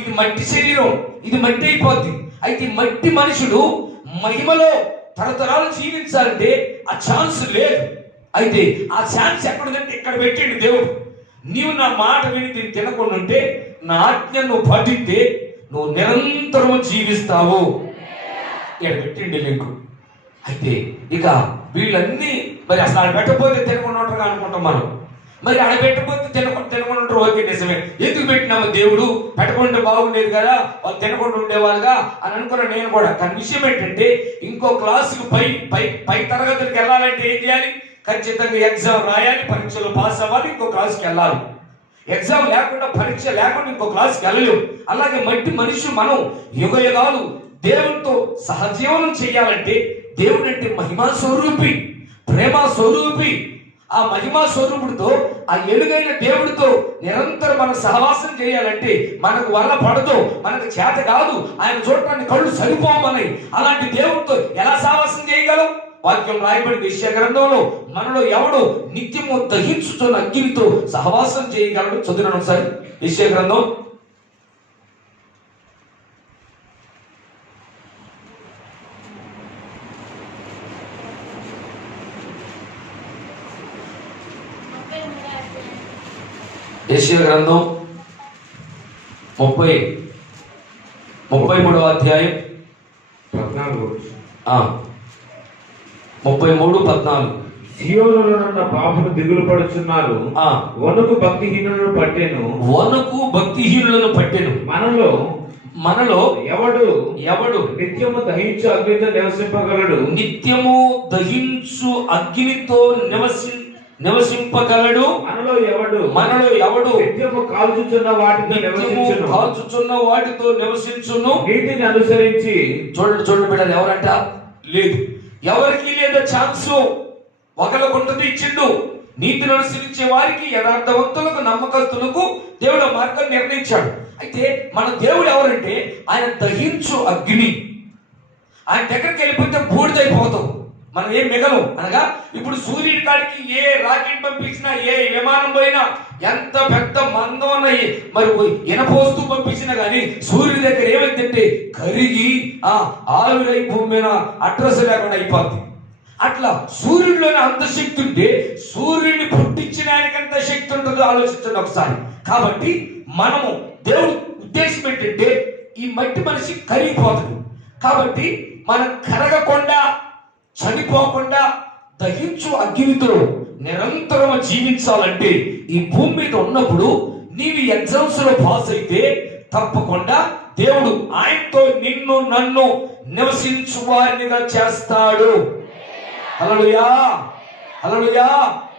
ఇది మట్టి శరీరం, ఇది మట్టి అయిపోద్ది. అయితే మట్టి మనుషుడు మహిమలో తరతరాలు జీవించాలంటే ఆ ఛాన్స్ లేదు. అయితే ఆ ఛాన్స్ ఎక్కడుందంటే ఇక్కడ పెట్టిండు దేవుడు. నీవు నా మాట విని దీన్ని తినకుండా ఉంటే, నా ఆజ్ఞ నువ్వు పఠిస్తే నువ్వు నిరంతరం జీవిస్తావు. ఇక్కడ పెట్టిండి నీకు. అయితే ఇక వీళ్ళన్నీ మరి అసలు ఆడ పెట్టకపోతే తినకుండా ఉంటారు అనుకుంటాం మనం. మరి ఆడ పెట్టకపోతే తినకుండా ఉంటారు. ఓకే, నిజమే. ఎందుకు పెట్టినాము? దేవుడు పెట్టకుండా బాగుండేది కదా, వాళ్ళు తినకుండా ఉండేవాళ్ళుగా అని అనుకున్నాను నేను కూడా. కానీ విషయం ఏంటంటే, ఇంకో క్లాసుకు పై తరగతులకు వెళ్ళాలంటే ఏం చేయాలి? ఖచ్చితంగా ఎగ్జామ్ రాయాలి, పరీక్షలో పాస్ అవ్వాలి, ఇంకో క్లాస్కి వెళ్ళాలి. ఎగ్జామ్ లేకుండా, పరీక్ష లేకుండా ఇంకో క్లాస్కి వెళ్ళలేవు. అలాగే మట్టి మనిషి మనం యుగయుగాలు దేవునితో సహజీవనం చేయాలంటే, దేవుడు అంటే మహిమా స్వరూపి, ప్రేమ స్వరూపి. ఆ మహిమా స్వరూపుడితో, ఆ ఎలుగైన దేవుడితో నిరంతరం మనం సహవాసం చేయాలంటే మనకు వల్ల పడదు, మనకు చేత కాదు. ఆయన చూడటానికి కళ్ళు సరిపోమని. అలాంటి దేవుడితో ఎలా సహవాసం చేయగలం? వాక్యం రాయబడిన యెషయా గ్రంథంలో, మనలో ఎవడు నిత్యము దహించుతున్న అగ్నితో సహవాసం చేయగలడు? చదువును ఒకసారి యెషయా గ్రంథం 33వ అధ్యాయం 33:14. సియోనులోనున్న పాపులు దిగులు పడుచున్నారు, వణుకు భక్తిహీనులను పట్టెను. మనలో ఎవడు నిత్యము దహించు అగ్నితో నివసింపగలడు? మనలో ఎవడు నిత్యము కాల్చుచున్న వాటితో నివసించును. నీతిని అనుసరించి చూడండి బిడ్డలు, ఎవరంట లేదు, ఎవరికి లేదా ఛాన్స్. ఒకళ్ళకుంటది ఇచ్చిండు. నీతిని అనుసరించే వారికి, యథార్థవంతులకు, నమ్మకస్తులకు దేవుడు మార్గం నిర్ణయించాడు. అయితే మన దేవుడు ఎవరంటే ఆయన దహించు అగ్ని. ఆయన దగ్గరికి వెళ్ళిపోతే బూడిదైపోతాం, మనం ఏం మిగలం. అనగా ఇప్పుడు సూర్యుడి కాడికి ఏ రాకెట్ పంపించినా, ఏ విమానం పోయినా, ఎంత పెద్ద మందం మరి ఇనపోస్తూ పంపించినా కానీ సూర్యుడి దగ్గర ఏమైందంటే కరిగి ఆవిరై భూమి మీద అడ్రస్ లేకుండా అయిపోద్ది. అట్లా సూర్యుడిలోనే అంత శక్తి ఉంటే సూర్యుడిని పుట్టించిన ఆయనకి ఎంత శక్తి ఉంటుందో ఆలోచించండి ఒకసారి. కాబట్టి మనము దేవుడు ఉద్దేశం ఏంటంటే ఈ మట్టి మనిషి కరిగిపోతుంది. కాబట్టి మనం కరగకుండా, చనిపోకుండా దహించు అగ్నితో నిరంతరం జీవించాలంటే ఈ భూమి మీద ఉన్నప్పుడు నీవు ఎగ్జామ్స్ లో పాస్ అయితే తప్పకుండా దేవుడు ఆయనతో నిన్ను నన్ను నివసించు వారినిగా చేస్తాడు. హల్లెలూయా, హల్లెలూయా.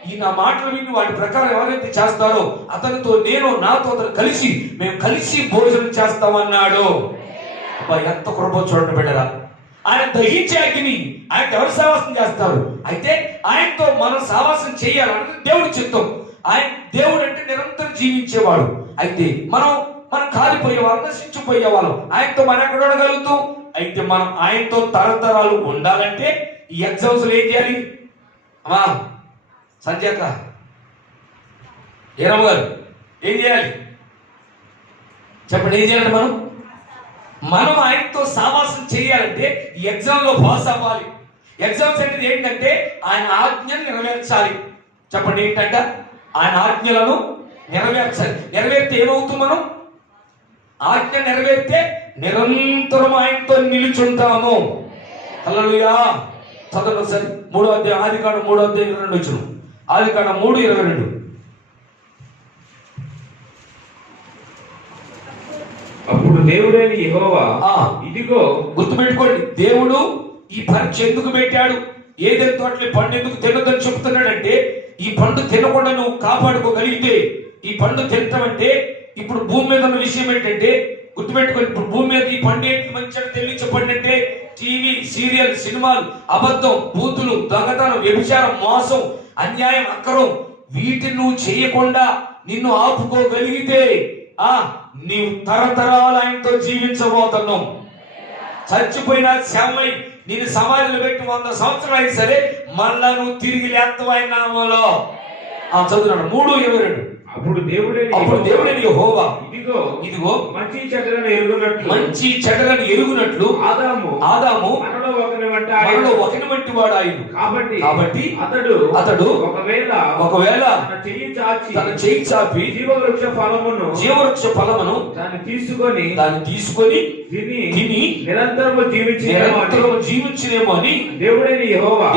ఈ నా మాటలు విని వాటి ప్రకారం ఎవరైతే చేస్తారో అతనితో నేను, నాతో అతను కలిసి, మేము కలిసి భోజనం చేస్తామన్నాడు. ఎంత కృప చూడండి బిడ్డరా. ఆయన దహించే అగ్ని, ఆయన ఎవరు సావాసం చేస్తారు? అయితే ఆయనతో మనం సావాసం చేయాలన్నది దేవుడి చిత్తం. ఆయన దేవుడు అంటే నిరంతరం జీవించేవాడు. అయితే మనం కాలిపోయేవాళ్ళం, నశించిపోయేవాళ్ళం. ఆయనతో మనం ఎక్కడ ఉండగలుగుతాం? అయితే మనం ఆయనతో తరతరాలు ఉండాలంటే ఈ ఎగ్జామ్స్ ఏం చేయాలి? అమ్మా సంజయక్క, ఏరమ్మ గారు ఏం చేయాలి చెప్పండి? ఏం చేయాలి? మనం ఆయనతో సావాసం చేయాలంటే ఈ ఎగ్జామ్ లో పాస్ అవ్వాలి. ఎగ్జామ్స్ అనేది ఏంటంటే ఆయన ఆజ్ఞను నెరవేర్చాలి. చెప్పండి ఏంటంట? ఆయన ఆజ్ఞలను నెరవేర్చాలి. నెరవేర్తే ఏమవుతుంది? మనం ఆజ్ఞ నెరవేర్తే నిరంతరం ఆయనతో నిలుచుంటాము. హల్లెలూయా. చదవండి ఒకసారి 3వ అధ్యాయం, ఆదికాండం 3వ అధ్యాయం 22 వచ్చిన. ఆదికాండం 3:22. అప్పుడు దేవుడైన యెహోవా ఆ. ఇదిగో, గుర్తుపెట్టుకోండి, దేవుడు ఈ పరీక్ష ఎందుకు పెట్టాడు, ఏదైనా తోటలో పండు ఎందుకు తినొద్దని చెప్తున్నాడంటే, ఈ పండు తినకుండా నువ్వు కాపాడుకోగలిగితే, ఈ పండు తినటం అంటే ఇప్పుడు భూమి మీద ఉన్న విషయం ఏంటంటే, గుర్తుపెట్టుకోండి, ఇప్పుడు భూమి మీద ఈ పండు ఏంటి మంచిగా తెలియచే పండు అంటే టీవీ, సీరియల్, సినిమాలు, అబద్ధం, బూతులు, దొంగతనం, వ్యభిచారం, మోసం, అన్యాయం, అక్రమం, వీటిని నువ్వు చేయకుండా నిన్ను ఆపుకోగలిగితే నీవు తరతరాలు ఆయనతో జీవించబోతున్నావు. చచ్చిపోయిన శవమై నేను సమాధిలో పెట్టి 100 సంవత్సరాలు అయినా సరే మళ్ళా నువ్వు తిరిగి లేస్తావు ఆయన నామములో. చదువున్నాడు 3:22. అప్పుడు దేవుడైన యెహోవా ఇదిగో మంచి చెడ్డలను ఎరుగునట్లు ఆదాము మనలో ఒకని వంటి వాడు ఆయన. కాబట్టి అతడు ఒకవేళ తన చెయ్యి చాపి జీవవృక్ష ఫలమును దాన్ని తీసుకొని తిని నిరంతరము జీవించినేమో అని దేవుడైన యెహోవా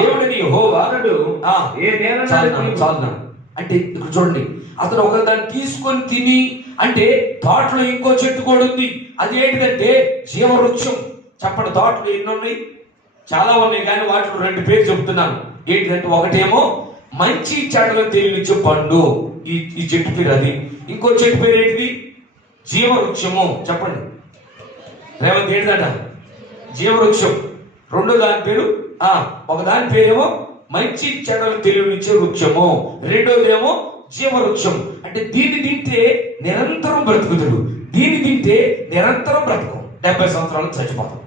అతడు ఏ నేల చాలు. అంటే ఇక్కడ చూడండి, అతను ఒక దాన్ని తీసుకొని తిని, అంటే తోటలో ఇంకో చెట్టు కూడా ఉంది, అది ఏంటిదంటే జీవవృక్షం. చెప్పండి, తోటలో ఎన్ని ఉన్నాయి? చాలా ఉన్నాయి, కానీ వాటిలో 2 పేర్లు చెప్తున్నాను. ఏంటిదంటే, ఒకటేమో మంచి చెడ్డలు తెలియనిచ్చే పండు, ఈ చెట్టు పేరు అది. ఇంకో చెట్టు పేరు ఏంటిది? జీవవృక్షము. చెప్పండి రేవంత్, ఏంటిదట? జీవవృక్షం. రెండో దాని పేరు ఒక దాని పేరేమో మంచి చెడ్డలు తెలియనిచ్చే వృక్షము, రెండోదేమో జీవవృక్షం. అంటే దీన్ని తింటే నిరంతరం బ్రతుకుతాడు, దీన్ని తింటే నిరంతరం బ్రతుకు, 70 సంవత్సరాలకు చచ్చిపోతాం.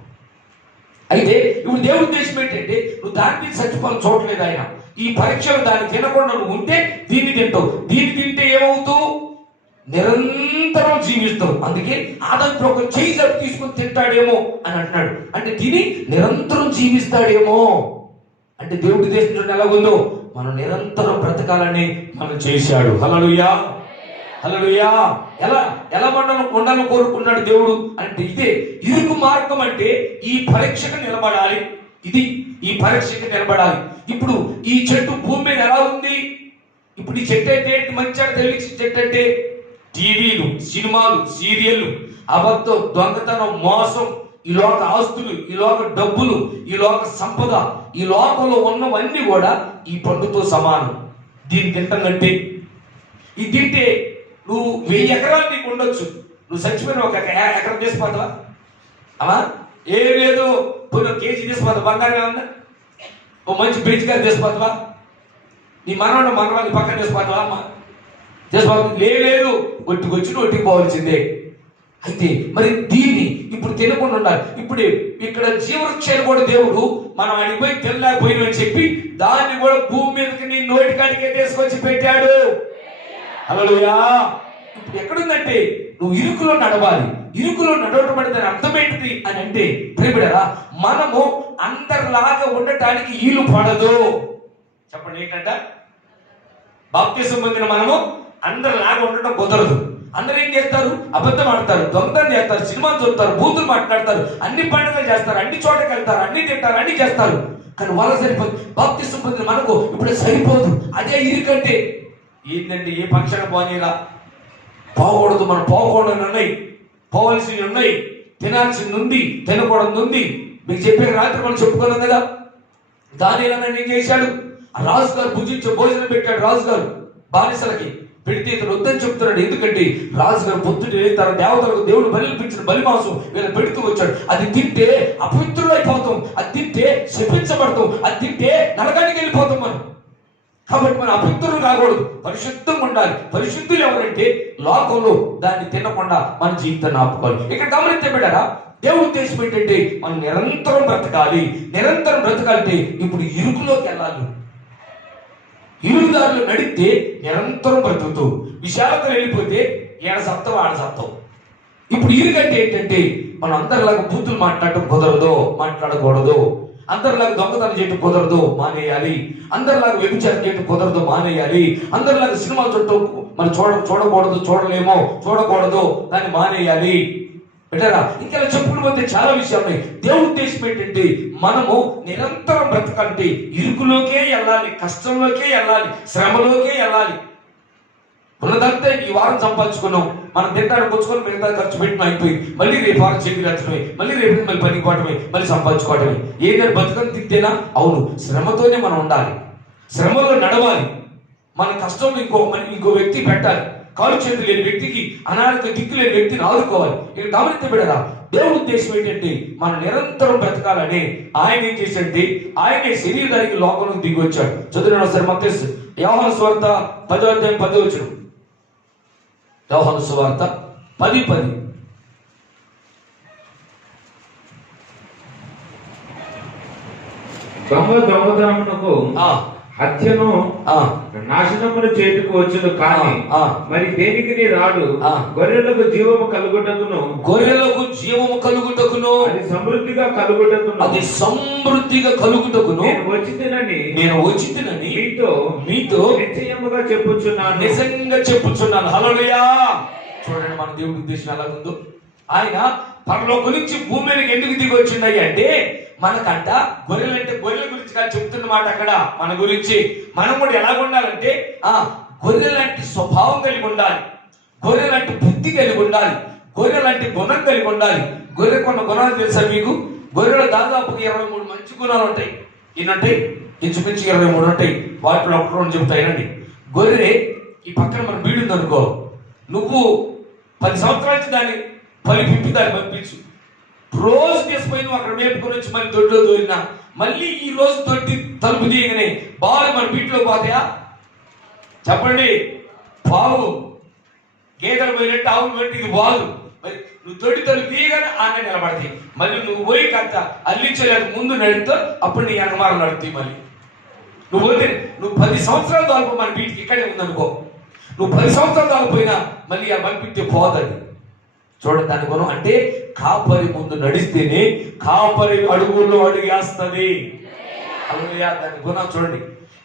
అయితే ఇప్పుడు దేవుడి ఉద్దేశం ఏంటంటే, నువ్వు దాన్ని తిని చచ్చిపోవాలని చూడలేదు ఆయన. ఈ పరీక్షలు దాన్ని తినకుండా నువ్వు ఉంటే దీన్ని తింటావు, దీన్ని తింటే ఏమవుతావు? నిరంతరం జీవిస్తావు. అందుకే ఆదాము ఒక చెయ్యి జబ్బు తీసుకొని తింటాడేమో అని అంటున్నాడు. అంటే తిని నిరంతరం జీవిస్తాడేమో. అంటే దేవుడి ఉద్దేశం ఎలాగుందో, మనం నిరంతరం బ్రతకాలని మనం చేశాడు. హల్లెలూయా, హల్లెలూయా. ఎలా ఉండాలని కోరుకున్నాడు దేవుడు అంటే, ఇదే ఇరుకు మార్గం. అంటే ఈ పరీక్షకు నిలబడాలి, ఈ పరీక్షకు నిలబడాలి. ఇప్పుడు ఈ చెట్టు భూమి మీద ఎలా ఉంది? ఇప్పుడు ఈ చెట్టు అంటే మంచిగా తెలిసి చెట్టు అంటే టీవీలు, సినిమాలు, సీరియళ్ళు, అబద్ధం, దొంగతనం, మోసం, ఈ లోక ఆస్తులు, ఈ లోక డబ్బులు, ఈ లోక సంపద, ఈ లోకంలో ఉన్నవన్నీ కూడా ఈ పండుతో సమానం. దీన్ని తింటంటే, ఇది తింటే నువ్వు 1000 ఎకరాలు నీకు ఉండొచ్చు, నువ్వు చచ్చిపోయిన 1 ఎకరం తీసిపోతావా? అమ్మా ఏం లేదు, పోయిన కేజీ తీసిపోతావు, బంగారం ఏమన్నా ఓ మంచి బ్రిడ్జ్ గారు తీసిపోతావా? నీ మనవాళ్ళని పక్కన తీసిపోతావా? అమ్మా తీసిపోతుంది లేదు, ఒట్టికొచ్చి ఒట్టికి పోవాల్సిందే. అయితే మరి దీన్ని ఇప్పుడు తినకుండా ఉండాలి. ఇప్పుడు ఇక్కడ జీవవృక్షాన్ని కూడా దేవుడు మనం అడిగిపోయి తినలేకపోయినని చెప్పి దాన్ని కూడా భూమి మీదకి నీ నోటికాడికే తీసుకొచ్చి పెట్టాడు. హల్లెలూయా. ఇప్పుడు ఎక్కడుందంటే, నువ్వు ఇరుకులో నడవాలి. ఇరుకులో నడవటం అంటే దాని అర్థం ఏంటిది అని అంటే, ప్రియబిడ్డలారా, మనము అందరిలాగా ఉండటానికి వీలు పడదు. చెప్పండి ఏంటంట? బాప్తిసం పొందిన మనము అందరిలాగా ఉండటం కుదరదు. అందరూ ఏం చేస్తారు? అబద్ధం ఆడతారు, దొంగతనం చేస్తారు, సినిమాలు చూస్తారు, బూతులు మాట్లాడతారు, అన్ని పండుగలు చేస్తారు, అన్ని చోటకి వెళ్తారు, అన్ని తింటారు, అన్ని చేస్తారు. కానీ వాళ్ళ సరిపోదు. బాప్తిసం పొందిన మనకు ఇప్పుడు సరిపోదు. అదే ఇరుకంటే ఏంటంటే, ఏ ఫంక్షన్ పోనీలా పోకూడదు, మనం పోకూడదు ఉన్నాయి, పోవలసినవి ఉన్నాయి, తినాల్సింది ఉంది, తినకూడదు ఉంది. మీకు చెప్పే రాత్రి మనం చెప్పుకున్నాం కదా, దానియేలు ఏం చేశాడు? ఆ రాజుగారు భుజించే భోజనం పెట్టాడు. రాజుగారు బానిసలకి పెడితే ఇతను వద్దని చెప్తున్నాడు. ఎందుకంటే రాజుగారు పొద్దుటే తన దేవతలకు దేవుడు బలిపించిన బలిమాంసం వీళ్ళ పెడుతూ వచ్చాడు. అది తింటే అపవిత్రులు అయిపోతాం, అది తింటే శపించబడతాం, అది తింటే నరకానికి వెళ్ళిపోతాం మనం. కాబట్టి మనం అపవిత్రులు కాకూడదు, పరిశుద్ధంగా ఉండాలి. పరిశుద్ధులు ఎవరంటే లోకంలో దాన్ని తినకుండా మన జీవితాన్ని ఆపుకోవాలి. ఇక్కడ గమనించే బిడ్డరా, దేవుడి ఉద్దేశం ఏంటంటే మనం నిరంతరం బ్రతకాలి. నిరంతరం బ్రతకాలంటే ఇప్పుడు ఇరుకులోకి వెళ్ళాలి. ఇరుదారులు నడిస్తే నిరంతరం బ్రతుకుతూ, విశాలతలు వెళ్ళిపోతే ఏడ సత్తం ఆడ సత్తం. ఇప్పుడు ఇరుకంటే ఏంటంటే, మనం అందరిలాగా బూతులు మాట్లాడకూడదు, అందరిలాగా దొంగతనం చేయటం కుదరదు, మానేయాలి. అందరిలాగా వ్యభిచారం చేయటం కుదరదు, మానేయాలి. అందరిలాగా సినిమాలు మనం చూడకూడదు, దాన్ని మానేయాలి. బిడ్డరా, ఇంకా చెప్పుకుని పోతే చాలా విషయాలు ఉన్నాయి. దేవుడి ఉద్దేశం ఏంటంటే మనము నిరంతరం బ్రతకంటే ఇరుకులోకే వెళ్ళాలి, కష్టంలోకే వెళ్ళాలి, శ్రమలోకే వెళ్ళాలి. ఉన్నదంతా ఈ వారం సంపాదించుకున్నాం, మనం తింటానికి వచ్చుకొని మిగతా ఖర్చు పెట్టిన అయిపోయి, మళ్ళీ రేపు వారం చేతికి రచ్చడమే, మళ్ళీ రేపు మళ్ళీ పనికి పోవటమే, మళ్ళీ సంపాదించుకోవటమే. ఏదైనా బతుకని తింటేనా? అవును, శ్రమతోనే మనం ఉండాలి, శ్రమలో నడవాలి. మన కష్టంలో ఇంకో వ్యక్తి పెట్టాలి. కాలు చేతులు లేని వ్యక్తికి, అనారోగ్య దిక్కు లేని వ్యక్తిని ఆదుకోవాలి. ఇక గమనించబడరా, దేవుని ఉద్దేశం ఏంటంటే మనం నిరంతరం బ్రతకాలని. ఆయన ఏం చేశాడంటే ఆయనే శరీరానికి లోకంలో దిగి వచ్చాడు. చదువున ఒకసారి మత్తయి యోహాను సువార్త 10వ అధ్యాయం 10వ వచనం. యోహాను సువార్త 10:10. దొంగతనమునకు హత్యను నాశనమును చేతికి వచ్చును, కానీ మరి దేనికి నీ రాడు? గొర్రెలకు జీవము కలుగుటకును, గొర్రెలకు జీవము కలుగుటకును, అది సమృద్ధిగా కలుగుటకును, అది సమృద్ధిగా కలుగుటకును నేను వచ్చితినని మీతో నిశ్చయముగా చెప్పుచున్నాను, నిజంగా చెప్పుచున్నాను. హల్లెలూయా. చూడండి మన దేవుడి ఉద్దేశం ఎలా ఉందో. ఆయన పరలోకం నుంచి భూమి మీదకి ఎందుకు దిగి వచ్చింది అంటే మనకంట గొర్రెలంటే గొర్రెల గురించి కాదు చెప్తున్నమాట అక్కడ. మన గురించి మనం కూడా ఎలా ఉండాలంటే గొర్రెలాంటి స్వభావం కలిగి ఉండాలి, గొర్రెలాంటి బుద్ధి కలిగి ఉండాలి, గొర్రెలాంటి గుణం కలిగి ఉండాలి. గొర్రె కొన్న గుణాలు తెలుసా మీకు? గొర్రెలు దాదాపుగా 23 మంచి గుణాలు ఉంటాయి. ఏంటంటాయి? ఇంచుమించు 23 ఉంటాయి. వాటిలో ఒకటి రెండు చెప్తాయినండి. గొర్రె ఈ పక్కన మన బీడుంది అనుకో, నువ్వు 10 సంవత్సరాల నుంచి దాన్ని పిప్పి దాన్ని పంపించు, రోజు తీసుకుపోయి నువ్వు అక్కడ మేపుకొని వచ్చి మళ్ళీ దొడ్లో దోరినా, మళ్ళీ ఈ రోజు దొడ్డి తలుపు తీయగానే బాగా మన వీటిలో పోతాయా? చెప్పండి. బాగు గేదెలు పోయినట్టు ఆవులు పెట్టి ఇది బాగు. మరి నువ్వు దొడ్డి తలుపు తీయగానే ఆనే నిలబడతాయి. మళ్ళీ నువ్వు పోయి కాస్త అల్లించలేదు ముందు నడుతో అప్పుడు నీ అనమాలు నడుతాయి. మళ్ళీ నువ్వు పోతే నువ్వు 10 సంవత్సరాలు దాల్పో మన వీటికి ఇక్కడే ఉందనుకో, నువ్వు 10 సంవత్సరాలు దాల్పోయినా మళ్ళీ ఆ పంపితే పోతుంది. చూడండి దాని గుణం అంటే కాపరి ముందు నడిస్తేనే కాపరి అడుగుల్లో అడుగేస్తుంది. అలా దాని గుణం చూడండి.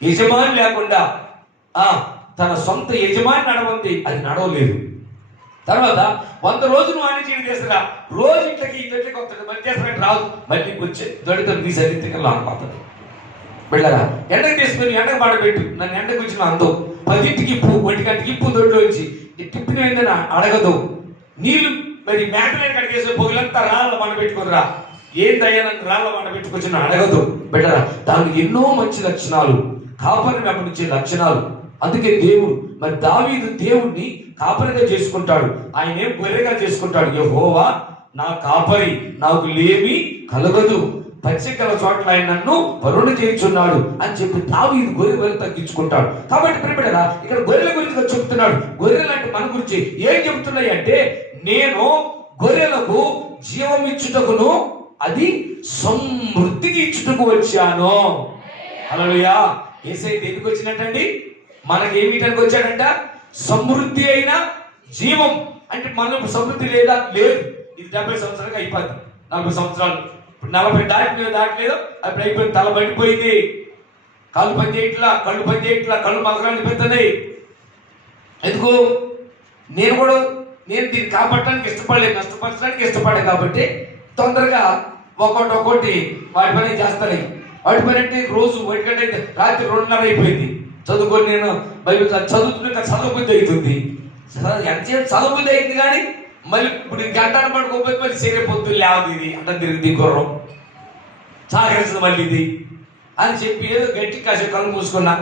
యజమాని లేకుండా తన సొంత యజమాని నడవంది, అది నడవలేదు. తర్వాత 100 రోజులు వాణి చేయడం చేస్తారా, రోజు ఇంట్లోకి వస్తుంది, మళ్ళీ చేస్తారంటే రాదు, మళ్ళీ వచ్చే దొడితో నీ సరిగ్గా అనుకుంటుంది. వెళ్ళరా ఎండకు తీసుకుని ఎండకు మాడబెట్టు, నన్ను ఎండకు వచ్చిన అందం 10ంటికి ఇప్పు, 1 గంటకి ఇప్పు దొడ్లో వచ్చి టిప్పిన ఏంటని అడగదు. నీళ్ళు మరి మేకలని కడిగేసే పొగులంతా రాళ్ళ మండ పెట్టుకునిరా, ఏందయ్యా నన్ను రాళ్ళ మండ పెట్టుకొచ్చిన అడగదు. బెటరా దానికి ఎన్నో మంచి లక్షణాలు, కాపరిని వెంబడించే లక్షణాలు. అందుకే దేవుడు మరి దావీదు దేవుణ్ణి కాపరిగా చేసుకుంటాడు. ఆయన ఏం గొర్రెగా చేసుకుంటాడు. యెహోవా నా కాపరి, నాకు లేమి కలగదు, పచ్చికల చోట్ల ఆయన నన్ను వరుణ చేయించున్నాడు అని చెప్పి దావీదు గొర్రె తగ్గించుకుంటాడు. కాబట్టి ప్రియబిడ్డలారా ఇక్కడ గొర్రెల గురించి చెప్తున్నాడు. గొర్రెలు అంటే మన గురించి ఏం చెబుతున్నాయి అంటే, నేను గొర్రెలకు జీవం ఇచ్చుటకును అది సమృద్ధికి ఇచ్చుటకు వచ్చాను. హల్లెలూయా. యేసయ్య దేనికి వచ్చినట్టండి? మనకేమిటానికి వచ్చాడంట? సమృద్ధి అయిన జీవం. అంటే మనం సమృద్ధి లేదా? లేదు. ఇది 70 సంవత్సరాలకు అయిపోయింది, 40 సంవత్సరాలు, ఇప్పుడు 40 దాటలేదు, అప్పుడు అయిపోయింది. తల పడిపోయింది, కాళ్ళు పని చేయట్లా, కళ్ళు పని చేయట్లా, కళ్ళు మగరాన్ని పెద్దనాయి. ఎందుకు? నేను దీన్ని కాపాడటానికి ఇష్టపడలేదు, నష్టపరచడానికి ఇష్టపడే కాబట్టి తొందరగా ఒక్కొక్కటి వాటి పని చేస్తాను. వాటి పని అంటే రోజు 1 గంట అయితే రాత్రి 2:30 అయిపోయింది. చదువుకొని నేను బైబిల్ చదువుతున్న చదువుబుద్ధి అవుతుంది. ఎంతసేపు చదువుబుద్ధి అయింది కానీ మళ్ళీ ఇప్పుడు గంట పడుకోకపోతే మళ్ళీ సరే పొద్దున్న లేవదు, ఇది అంత తిరిగి గుర్రం సాగరిస్తుంది మళ్ళీ ఇది అని చెప్పి ఏదో గట్టి కాసేపు కళ్ళు మూసుకున్నా.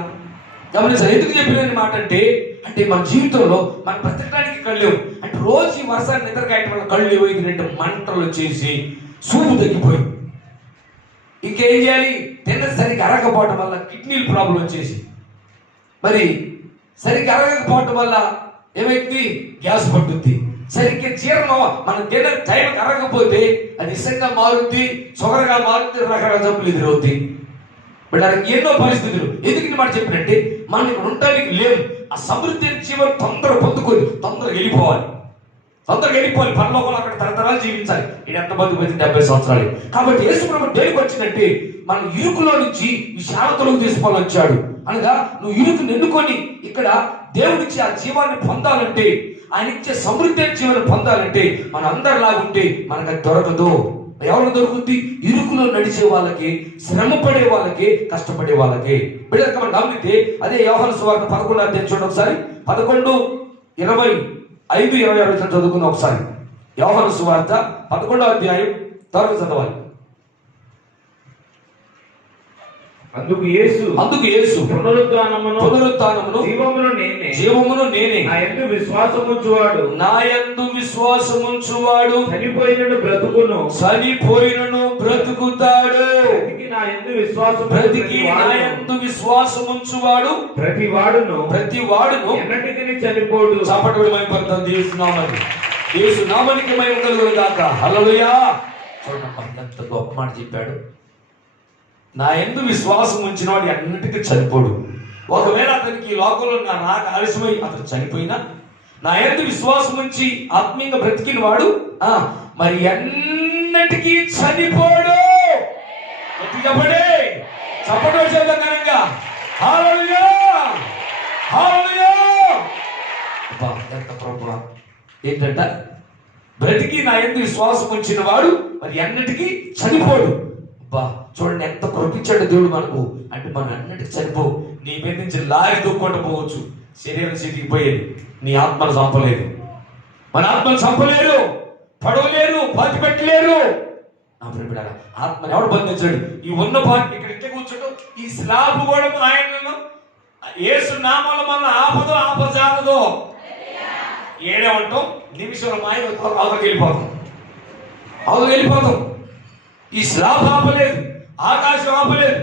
గమనించాలి. ఎందుకు చెప్పిన మాట అంటే మన జీవితంలో మనం బ్రతకడానికి కళ్ళు లేవు. అంటే రోజు ఈ వర్షాన్ని నిద్రకాయటం వల్ల కళ్ళు లేవు, ఇది 2 మంటలు వచ్చేసి సూపు తగ్గిపోయింది. ఇంకేం చేయాలి? తిన్న సరిగ్గా అరగకపోవటం వల్ల కిడ్నీలు ప్రాబ్లం వచ్చేసి, మరి సరిగ్గా అరగకపోవటం వల్ల ఏమైంది? గ్యాస్ పట్టుద్ది. సరిగ్గా జీర్ణం మన తిన్న టైంకి అరగకపోతే అది ఇసంగా మారుద్ది, షుగర్గా మారుద్ది, రకరకాల జబ్బులు ఎదురవుతాయి. బట్ ఎన్నో పరిస్థితులు. ఎందుకు మాట చెప్పినట్టే మనం ఇక్కడ ఉండడానికి లేవు. ఆ సమృద్ధి జీవనం తొందరగా పొందుకొని తొందరగా వెళ్ళిపోవాలి, పరలోకంలో అక్కడ తరతరాలు జీవించాలి. ఇది ఎంత మంది పోయింది? 70 సంవత్సరాలు. కాబట్టి యేసు ప్రభువు దేనికి వచ్చినట్టే మనం ఇరుకులో నుంచి విశాలతలోకి తీసుకోవాలని వచ్చాడు. అనగా నువ్వు ఇరుకుని ఎన్నుకొని ఇక్కడ దేవుడిచ్చి ఆ జీవాన్ని పొందాలంటే, ఆయన ఇచ్చే సమృద్ధి జీవనం పొందాలంటే మన అందరిలాగుంటే మనకు అది దొరకదు. ఎవరు దొరుకుద్ది? ఇరుకులో నడిచే వాళ్ళకి, శ్రమ పడే వాళ్ళకి, కష్టపడే వాళ్ళకి. బిడ్డలకు మనం గమనిస్తే అదే యోహాను సువార్త 11వ అధ్యాయం చూడండి ఒకసారి. 11 25-26 చదువుకుందాం ఒకసారి. యోహాను సువార్త 11వ అధ్యాయం త్వరగా చదవాలి. అందుకు యేసు పునరుత్థానమును జీవమును నేనే, నా యందు విశ్వాసముంచువాడు చనిపోయినను బ్రతుకుతాడు. బ్రతికి నా యందు విశ్వాసముంచువాడు ప్రతి వాడును ఎన్నటికీ చనిపోడు. చాపటి మైపడతాం యేసు నామానికి మహిమ కలుగును గాక. హల్లెలూయా. చూడండి ఎంత గొప్ప మాట చెప్పాడు. నా యందు విశ్వాసం ఉంచిన వాడు ఎన్నటికీ చనిపోడు. ఒకవేళ అతనికి ఈ లోకంలో నా రాక ఆలస్యమై అతను చనిపోయినా, నా యందు విశ్వాసం ఉంచి ఆత్మీయంగా బ్రతికిన వాడు మరి ఎన్నటికీ చనిపోడు. చప్పటి చేద్దాం ఘనంగా. హల్లెలూయా, హల్లెలూయా. ఎంత ప్రభువా. ఏంటంట? బ్రతికి నా యందు విశ్వాసం ఉంచిన వాడు మరి ఎన్నటికీ చనిపోడు. చూడండి ఎంత కృపించాడు దేవుడు మనకు. అంటే మనం అన్నిటికీ చనిపో. నీ మీద నుంచి లారీ దూక్కుంటూ పోవచ్చు, శరీరం చితికిపోయేది, నీ ఆత్మను చంపలేదు. మన ఆత్మను చంపలేరు, పడవలేరు, పాతి పెట్టలేరు. నా ప్రియమైన ఆత్మని ఎవడు బంధించాడు? ఈ ఉన్న పాటి ఇక్కడ ఇట్లా కూర్చోడు. ఈ స్లాబ్ కూడా ఆయనను యేసు నామాల మన ఆపజాలదో ఏడేమంటాం, నిమిషంలో మాయ అవతలకి వెళ్ళిపోతాం. ఈ స్లాబ్ ఆపలేదు, ఆకాశం ఆపలేదు.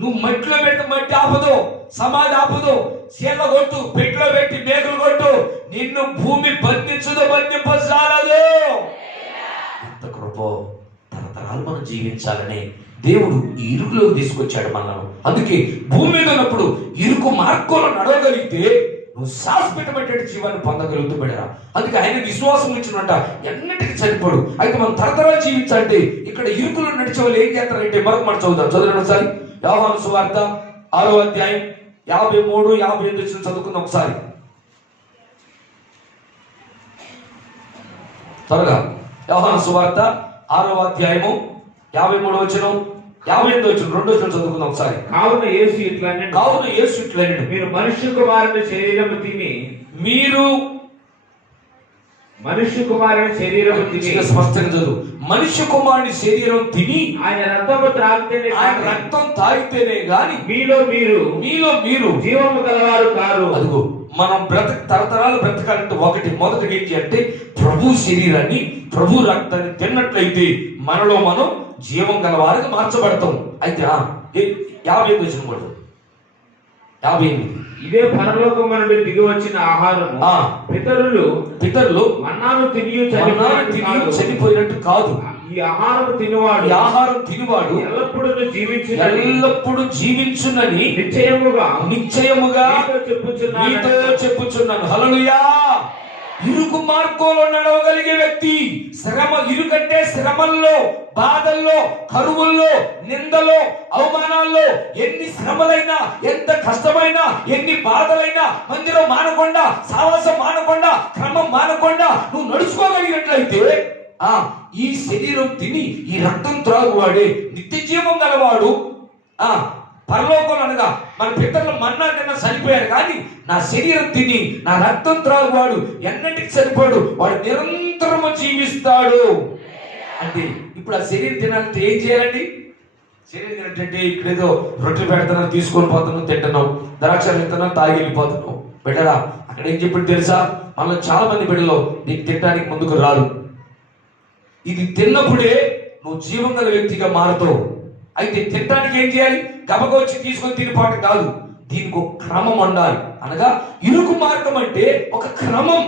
నువ్వు మట్టిలో పెట్టి మట్టి ఆపదు, సమాధి ఆపదు. చీల కొట్టు, పెట్టిలో పెట్టి మేకలు కొట్టు, నిన్ను భూమి బంధింపజాలదు. ఎంత కృపో. తరతరాలు మనం జీవించాలని దేవుడు ఈ ఇరుకులోకి తీసుకొచ్చాడు మనల్ని. అందుకే భూమి మీద ఉన్నప్పుడు ఇరుకు మార్గంలో నడవగలిగితే నువ్వు శాశ్వతమైన జీవాన్ని పొందగలుగుతూ బిడ్డరా. అందుకే ఆయన విశ్వాసం ఇచ్చినట్ట ఎన్నిటికీ చనిపోడు. అయితే మనం తరతరాలు జీవించాలంటే ఇక్కడ ఇరుకులో నడిచే వాళ్ళు ఏం చేస్తారంటే మరొక మాట చదువుతాం. చదవండి ఒకసారి. యోహాను సువార్త 6వ అధ్యాయం 53-55 చదువుకుందాం ఒకసారి త్వరగా. యోహాను సువార్త 6వ అధ్యాయము 53వ వచనం 58వ వచనం 2వ వచనం చదువుకుందాం ఒకసారి. కావున యేసు ఇట్లా మీరు మనుష్య కుమారుని శరీరం తిని స్పష్టంగా చదువు. మనుష్య కుమారుని శరీరం తిని ఆయన రక్తం తాగితేనే గాని మీలో మీరు జీవము గలవారు కారు. అదిగో మనం తరతరాలు బ్రతకాలంటే మొదటిగా ఏంటి అంటే ప్రభు శరీరాన్ని, ప్రభు రక్తాన్ని తిన్నట్లయితే మనలో మనం జీవం గలవారికి మార్చబడతాం. అయితే 58 వచనం కూడా 58. ఇదే పరలోకము నుండి దిగి వచ్చిన ఆహారము. పితరులు మన్నాను తిని చనిపోయినట్టు కాదు. ఈ ఆహారం తినివాడు ఎల్లప్పుడూ జీవించునని నిశ్చయముగా మీతో చెప్పుచున్నాను. హల్లెలూయా. ఇరుకు మార్గంలో నడవగలిగే వ్యక్తి ఇరుకంటే శ్రమల్లో, బాధల్లో, కరువుల్లో, నిందలో, అవమానాల్లో, ఎన్ని శ్రమలైనా, ఎంత కష్టమైనా, ఎన్ని బాధలైనా మందిరం మానకుండా, సావాసం మానకుండా, క్రమం మానకుండా నువ్వు నడుచుకోగలిగినట్లయితే ఈ శరీరం తిని ఈ రక్తం త్రాగువాడే నిత్య జీవం గలవాడు. పరలోకంలో అనగా మన పితరులు మన్నా తిన్న చనిపోయారు, కానీ నా శరీరం తిని నా రక్తం త్రాగువాడు ఎన్నటికి చనిపోడు, వాడు నిరంతరము జీవిస్తాడు. అంటే ఇప్పుడు ఆ శరీరం తినాలంటే ఏం చేయాలండి? శరీరం తినట్టే ఇక్కడేదో రొట్టెలు పెడుతున్నావు, తీసుకొని పోతున్నావు, తింటున్నావు, ద్రాక్ష తింటున్నావు, తాగి వెళ్ళిపోతున్నావు. బిడ్డరా అక్కడ ఏం చెప్పింది తెలుసా? మనలో చాలా మంది బిడ్డలో నీకు తినడానికి ముందుకు రాదు. ఇది తిన్నప్పుడే నువ్వు జీవం గల వ్యక్తిగా మారుతావు. అయితే తినడానికి ఏం చేయాలి? గబగ వచ్చి తీసుకొని తినిపాటు కాదు, దీనికి ఒక క్రమం ఉండాలి. అనగా ఇరుకు మార్గం అంటే ఒక క్రమం,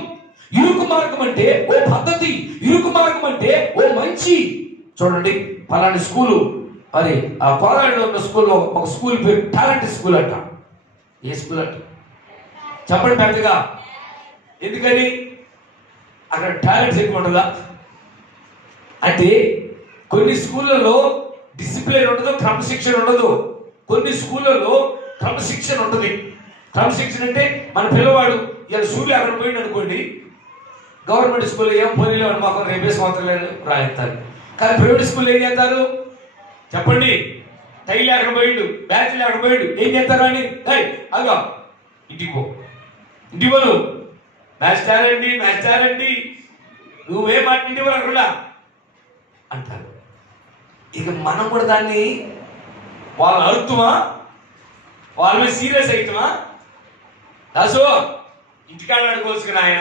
ఇరుకు మార్గం అంటే ఓ పద్ధతి, ఇరుకు మార్గం అంటే ఓ మంచి. చూడండి, పలాని స్కూలు, మరి ఆ కోరాడులో ఉన్న స్కూల్లో ఒక స్కూల్ పేరు టాలెంట్ స్కూల్ అంట. ఏ స్కూల్ అంట చెప్పండి పెద్దగా? ఎందుకని అక్కడ టాలెంట్స్ ఎక్కువ ఉండదా? అంటే కొన్ని స్కూళ్ళలో డిసిప్లిన్ ఉండదు, క్రమశిక్షణ ఉండదు. కొన్ని స్కూళ్ళలో క్రమశిక్షణ ఉంటుంది. క్రమశిక్షణ అంటే మన పిల్లవాడు ఇలా సూర్యులు అక్కడ పోయింది అనుకోండి, గవర్నమెంట్ స్కూల్లో ఏం పోనీలో మాకు రేపేసి మాత్రం రాయిస్తారు. కానీ ప్రైవేట్ స్కూల్లో ఏం చేస్తారు చెప్పండి? టైల్ అక్కడ పోయిండు, బ్యాచ్లు అక్కడ పోయిండు, ఏం చేస్తారు అని అగా ఇంటికి పోను మాస్టారండి నువ్వే మాట్లాడి అక్కడ అంటారు. ఇక మనం కూడా దాన్ని వాళ్ళు అడుగుతామా, వాళ్ళ మీద సీరియస్ అవుతామా? దాసు ఇంటికాడ అడుకోవచ్చుకుని ఆయన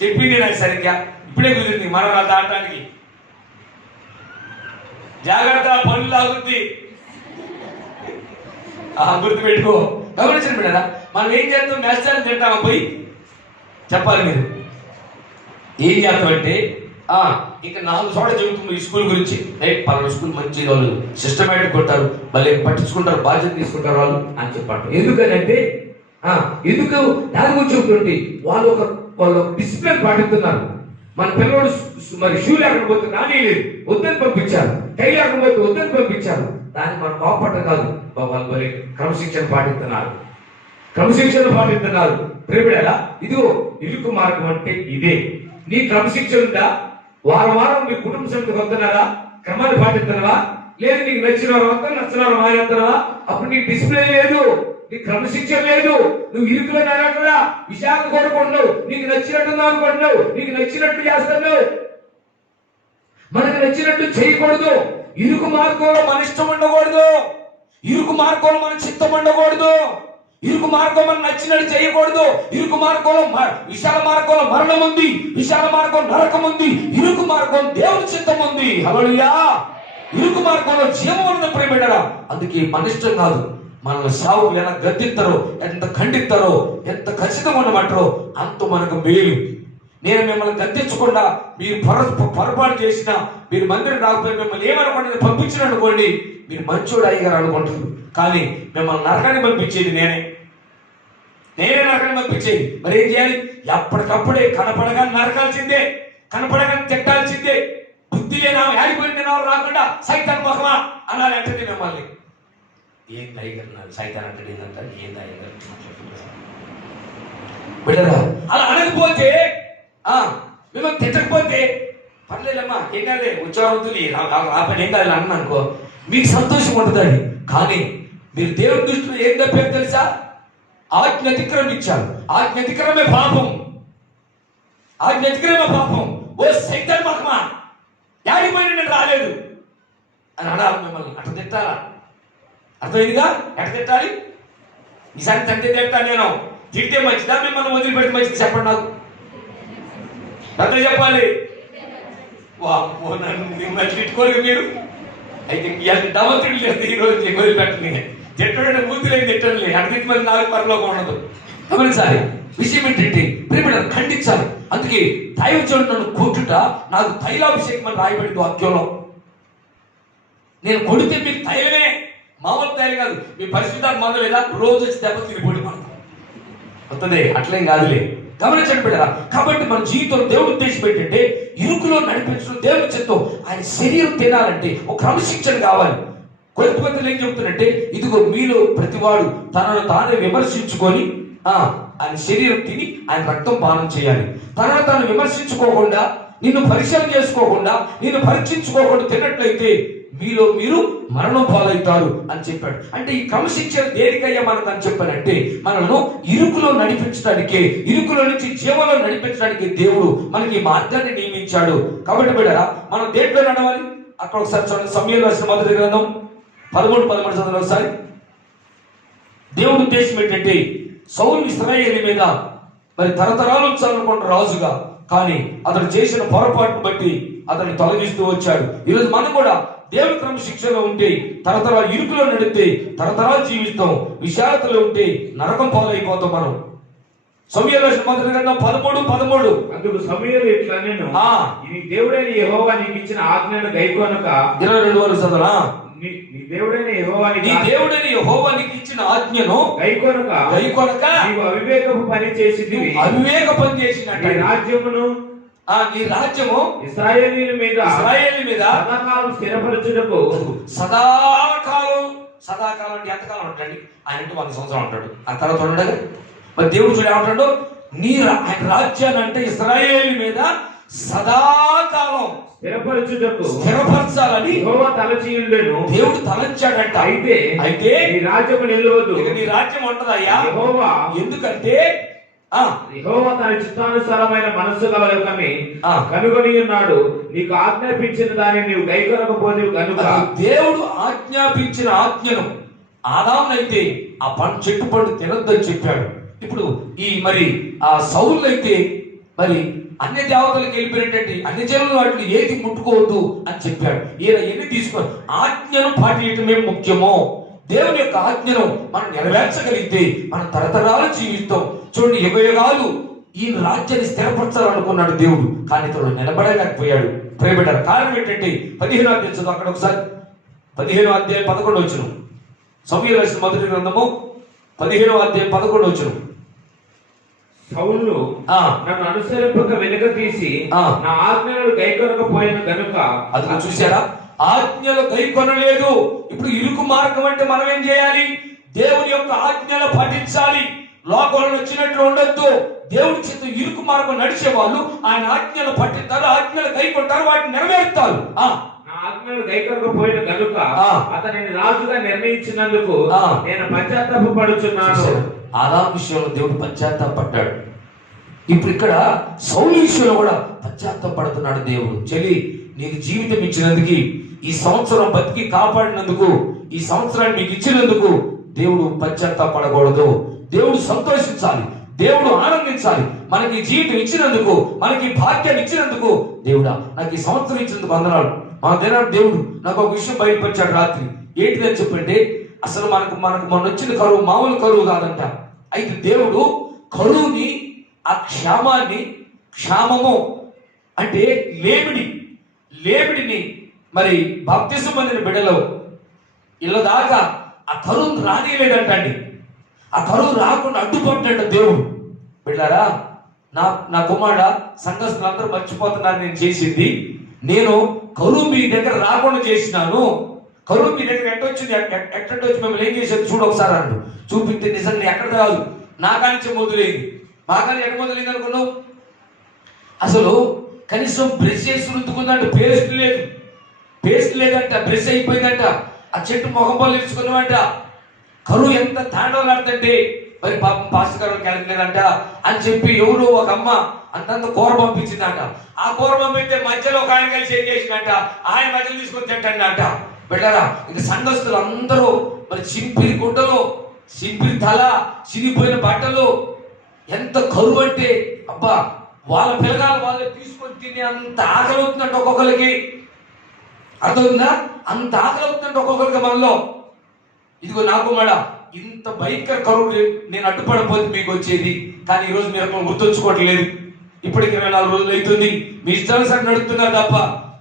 చెప్పింది నాకు సరిగ్గా ఇప్పుడే కుదిరింది మనం నా దాటానికి. జాగ్రత్త పనులు లాగుద్ది, గుర్తు పెట్టుకో. గమనించండి బిడ్డరా, మనం ఏం చేస్తాం? మేస్టాన్ని తింటామా పోయి? చెప్పాలి మీరు ఏం చేస్తామంటే ఇంకా 4 చోట్ల చెబుతుంది ఈ స్కూల్ గురించి. పలానా స్కూల్ మంచి వాళ్ళు సిస్టమేటిక్ కొట్టారు, మళ్ళీ పట్టించుకుంటారు, బాధ్యత తీసుకుంటారు వాళ్ళు అని చెప్పారు. ఎందుకనంటే ఎందుకు దాని గురించి చెబుతుంటే వాళ్ళు డిసిప్లిన్ పాటిస్తున్నారు. మన పిల్లలు మరి షూ లేకుండా పోతే రానిలేదు, వద్దని పంపించారు. టై లేకుండా పోతే వద్దని పంపించారు. దాన్ని మనం కోపడ్డ కాదు, వాళ్ళు మరి క్రమశిక్షణ పాటిస్తున్నారు. ప్రేమిడలా ఇదిగో ఇరుకు మార్గం అంటే ఇదే. నీ క్రమశిక్షణ ఉందా? వారం మీ కుటుంబ సభ్యులకు వస్తున్నారా? క్రమాన్ని పాటిస్తున్నావా? లేదు నీకు నచ్చిన వారు వస్తా, నచ్చిన వారు మానేస్తున్నావా? అప్పుడు నీకు డిసిప్లిన్ లేదు, నీకు క్రమశిక్షణ లేదు. నువ్వు ఇరుకులో కూడా విశాఖ కోరుకుంటున్నావు, నీకు నచ్చినట్టు అనుకుంటున్నావు, నీకు నచ్చినట్టు చేస్తున్నావు. మనకు నచ్చినట్టు చేయకూడదు. ఇరుకు మార్గంలో మన ఇష్టం ఉండకూడదు, ఇరుకు మార్గంలో మన చిత్తం ఉండకూడదు, ఇరుకు మార్గం మనం నచ్చినట్టు చేయకూడదు. ఇరుకు మార్గంలో విశాల మార్గంలో మరణం ఉంది, విశాల మార్గం నరకం ఉంది, ఇరుకు మార్గం దేవుని చిత్తం ఉంది. హల్లెలూయా. ఇరుకు మార్గంలో జీవం ఉన్నది ప్రియబిడ్డరా. అందుకే మన ఇష్టం కాదు. మనల్ని సావులు ఎలా గద్దిస్తారో, ఎంత ఖండిస్తారో, ఎంత ఖచ్చితంగా ఉండమంటారో అంత మనకు మేలు. నేను మిమ్మల్ని గద్దించకుండా మీరు పొరపాటు చేసినా, మీరు మందిరం రాకపోయి మిమ్మల్ని ఏమనుకోండి పంపించిన అనుకోండి, మీరు మంచోడు అయ్యారు అనుకుంటారు. కానీ మిమ్మల్ని నరకాన్ని పంపించేది నేనే నరకాన్ని పంపించేది. మరి ఏం చేయాలి? ఎప్పటికప్పుడే కనపడగానే నరకాల్సిందే, కనపడగానే తిట్టాల్సిందే. బుద్ధి లేనా ఆడిపోయిన రాకుండా సైతాన్ మొహమా అనాలి అంటే మిమ్మల్ని. ఏం అయ్యారు సైతాన్ అంటే ఏంటంటారు? ఏం అయ్యారు బిడ్డరా? అలా అనకపోతే, మిమ్మల్ని తిట్టకపోతే పర్లేదమ్మా, ఏం కాదే ఉచ్చారవుతుంది ఆ పని ఏం కాదు అన్న అనుకో, మీకు సంతోషం ఉంటుందండి. కానీ మీరు దేవుని దృష్టిలో ఏం తప్పారు తెలుసా? ఆజ్ఞ అతిక్రమించారు. ఆజ్ఞ అతిక్రమే పాపం, ఆజ్ఞ అతిక్రమే పాపం. ఓ సైతాన్ మహమా యాడిపోయిన నేను రాలేదు అని అనాలి మిమ్మల్ని. అట్లా తిట్టాలా? అర్థమైందిగా? ఎట్లా తిట్టాలి? ఈసారి తండ్రి తిట్టాను నేను. తిడితే మంచిదా, మిమ్మల్ని వదిలిపెడితే మంచిది? చెప్పండి నాకు. అర్థం చెప్పాలి. వామ్మో, నన్ను మిమ్మల్ని తిట్టుకోరు మీరు. అయితే డబల్ లేదు ఈరోజు వదిలిపెట్టండి. తిట్టడం కూతురు తిట్టండి, అడిగి మళ్ళీ 4 పరలోకం ఉండదు. గమనించాలి. విషయం ఏంటంటే ప్రేమిడను ఖండించాలి. అందుకే దైవజనుడు నన్ను కొట్టుట నాకు తైలాభిషేకం అని రాయబడింది వాక్యంలో. నేను కొడితే మీకు తైలమే, మామూలు తైలం కాదు. మీ పరిశుద్ధాత్మ మందు లేదా రోజు వచ్చి దెబ్బ తిరిగిపోయి పడతాం వస్తుంది, అట్లేం కాదులే. గమనించండి బిడ్డరా. కాబట్టి మన జీవితంలో దేవుడు ఉద్దేశం ఏంటంటే ఇరుకులో నడిపించడం దేవుని చిత్తం. ఆయన శరీరం తినాలంటే ఒక క్రమశిక్షణ కావాలి. కొద్ది ఏం చెప్తున్నట్టే, ఇదిగో మీలో ప్రతివాడు తనను తానే విమర్శించుకొని ఆయన శరీరం తిని ఆయన రక్తం పానం చేయాలి. తనను తాను విమర్శించుకోకుండా, నిన్ను పరిశీలన చేసుకోకుండా, నిన్ను పరీక్షించుకోకుండా తిన్నట్లయితే మీలో మీరు మరణం పాలవుతారు అని చెప్పాడు. అంటే ఈ క్రమశిక్షణ దేనికయ్యా మనకు అని చెప్పానంటే, మనను ఇరుకులో నడిపించడానికే, ఇరుకులో నుంచి జీవంలో నడిపించడానికి దేవుడు మనకి ఈ మార్గాన్ని నియమించాడు. కాబట్టి బిడ్డరా, మనం దేంట్లో నడవాలి? అక్కడ ఒకసారి చూడండి, సమూయేలు రాసిన మొదటి గ్రంథం 13 చదవండి ఒకసారి. దేవుడు ఉద్దేశం ఏంటంటే సౌలు ఇశ్రాయేలు మీద మరి తరతరాలు ఉంచాలనుకున్న రాజుగా, కానీ అతను చేసిన పొరపాటును బట్టి అతన్ని తొలగిస్తూ వచ్చాడు. ఈరోజు మనం కూడా దేవుని క్రమశిక్షణలో ఉంటే తరతరాలు ఇరుకులో నడితే తరతరాలు జీవిస్తాం, విశాలతలో ఉంటే నరకం పాలైపోతాం మనం. సమూయేలు రాసిన మొదటి గ్రంథం 13:13. అందుకు సమూయేలు ఇట్లా నేను ఇది దేవుడైన యెహోవా నీకు ఇచ్చిన ఆజ్ఞను గైకొనక 22 వరకు చదవనా? నీ దేవుడైన యెహోవా నీకు ఇచ్చిన ఆజ్ఞను గైకొనక నీవు అవివేకపు పని చేసింది. అవివేక పని చేసినట్టు రాజ్యమును నీ రాజ్యము ఇశ్రాయేలీయుల మీద సదాకాలం స్థిరపరచుటకు. సదాకాలం అంటే ఎంతకాలం ఉంటాడు ఆయన? అంటే 100 సంవత్సరాలు ఉంటాడు. ఆ తర్వాత ఉండగా మరి దేవుడు చూడ ఏమంటాడు? ఆయన రాజ్యాన్ని అంటే ఇశ్రాయేలు మీద సదాకాలం స్థిరపరచాలని దేవుడు తలంచాడంట. అయితే నీ రాజ్యం నిలవదు, నీ రాజ్యం ఉంటదయ్యా. ఎందుకంటే యెహోవా తన చిత్తానుసారమైన మనస్సు గల యొక్కని ఆ. కనుగొని ఉన్నాడు. నీకు ఆజ్ఞాపించిన దాన్ని నీవు గైకొనకపోతివి కనుక దేవుడు ఆజ్ఞాపించిన ఆజ్ఞను ఆదామునైతే ఆ చెట్టు పండు తినొద్దని చెప్పాడు. ఇప్పుడు మరి ఆ సౌలు అయితే మరి అన్ని దేవతలకు వెళ్ళిపోయినటువంటి అన్ని జనులు వాటిని ఏది ముట్టుకోవద్దు అని చెప్పాడు. ఈయన ఎన్ని తీసుకో ఆజ్ఞను పాటించడమే ముఖ్యమో. దేవుని యొక్క ఆజ్ఞను మనం నెరవేర్చగలిగితే మనం తరతరాలు జీవిస్తాం. చూడండి, యుగయుగాలు ఈ రాజ్యాన్ని స్థిరపరచాలనుకున్నాడు దేవుడు, కానీ తను నిలబడలేకపోయాడు. ప్రియబిడ్డారు, కారణం ఏంటంటే 15వ అధ్యాయం చదువు, అక్కడ ఒకసారి 15వ అధ్యాయం 11 వచనం. సమూయేలు రాసిన మొదటి గ్రంథము 15వ అధ్యాయం 11 వచనం. సౌలు నన్ను అనుసరింపక వెనుక తీసి నా ఆజ్ఞలను గైకొనకపోయిన గనుక. అది చూసారా, ఆజ్ఞలు గైకొనలేదు. ఇప్పుడు ఇరుకు మార్గం అంటే మనం ఏం చేయాలి? దేవుని యొక్క ఆజ్ఞలు పాటించాలి. లోకంలో వచ్చినట్లు ఉండొద్దు. దేవుడి చేత ఇరుకు మార్గం నడిచే వాళ్ళు ఆయన ఆజ్ఞలు పట్టిస్తారు, ఆజ్ఞలు గైకొంటారు, వాటిని నెరవేరుతారు. ఆజ్ఞలు గైకొనకపోయిన గనుక అతనిని రాజుగా నిర్ణయించినందుకు నేను పశ్చాత్తాపపడుచున్నాను. ఆదాము విషయంలో దేవుడు పశ్చాత్తాపడ్డాడు. ఇప్పుడు ఇక్కడ సౌలు విషయంలో కూడా పశ్చాత్తాపడుతున్నాడు దేవుడు. చెలి, నీకు జీవితం ఇచ్చినందుకు, ఈ సంవత్సరం బతికి కాపాడినందుకు, ఈ సంవత్సరాన్ని మీకు ఇచ్చినందుకు దేవుడు పశ్చాత్తాపడకూడదు. దేవుడు సంతోషించాలి, దేవుడు ఆనందించాలి. మనకి జీవితం ఇచ్చినందుకు, మనకి భాగ్యాన్ని ఇచ్చినందుకు, దేవుడా నాకు ఈ సంవత్సరం ఇచ్చినందుకు వందనాలు. మా దినాడు దేవుడు నాకు ఒక విషయం బయటపరిచాడు రాత్రి. ఏంటిదని చెప్పంటే, అసలు మనకు మొన్న వచ్చిన కరువు మామూలు కరువు కాదంట. అయితే దేవుడు కరువుని, ఆ క్షామము అంటే లేమిడిని మరి బాప్తిసం పొందిన బిడ్డలో ఇళ్ళ దాకా ఆ కరువును రానియలేదంటండి. ఆ కరువు రాకుండా అడ్డుపడ్డాడు దేవుడు. బిడ్డారా, నా కుమారుడ, సంఘస్థులందరూ మర్చిపోతున్నారు నేను చేసింది. నేను కరువు మీ దగ్గర రాకుండా చేసినాను. కరువు మీ దగ్గర ఎట్టొచ్చింది, ఎట్టొచ్చి మిమ్మల్ని ఏం చేసేది చూడు ఒకసారి అన్నాడు. చూపిస్తే నిజంగా ఎక్కడ రాదు, నా కానించే మొదలైంది. మా కానీ ఎక్కడ మొదలైంది అనుకున్నావు? అసలు కనీసం బ్రష్ చేసి రుద్దుకుందంటే పేస్ట్ లేదంట, బ్రష్ అయిపోయిందంట. ఆ చెట్టు మొహం పళ్ళు ఇచ్చుకున్నామంట. కరువు ఎంత తాండవలాడుతుంటే మరి పాపం పాస్టర్ గారు వెళ్ళలేదంట అని చెప్పి ఎవరు ఒక అమ్మ అంతంత కూర పంపించిందంట. ఆ కూర పంపిస్తే మధ్యలో ఒక ఆయన కలిసి ఏం చేసిందంట, ఆయన మధ్యలో తీసుకొని తింటండి. బిడ్డరా, ఇంక సంఘస్థులు అందరూ మరి చింపిరి గుడ్డలు, చింపిరి తల, చిరిగిపోయిన బట్టలు. ఎంత కరువు అంటే అబ్బా, వాళ్ళ పిల్లగాలు వాళ్ళే తీసుకొని తిని అంత ఆకలి అవుతుందంట ఒక్కొక్కరికి. అర్థవుతుందా? అంత ఆకలి అవుతుందంట ఒక్కొక్కరికి మనలో. ఇదిగో నాకు మళ్ళా ఇంత భయంకర కరువు నేను అడ్డుపడిపోతే మీకు వచ్చేది, కానీ ఈరోజు మీరు అక్కడ గుర్తుంచుకోవట్లేదు. ఇప్పటికి 24 రోజులు అవుతుంది. మీ ఇష్టానుసారం నడుస్తున్నారు తప్ప,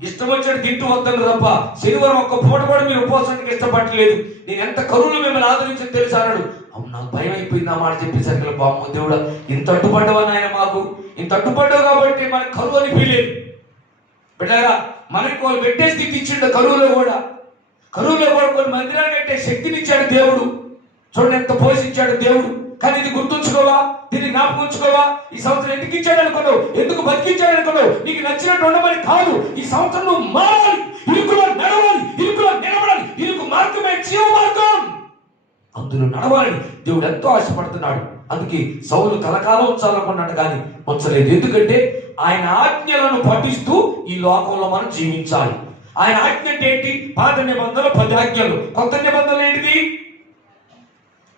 ఇష్టం వచ్చినట్టు తింటూ వద్దరు తప్ప, శనివారం ఒక్క పూట కూడా మీరు ఉపవాసానికి ఇష్టపడలేదు. నేను ఎంత కరువులు మిమ్మల్ని ఆదరించి తెలుసు అన్నాడు. అవును, నాకు భయం అయిపోయింది ఆ మాట చెప్పేసరికి. బామ్మ దేవుడా, ఇంత అడ్డుపడ్డవని ఆయన మాకు, ఇంత అడ్డుపడ్డావు కాబట్టి మనకు కరువు అనిపించలేదు. బిడ్డగా మనకి వాళ్ళు పెట్టే స్థితి ఇచ్చిండు. కరువులో కూడా కొన్ని మందిరాలు కట్టే శక్తిని ఇచ్చాడు దేవుడు. చూడండి ఎంత పోషించాడు దేవుడు. కానీ ఇది గుర్తుంచుకోవా, దీన్ని జ్ఞాపకం ఉంచుకోవా? ఈ సంవత్సరం ఎందుకు ఇచ్చాడు అనుకున్నావు, ఎందుకు బతికించాడు అనుకున్నావు? నీకు నచ్చినట్టు ఉండమని కాదు. ఈ సంవత్సరం నువ్వు మారాలి, ఇరుకులో నడవాలి, ఇరుకులో నిలబడాలి. ఇరుకు మార్గమే జీవ మార్గం, అందులో నడవాలని దేవుడు ఎంతో ఆశపడుతున్నాడు. అందుకే సౌలు కలకాలం ఉంచాలనుకున్నాడు, కానీ ఉంచలేదు. ఎందుకంటే ఆయన ఆజ్ఞలను పాటిస్తూ ఈ లోకంలో మనం జీవించాలి. ఆయన ఆజ్ఞ అంటే ఏంటి? పాత నిబంధనలు 10 ఆజ్ఞలు. కొత్త నిబంధనలు ఏంటిది?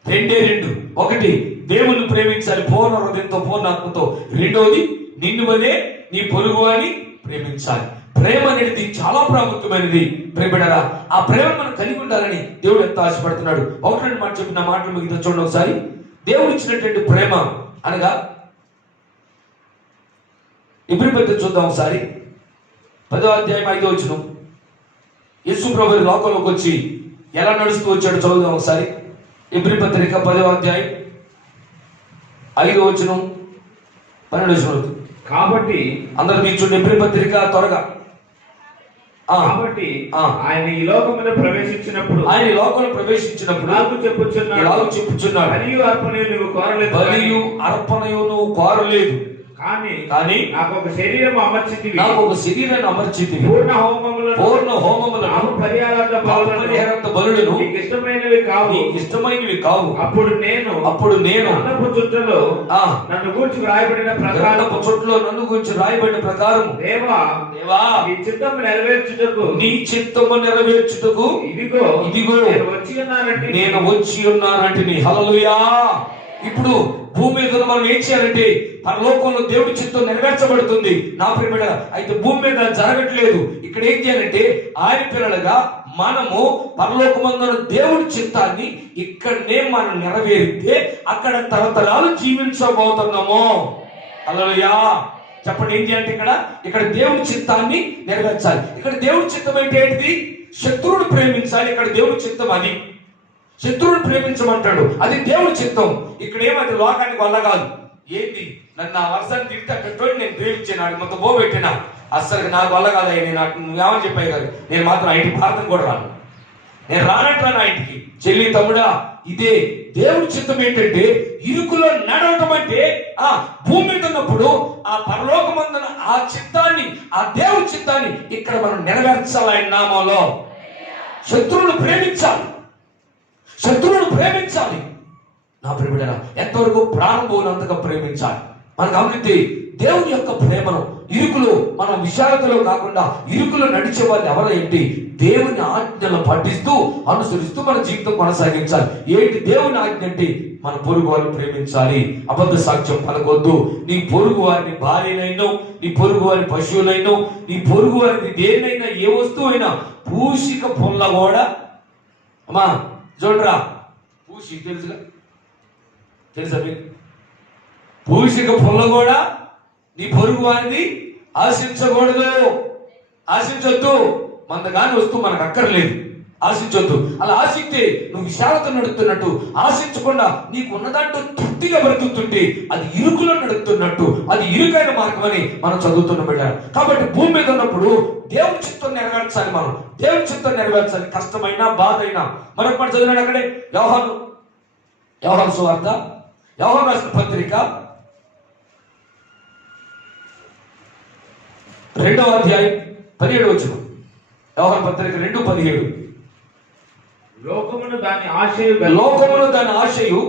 2. ఒకటి, దేవుని ప్రేమించాలి పూర్ణ హృదయంతో, పూర్ణాత్మతో. 2వది, నిన్ను వలే నీ పొరుగు అని ప్రేమించాలి. ప్రేమ అనేది చాలా ప్రాముఖ్యమైనది. ప్రేమిడరా, ఆ ప్రేమ మనం కలిగి ఉండాలని దేవుడు ఎంతో ఆశపడుతున్నాడు. 1-2 మాట చెప్పిన మాటలు మిగతా చూడండి ఒకసారి. దేవుడు ఇచ్చినటువంటి ప్రేమ అనగా ఇబ్రీ పత్రిక చూద్దాం ఒకసారి. 10వ అధ్యాయం 5వ వచనం. యేసు ప్రభువు లోకంలోకి వచ్చి ఎలా నడుస్తూ వచ్చాడు చదువుదాం ఒకసారి. ఇబ్రీ పత్రిక 10వ అధ్యాయం 5వ వచనం 12వ వచనం. కాబట్టి అందరూ తీర్చుండి ఇబ్రీ పత్రిక త్వరగా. కాబట్టి ఆయన ఈ లోకంలో ప్రవేశించినప్పుడు నాకు చెప్పుచున్నాడు, బలియు అర్పణయు నువ్వు కోరలేదు, కానీ నాకు ఒక శరీరం అమర్చితివి, నాకు ఒక శరీరాన్ని అమర్చితివి, పూర్ణ హోమములను పరిహారార్థ బలులను నీకు ఇష్టమైనవి కావు. అప్పుడు నేను అన్నపు చుట్టలో నన్ను గూర్చి రాయబడిన ప్రకారం దేవా నీ చిత్తము నెరవేర్చుటకు ఇదిగో నేను వచ్చి ఉన్నానంటే నీ హల్లెలూయా. ఇప్పుడు భూమి మీద మనం ఏం చేయాలంటే పరలోకంలో దేవుడి చిత్తం నెరవేర్చబడుతుంది నా ప్రియమైన. అయితే భూమి మీద జరగట్లేదు. ఇక్కడ ఏం చేయాలంటే ఆయన పిల్లలుగా మనము పరలోకమందున దేవుడి చిత్తాన్ని ఇక్కడనే మనం నెరవేరితే అక్కడ తరతరాలు జీవించబోతున్నాము. హల్లెలూయా చెప్పండి. ఏం చేయాలంటే ఇక్కడ దేవుడి చిత్తాన్ని నెరవేర్చాలి. ఇక్కడ దేవుడి చిత్తం ఏంటి? శత్రువుని ప్రేమించాలి. ఇక్కడ దేవుడి చిత్తం అది. శత్రువుని ప్రేమించమంటాడు, అది దేవుడి చిత్తం. ఇక్కడ ఏమైతే లోకానికి వల్ల కాదు. ఏంటి నన్ను ఆ వర్షాన్ని తిరిగితే అక్కడ నేను ప్రేమించాను మొత్తం పోబెట్టినా అస్సలు నాకు వల్ల కాదు. నాకు నువ్వేమని చెప్పాయి కాదు. నేను మాత్రం ఇంటికి భారతం కూడా రాను. నేను రానట్లా ఇంటికి. చెల్లి తమ్ముడా, ఇదే దేవుడి చిత్తం. ఏంటంటే ఇరుకులో నడవటం అంటే భూమి మీద ఉన్నప్పుడు ఆ పరలోకమందున ఆ చిత్తాన్ని, ఆ దేవుడి చిత్తాన్ని ఇక్కడ మనం నెరవేర్చాలి ఆయన నామంలో. శత్రువును ప్రేమించాలి. నా ప్రేమిడ ఎంతవరకు ప్రాణం పోనంతగా ప్రేమించాలి. మనం గమనిస్తే దేవుని యొక్క ప్రేమను ఇరుకులో మనం విశాలతలో కాకుండా ఇరుకులో నడిచే వాళ్ళు ఎవరో ఏంటి? దేవుని ఆజ్ఞలను పఠిస్తూ అనుసరిస్తూ మన జీవితం కొనసాగించాలి. ఏంటి దేవుని ఆజ్ఞ అంటే మన పొరుగు వారిని ప్రేమించాలి. అబద్ధ సాక్ష్యం పలకొద్దు. నీ పొరుగు వారిని భార్యనైనా, నీ పొరుగు వారి పశువులైనా, నీ పొరుగు వారిని దేనైనా ఏ వస్తువు అయినా పూషిక పొల్ల కూడా అమ్మా చూడరా పూషి తెలుసా మీకు? పూషిక పొల్ల కూడా నీ పొరుగు వారిని ఆశించొద్దు. మందగాని వస్తువు మనకు అక్కర్లేదు, ఆశించొద్దు. అలా ఆశిస్తే నువ్వు విశాలత నడుస్తున్నట్టు, ఆశించకుండా నీకు ఉన్నదాంట్లో తృప్తిగా బ్రతుకుతుంటే అది ఇరుకులో నడుస్తున్నట్టు, అది ఇరుకైన మార్గం అని మనం చదువుతున్న బిడ్డారు. కాబట్టి భూమి మీద ఉన్నప్పుడు దేవుని చిత్తం నెరవేర్చాలి. మనం దేవుని చిత్తం నెరవేర్చాలి. కష్టమైనా బాధ అయినా. మరొక మాట చదివినాడు అక్కడే యోహాను సువార్త, యోహాను రాసిన పత్రిక 2వ అధ్యాయం 17వ వచనం. యోహాను పత్రిక 2:17. లోకమును దాని ఆశయు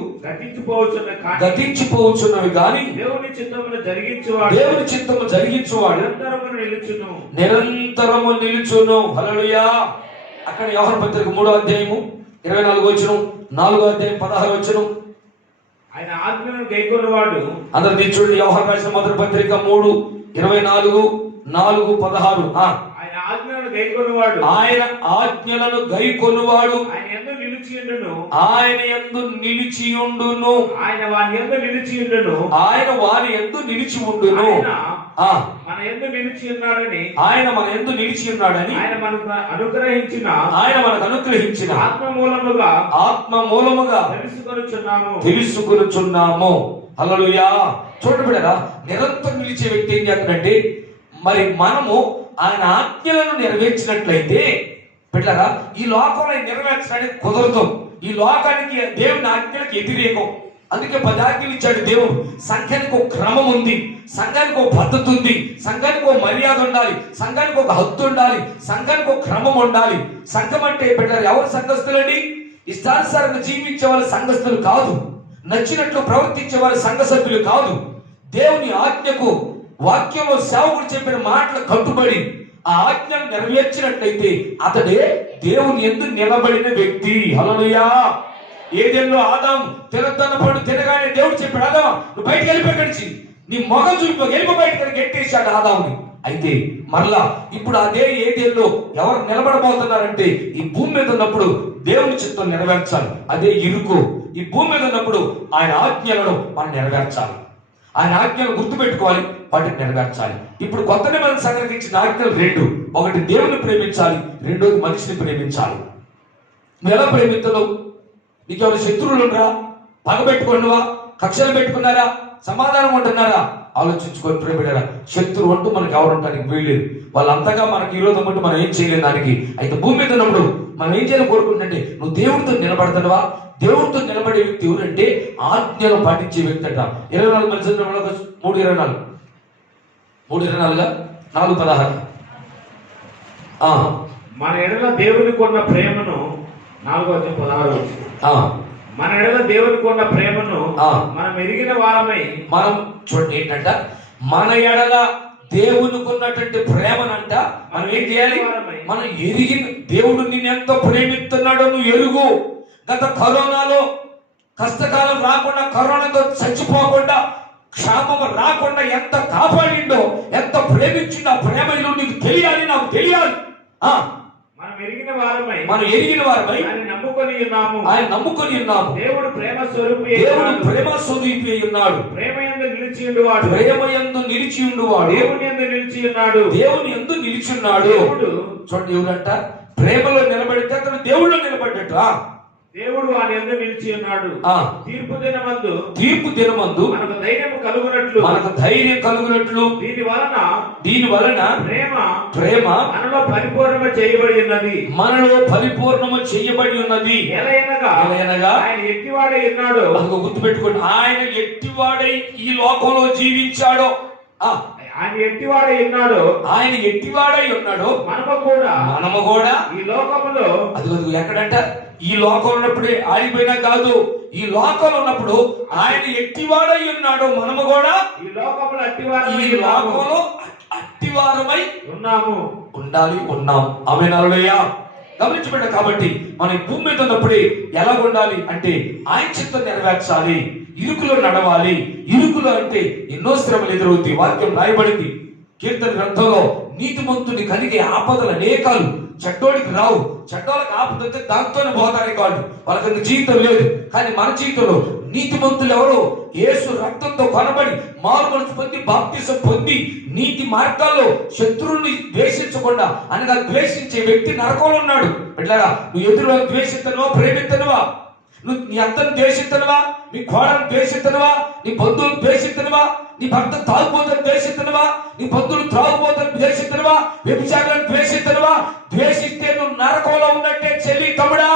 గతించిపోవచ్చున్నవి కానీ దేవుని చిత్తమును జరిగించువాడు నిరంతరము నిలుచును. హల్లెలూయా. అక్కడ యోహాను పత్రిక 3వ అధ్యాయము 24వ వచనం, 4వ అధ్యాయం 16వ వచనం. ఆయన ఆజ్ఞలను గైకొనువాడు. అందరూ చూడండి. యోహాను రాసిన మొదటి పత్రిక 3:24, 4:16. ఆయన ఆజ్ఞలను గైకొనువాడు ఆయన యందు నిలిచియుండును. ఆయన వాని యందు నిలిచి ఉండును. మన యందు నిలిచి ఉన్నాడని, ఆయన మన యందు నిలిచి ఉన్నాడని ఆయన మనకు అనుగ్రహించిన ఆత్మ మూలముగా తెలుసుకొనుచున్నాము. హల్లెలూయా. చూడండి బిడ్డరా, నిరంతరం నిలిచే వ్యక్తి ఏం చేస్తాడంటే, మరి మనము ఆయన ఆజ్ఞలను నెరవేర్చినట్లయితే బిడ్డరా, ఈ లోకంలో నెరవేర్చడానికి కుదరదు. ఈ లోకానికి దేవుని ఆజ్ఞలకు వ్యతిరేకం. అందుకే 10 ఆజ్ఞలు ఇచ్చాడు దేవుడు. సంఘానికి ఒక క్రమం ఉంది, సంఘానికి ఒక పద్ధతి ఉంది, సంఘానికి ఒక మర్యాద ఉండాలి, సంఘానికి ఒక హద్దు ఉండాలి, సంఘానికి ఒక క్రమం ఉండాలి. సంఘం అంటే బిడ్డరా ఎవరు సంఘస్థులండి? ఇష్టానుసారంగా జీవించే వాళ్ళ సంఘస్థులు కాదు, నచ్చినట్లు ప్రవర్తించే వాళ్ళ సంఘ సభ్యులు కాదు. దేవుని ఆజ్ఞకు, వాక్యంలో సేవకుడు చెప్పిన మాటలు కట్టుబడి ఆ ఆజ్ఞను నెరవేర్చినట్లయితే అతడే దేవుని యందు నిలబడిన వ్యక్తి. హల్లెలూయా. ఏదెల్లో ఆదాము తినద్దన్న పండు తినగానే దేవుడు చెప్పాడు, ఆదామా నువ్వు బయటకు వెళ్ళిపోయి నీ మొగం చూపి వెళ్ళిపో బయటకు గెట్టేశాడు ఆదాముని. అయితే మరలా ఇప్పుడు అదే ఏదేల్లో ఎవరు నిలబడబోతున్నారంటే ఈ భూమి మీద ఉన్నప్పుడు దేవుని చిత్తం నెరవేర్చాలి. అదే ఇరుకు. ఈ భూమి మీద ఉన్నప్పుడు ఆయన ఆజ్ఞలను మనం నెరవేర్చాలి. ఆయన ఆజ్ఞలు గుర్తుపెట్టుకోవాలి, వాటిని నెరవేర్చాలి. ఇప్పుడు కొత్త నిబంధన సంగ్రహించిన ఆజ్ఞలు 2. ఒకటి దేవుని ప్రేమించాలి, రెండోది మనిషిని ప్రేమించాలి. నువ్వు ఎలా ప్రేమించలేవు? నీకెవరు శత్రువులు ఉండరా? పగ పెట్టుకున్నావా? కక్షలు పెట్టుకున్నారా? సమాధానం ఉంటున్నారా? ఆలోచించుకొని ప్రేమిడారా. శత్రువు అంటూ మనకు ఎవరు ఉండడానికి వీల్లేదు. వాళ్ళంతగా మనకి విరోధం అంటూ మనం ఏం చేయలేము దానికి. అయితే భూమి మీద ఉన్నప్పుడు మనం ఏం చేయాలని కోరుకుంటుంటే, నువ్వు దేవుడితో నిలబడతావా? దేవుడితో నిలబడే వ్యక్తి ఎవరంటే ఆజ్ఞలు పాటించే వ్యక్తి అంట. 24 3:24 3:24, 4:16. మన ఎడల దేవునికి ఉన్న ప్రేమను 4:16. మన ఎడల దేవునికి ఉన్న ప్రేమను మనం ఎరిగిన వారమై, మనం చూడండి ఏంటంట, మన ఎడల దేవునికి ఉన్నటువంటి ప్రేమనంట మనం ఏం చేయాలి? మనం ఎరిగిన, దేవుడు నిన్నెంతో ప్రేమిస్తున్నాడో నువ్వు ఎరుగు. గత కరోనాలో కష్టకాలం రాకుండా, కరోనాతో చచ్చిపోకుండా, క్షామం రాకుండా ఎంత కాపాడిండో, ఎంత ప్రేమించిండో, ఆ ప్రేమ నీకు తెలియాలి, నాకు తెలియాలి. మనం ఎరిగిన వారమై ఆయన నమ్ముకొని ఉన్నాము. దేవుడు ప్రేమ స్వరూపి ఉన్నాడు. ప్రేమయందు నిలిచి ఉండువాడు. దేవుని యందు నిలిచి ఉన్నాడు. దేవుడు చూడండి, ఎవరంట ప్రేమలో నిలబడితే అతను దేవుళ్ళు నిలబడ్డట్టు. దేవుడు వాని యందు నిలిచి ఉన్నాడు. తీర్పు దినమందు మనకు ధైర్యం కలుగునట్లు దీని వలన ప్రేమ మనలో పరిపూర్ణము చేయబడి ఉన్నది. ఎలయనగా ఆయన ఎట్టివాడై ఉన్నాడు. గుర్తుపెట్టుకోండి, ఆయన ఎట్టివాడై ఈ లోకంలో జీవించాడో, ఆయన ఎట్టివాడై ఉన్నాడు. మనము కూడా ఈ లోకములో, అది ఎక్కడంట, ఈ లోకంలో ఉన్నప్పుడే ఆడిపోయినా కాదు, ఈ లోకంలో ఉన్నప్పుడు ఆయన ఎట్టివాడై ఉన్నాడు. మనము కూడా ఈ లోకంలో అట్టివారమై ఉన్నాం. ఆమేన్, హల్లెలూయా. గమనించబడ్డ కాబట్టి మనం భూమి మీద ఉన్నప్పుడే ఎలా ఉండాలి అంటే ఆయన చిత్తం నెరవేర్చాలి, ఇరుకులో నడవాలి. ఇరుకులో అంటే ఎన్నో శ్రమలు ఎదురవుతాయి. వాక్యం రాయబడింది కీర్తన గ్రంథంలో, నీతిమంతుని కలిగే ఆపదలు అనేకాలు చెడ్డోడికి రావు. చెడ్డోళ్ళకి ఆపద వస్తే దాంతోనే పోతారే కాదు, వాళ్ళకి జీవితం లేదు. కానీ మన జీవితంలో నీతిమంతులు ఎవరు? యేసు రక్తంతో కొనబడి మారు మనసు పొంది బాప్తిసం పొంది నీతి మార్గాల్లో శత్రువుని ద్వేషించకుండా, అనగా ద్వేషించే వ్యక్తి నరకంలో ఉన్నాడు. ఎట్లాగా నువ్వు ఎదురు ద్వేషిస్తున్నావా, ప్రేమిస్తున్నావా? నువ్వు నీ అత్తను ద్వేషిస్తున్నావా, నీ కోడను ద్వేషిస్తున్నావా, నీ బంధువులు ద్వేషిస్తున్నావా, నీ భర్త తాగుబోతను ద్వేషిస్తున్నావా, నీ బంధువులు త్రాగుబోతను ద్వేషిస్తున్నావా, వ్యభిచారాలను ద్వేషిస్తున్నావా? ద్వేషిస్తే నువ్వు నరకంలో ఉన్నట్టే చెల్లి, తమ్ముడా.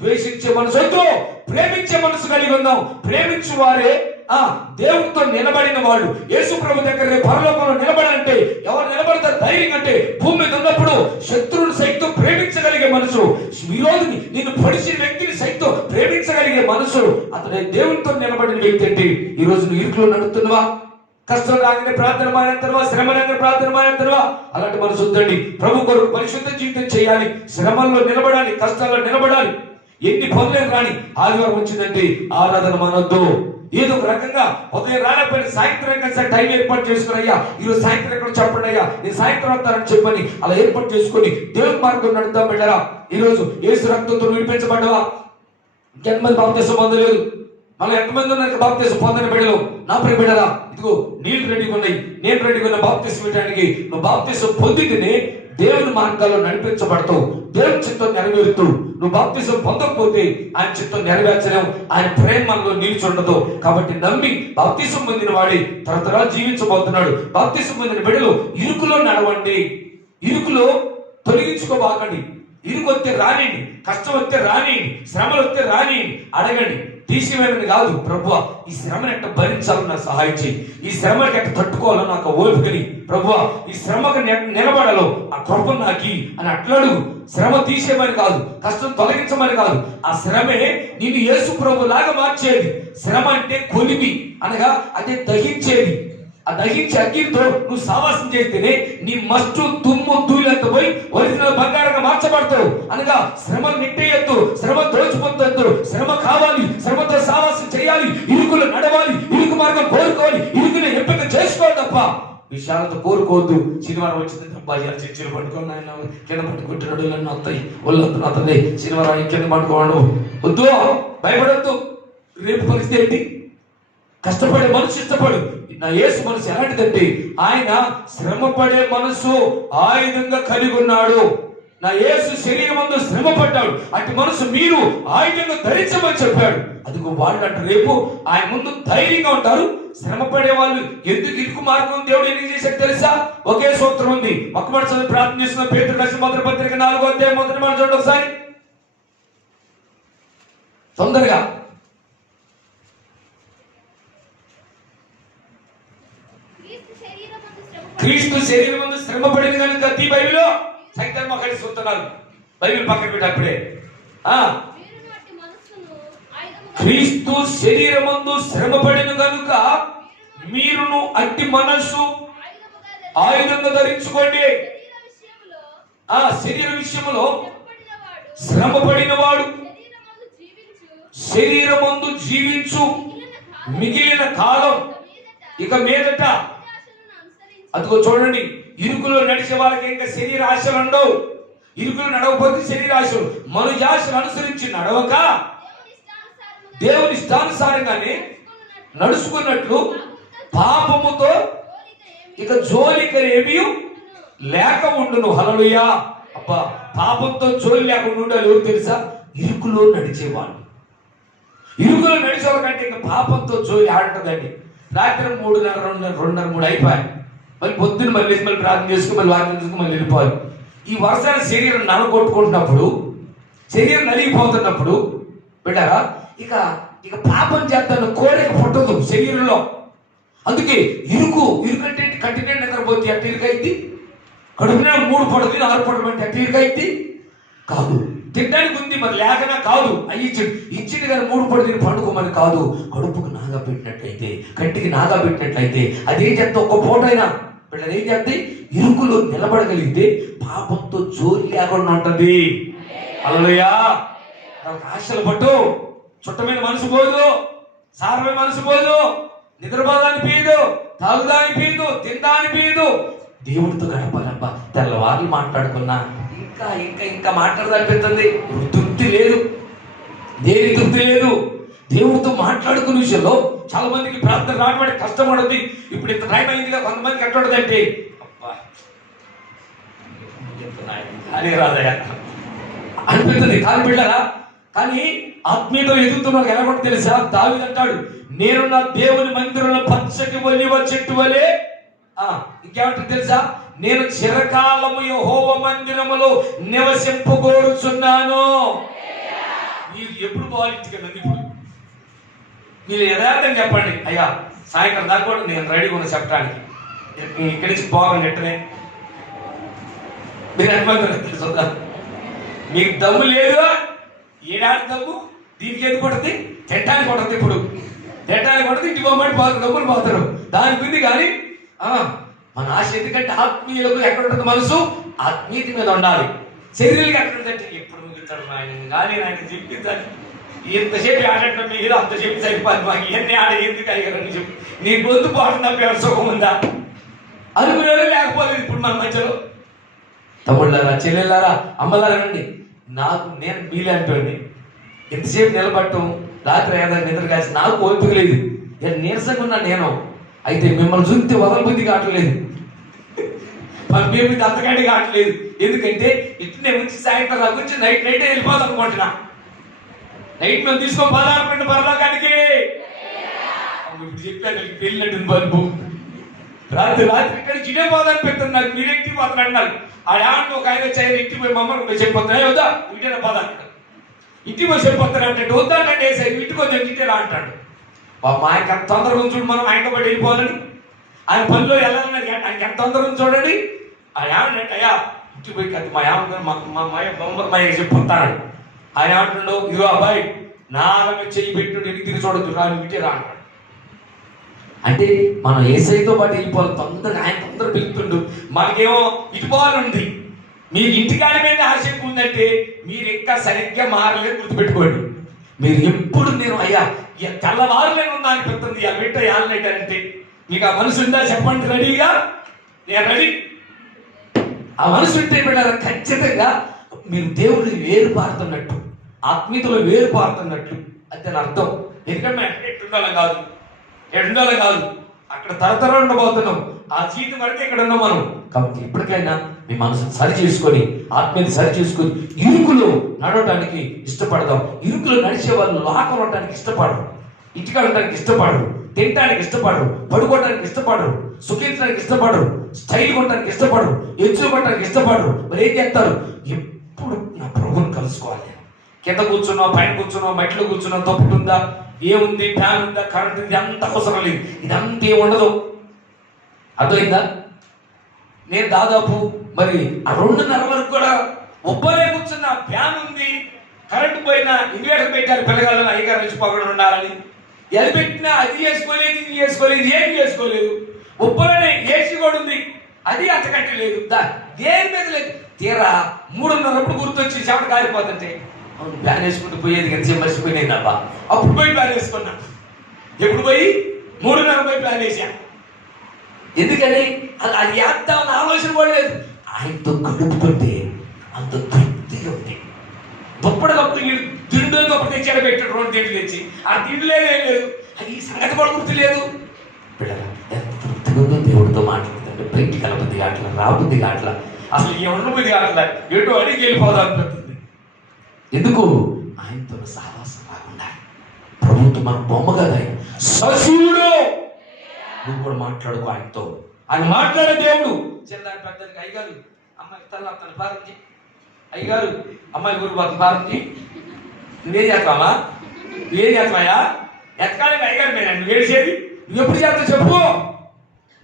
ద్వేషించే మనసు వద్దు, ప్రేమించే మనసు కలిగి ఉందాం. ప్రేమించు వారే దేవుడితో నిలబడిన వాళ్ళు. యేసు ప్రభు దగ్గర పరలోకంలో నిలబడాలంటే ఎవరు నిలబడతారు? ధైర్యం అంటే భూమి మీద ఉన్నప్పుడు శత్రువుని సైతం ప్రేమించగలిగే మనసు, విరోధిని, నిన్ను పొడిచిన వ్యక్తిని సైతం ప్రేమించగలిగే మనసు, అతడే దేవుడితో నిలబడిన వ్యక్తి. అంటే ఈ రోజు నువ్వు ఇరుకులో నడుస్తున్నావా? కష్టం రాగానే ప్రార్థన మానేస్తావా? శ్రమ రాగానే ప్రార్థన మానేస్తావా? అలాంటి మనసు వద్దండి. ప్రభు కొరకు పరిశుద్ధ జీవితం చేయాలి, శ్రమల్లో నిలబడాలి, కష్టాల్లో నిలబడాలి. ఎన్ని పనులు రాని ఆదివారం వచ్చిందంటే ఆరాధన మానొద్దు. ఏదో ఒక రకంగా ఉదయం రాలేకపోయిన సాయంత్రం టైం ఏర్పాటు చేసుకుని, అయ్యా ఈరోజు సాయంత్రం ఎక్కడ చెప్పండి, అయ్యా నేను సాయంత్రం వస్తానని చెప్పని అలా ఏర్పాటు చేసుకొని దేవుని మార్గం నడుద్దాం. బిడ్డరా, ఈరోజు యేసు రక్తంతో విడిపించబడ్డవా? ఎంతమంది బాప్తిసం పొందలేదు? మనం ఎంతమంది ఉన్నారు బాప్తిసం పొందని బిడ్డలు? నా ప్రియ బిడ్డరా, ఇదిగో నీళ్లు రెడీగా ఉన్నాయి, నేను రెడీగా ఉన్న బాప్తిసం ఇవ్వడానికి. నువ్వు బాప్తిసం పొందితేనే దేవుని మార్గాల్లో నడిపించబడతావు, దేవుని చిత్తం నెరవేరుతూ. నువ్వు బాప్తిసం పొందకపోతే ఆయన చిత్తం నెరవేర్చలేవు, ఆయన ప్రేమ మనలో నిలిచి ఉండదు. కాబట్టి నమ్మి బాప్తిసం పొందిన వాడి తరతరాలు జీవించబోతున్నాడు. బాప్తిసం పొందిన బిడ్డలు ఇరుకులో నడవండి, ఇరుకులో తొలగించుకోబాకండి. ఇరుకు వస్తే రానియండి, కష్టం వస్తే రానియండి, శ్రమలు వస్తే రానియండి, అడగండి. తీసివేయమని కాదు, ప్రభువా ఈ శ్రమను ఎట్ట భరించాలని నాకు సహాయం చేయి, ఈ శ్రమకి ఎట్ట తట్టుకోవాలో నాకు ఓపికని, ప్రభువా ఈ శ్రమకు నిలబడాలో ఆ కృప నాకి అని అట్లాడు. శ్రమ తీసేమని కాదు, కష్టం తొలగించమని కాదు, ఆ శ్రమే నిన్ను యేసు ప్రభు లాగా మార్చేది. శ్రమ అంటే కొలిమి, అనగా అదే దహించేది. ఆ దహించే అగ్నితో నువ్వు సావాసం చేస్తేనే నీ మస్టు దుమ్ము ధూళంతా పోయి ఒరిజినల్ బంగారంగా మార్చబడతావు. అనగా శ్రమను నెట్టేయద్దు, శ్రమ దోచిపోద్దు, శ్రమ కావాలి, శ్రమతో సావాసం చేయాలి, ఇరుకులు నడవాలి, ఇరుకు మార్గం కోరుకోవాలి, ఇరుకుని ఎంపిక చేసుకోవాలి తప్ప విశాలత కోరుకోవద్దు. శనివారం వచ్చింది తప్ప చర్చలు పట్టుకొని ఆయన కింద పట్టుకుంటున్నాడు, ఇవన్నీ వస్తాయి, ఒళ్ళంతా వస్తుంది. శనివారం కింద పట్టుకోవడం వద్దు, భయపడద్దు. రేపు పరిస్థితి ఏంటి? కష్టపడే మనసు ఇష్టపడు. నా యేసు మనసు ఎలాంటిదంటే ఆయన శ్రమ పడే మనసు ఆయుధంగా కలిగి ఉన్నాడు. నా యేసు శరీరం ముందు శ్రమ పడ్డాడు, అటు మనసు మీరు ఆయుధంగా ధరించమని చెప్పాడు. అదిగో వాళ్ళు అంటే రేపు ఆయన ముందు ధైర్యంగా ఉంటారు. శ్రమ పడే వాళ్ళు ఎందుకు ఇరుకు మార్గం దేవుడు ఎందుకు చేశాడు తెలుసా? ఒకే సూత్రం ఉంది. ఒక మాట చదివి ప్రార్థన చేస్తున్న పేతురు రాసిన మొదటి పత్రిక 4వ అధ్యాయం మొదటి మాట చూడండి ఒకసారి తొందరగా. క్రీస్తు క్రీస్తు శరీరమందు శ్రమపడింది కనుక ఈ బైబిల్లో సైతం మొక్కలు చూస్తున్నారు. బైబిల్ పక్కన పెట్టప్పుడే క్రీస్తు శరీరమందు శ్రమపడిన కనుక మీరును అట్టి మనస్సు ఆయుధంగా ధరించుకోండి. ఆ శరీర విషయంలో శ్రమపడిన వాడు శరీరమందు జీవించు మిగిలిన కాలం ఇక మీదట. అదిగో చూడండి, ఇరుకులో నడిచే వాళ్ళకి ఇంకా శరీర ఆశలు ఉండవు. ఇరుకులు నడవకపోతే శరీర ఆశలు, మనుజాశలు అనుసరించి నడవక దేవుని ఇష్టానుసారంగానే నడుచుకున్నట్లు పాపముతో ఇక జోలికరేమీ లేక ఉండును. హల్లెలూయా. అబ్బా, పాపంతో జోలి లేకుండా ఉండాలి. ఎవరు తెలుసా? ఇరుకులో నడిచేవాళ్ళు. ఇరుకులో నడిచేవాళ్ళ కంటే ఇంకా పాపంతో జోలి ఆడుతుందండి. రాత్రి 3:30, 2:30, 3 అయిపోయాయి. మళ్ళీ పొద్దున్న మళ్ళీ ప్రార్థన చేసుకుని మళ్ళీ వాక్యం చేసుకుని మళ్ళీ వెళ్ళిపోవాలి. ఈ వర్షాల శరీరం నలగొట్టుకుంటున్నప్పుడు, శరీరం నలిగిపోతున్నప్పుడు బిడ్డారా ఇక పాపం చేద్దాను కోరిక పుట్టదు శరీరంలో. అందుకే ఇరుకు అంటే కంటిన్యూ నిద్రపోతే అట్ట ఇరుకైద్ది, కడుపున 3 పడుతుంది 6 పడడం అంటే అట్ట ఇరుకైద్ది కాదు. తినడానికి ఉంది మరి లేకనా కాదు. అయ్యి ఇచ్చింది కానీ 3 పడుతుంది పండుకోమని కాదు. కడుపుకు నాగా పెట్టినట్లయితే, కంటికి నాగా పెట్టినట్లయితే అదేం చేస్తే ఒక్క పూట అయినా పిల్లలు ఏం చేస్తే ఇరుకులో నిలబడగలిగితే పాపంతో జోలి లేకుండా ఉంటుంది. హల్లెలూయా. ఆశలు పట్టు, చుట్టమైన మనసు పోదు, సారమైన మనసు పోదు, నిద్రపోదాని పీదు, తాగుదాని పీదు, తిందాని పీదు. దేవుడితో గడపాలబ్బా. తెల్లవారులు మాట్లాడుకున్నా ఇంకా ఇంకా ఇంకా మాట్లాడదనిపిస్తుంది. తృప్తి లేదు, దేని తృప్తి లేదు. దేవుడితో మాట్లాడుకునే విషయంలో చాలా మందికి ప్రార్థన రావడం కష్టపడుతుంది. ఇప్పుడు ఇంత టైం అయిందిగా కొంతమందికి ఎట్లుంటదంటే అబ్బా అనే రాదయా అనిపిస్తుంది. కాదు బిడ్డరా, కానీ ఆత్మీయతో ఎదుగుతున్న ఎలా కూడా తెలుసా? దావీదు అంటాడు, నేను నా దేవుని మందిరంలో పచ్చటి ఒలివ చెట్టు వలె. ఇంకేమంటే తెలుసా? నేను చిరకాలము యెహోవా మందిరములో నివసింపగోరుచున్నాను. మీరు ఎప్పుడు పోవాలి ఇంటికి? ఇప్పుడు మీరు యథార్థం చెప్పండి. అయ్యా సాయంత్రం దాకా కూడా నేను రెడీగా ఉన్న చెప్పడానికి, ఇక్కడి నుంచి పోవాలని ఎట్టనే మీరు అనుకుంటారు. మీకు దమ్ము లేదు, ఏడాది దమ్ము దీనికి ఎందుకు కొడుతుంది? తింటానికి కొడుతుంది. ఇప్పుడు తింటానికి కొడుతుంది, ఇంటి పోమంటే పోతారు, డబ్బులు పోతారు. దానికి ఉంది. కానీ మన ఆశ ఎందుకంటే ఆత్మీయులకు ఎక్కడ ఉంటుంది మనసు? ఆత్మీయత మీద ఉండాలి. శరీరానికి ఎక్కడ ఉందంటే ఎప్పుడు ముగిస్తాడు ఆయన కానీ ఆయన చెప్పించాలి. ఎంతసేపు ఆడటం మీరు అంతసేపు సరిపోదు. మాకు ఇవన్నీ ఆడ ఎందుకు అయ్యారని చెప్పి నీ గొంతు పాటు నా సుఖం ఉందా అనుకునేది లేకపోలేదు. ఇప్పుడు మన మధ్యలో తమ్ముళ్ళారా, చెల్లెళ్ళారా, అమ్మలారా అండి, నేను మీలే అంటండి. ఎంతసేపు నిలబట్టం, రాత్రి ఏదైనా నిద్ర కాసి నాకు ఓపిక లేదు. నీరసంగా ఉన్నా నేను. అయితే మిమ్మల్ని చూస్తే వదలబుద్ధి కావట్లేదు, పంపేది అంతకంటే కావట్లేదు. ఎందుకంటే ఇట్లనే ఉంచి సాయంత్రం నాకు వచ్చి నైట్ వెళ్ళిపోదాం అనుకుంటున్నా. నైట్ మేము తీసుకొని పదార్థం పరలోకానికి. ఇప్పుడు చెప్పాను వెళ్ళినట్టు బల్బు. రాత్రి ఇక్కడ చినే పోదాన్ని పెడుతుంది. నాకు మీరు ఇంటికి పోతాను అన్నారు. ఆడేమంటే ఒక ఆయన వచ్చి ఇంటికి పోయి మమ్మల్ని చెప్పిపోతున్నా వద్దా ఇంటినే పోదా ఇంటికి పోయి చెప్పిపోతాను అంటే వద్దా అంటే ఇంటికి వచ్చి ఇంటికి రా అంటాడు. మా ఆయనకి ఎంత తొందరగా ఉంచుడు, మనం ఆయనతో పాటు వెళ్ళిపోవాలని. ఆయన పనిలో వెళ్ళాలని ఆయనకి ఎంత తొందరగా ఉంచోడండి. ఆయన ఏమంటే అయ్యా ఇంటికి పోయి కదా మా ఏమన్నా చెప్పిపోతాడు. ఆయన ఏమంటుండో ఇదిగో అబ్బాయి నాలుగు చెయ్యి పెట్టినట్టు ఎన్ని తిరిగి చూడొద్దు, రా ఇంటికి రా అంటాడు. అంటే మనం ఏసైతో పాటు వెళ్ళిపోవాలి. తొందరగా ఆయన తొందర పిలుతుండు, మనకేమో ఇటు పోవాలండి. మీకు ఇంటికాడి మీద ఆసక్తి ఉందంటే మీరు ఇంకా సరిగ్గా మారలేదు. గుర్తుపెట్టుకోండి. మీరు ఎప్పుడు నేను అయ్యా తెల్లవారులేను ఉందా అనిపిస్తుంది. ఆ బిడ్డ యాలనట్టు అంటే మీకు ఆ మనసు ఉందా చెప్పండి. రెడీగా నేను రెడీ. ఆ మనసు ఉంటే బిడ్డ ఖచ్చితంగా మీరు దేవుడిని వేరు పారుతున్నట్టు, ఆత్మీయతలో వేరు పారుతున్నట్టు అది దాని అర్థం. ఎందుకంటే ఎట్టుండాలని కాదు, ఎట్టుండాలని కాదు, అక్కడ తరతరం ఉండబోతున్నాం. ఆ జీవితం పడితే ఇక్కడ ఉన్నాం మనం. కాబట్టి ఎప్పటికైనా మీ మనసును సరి చేసుకొని, ఆత్మీయత సరి చేసుకొని ఇరుకులో నడవడానికి ఇష్టపడదాం. ఇరుకులో నడిచే వాళ్ళు లాకం ఉండడానికి ఇష్టపడరు, ఇంటికి వెళ్ళడానికి ఇష్టపడరు, తినడానికి ఇష్టపడరు, పడుకోవడానికి ఇష్టపడరు, సుఖించడానికి ఇష్టపడరు, స్టైల్ కొట్టడానికి ఇష్టపడరు, ఎచ్చులు కొట్టడానికి ఇష్టపడరు. మరి ఏం చేస్తారు? ఎప్పుడు నా ప్రభువుని కలుసుకోవాలి. కింద కూర్చున్నాం, పైన కూర్చున్నాం, మట్టిలో కూర్చున్నాం, తప్పుతుందా, ఏముంది, ఫ్యాన్ ఉందా, కరెంట్ ఉంది, అంత అవసరం లేదు. ఇదంతా ఏమి ఉండదు. అర్థమైందా? నేను దాదాపు మరి 2:30 వరకు కూడా ఒబ్బలే కూర్చున్న, ఫ్యాన్ ఉంది, కరెంటు పోయినా ఇన్వర్టర్ పెట్టారు పిల్లగాళ్ళని అయ్యగారు నుంచి పక్కన ఉండాలని. ఎది పెట్టినా అది చేసుకోలేదు, ఇది చేసుకోలేదు, ఏం చేసుకోలేదు. ఒబ్బలనే ఏసీ కూడా ఉంది, అది అంతకంటే లేదు, దేని మీద లేదు. తీరా 3:30 గుర్తొచ్చి చెమట కాలిపోతుంటే అవును ఫ్యాన్ వేసుకుంటూ పోయేది కదా, మర్చిపోయినాయి అబ్బా. అప్పుడు పోయి ప్లాన్ వేసుకున్నా. ఎప్పుడు పోయి 3:30 పోయి ప్లాన్ వేసా. ఎందుకని అది వేద్దామన్న ఆలోచన కూడా లేదు. ఆయనతో గడుపుతుంటే అంత తృప్తిగా ఉంది. దుప్పటికప్పుడు తిండులకప్పుడు తెచ్చాడు, పెట్టాడు 2 తిండ్లు తెచ్చి. ఆ తిండి లేదేం లేదు, అది ఈ సంగతి కూడా గుర్తు లేదు. పిల్లలు ఎంత తృప్తిగా ఉందో దేవుడితో మాట్లాడుతుంటే బయటికి వెళ్ళబుద్ధి కావట్లా, రాబుద్ధి కావట్లా, అసలు ఏ ఉండబుద్ధి కావట్లా, ఎటు అడిగి వెళ్ళిపోదాం అనిపిస్తుంది. ఎందుకు? ఆయనతో సహవాసం రాకుండా. ప్రభుత్వం మన బొమ్మ కదా, సశివుడు. నువ్వు కూడా మాట్లాడుకో ఆయనతో. ఆయన మాట్లాడే దేవుడు. చిన్నదాని పెద్దకి అయ్యగారు అమ్మాయి తన పారించి, అయ్యగారు అమ్మాయి గురు పారించి, నువ్వేం చేస్తావా, నువ్వేం చేస్తావా, ఎతకాలి అయ్యగారు మీద నువ్వు ఏడిసేది. నువ్వు ఎప్పుడు చేస్తావు చెప్పు.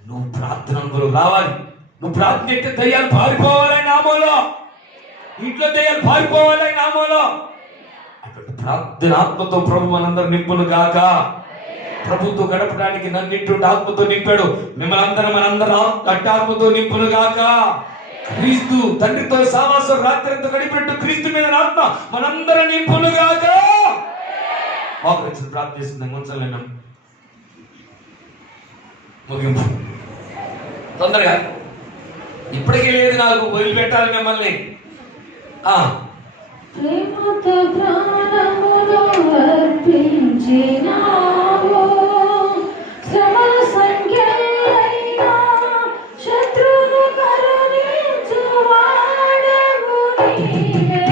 నువ్వు ప్రార్థనలో రావాలి. నువ్వు ప్రార్థన చేస్తే దయ్యాలు పారిపోవాలని నామోలో, ఇంట్లో దయ్యాలు పారిపోవాలని నామోలో. అటువంటి ప్రార్థన ఆత్మతో ప్రభు మనందరూ నింపును గాక. ప్రభుతో గడపడానికి నన్నింటి ఆత్మతో నింపాడు. మిమ్మల్ని అందరం మనందరం ఆత్మతో నింపును గాక. క్రీస్తు తండ్రితో సావాసం రాత్రితో గడిపినట్టు క్రీస్తు మీద ఆత్మ మనందరం నింపును గాక. మోకరించి ప్రార్థిస్తుంది ఉంచలేను. ముగింపు తొందరగా, ఇప్పటికీ లేదు నాకు, వదిలిపెట్టాలి మిమ్మల్ని. ప్రేమతో ప్రాణమును అర్పించినావు, శ్రమల సంఖ్యలైనా శత్రువును కరుణించువాడవు నీవే.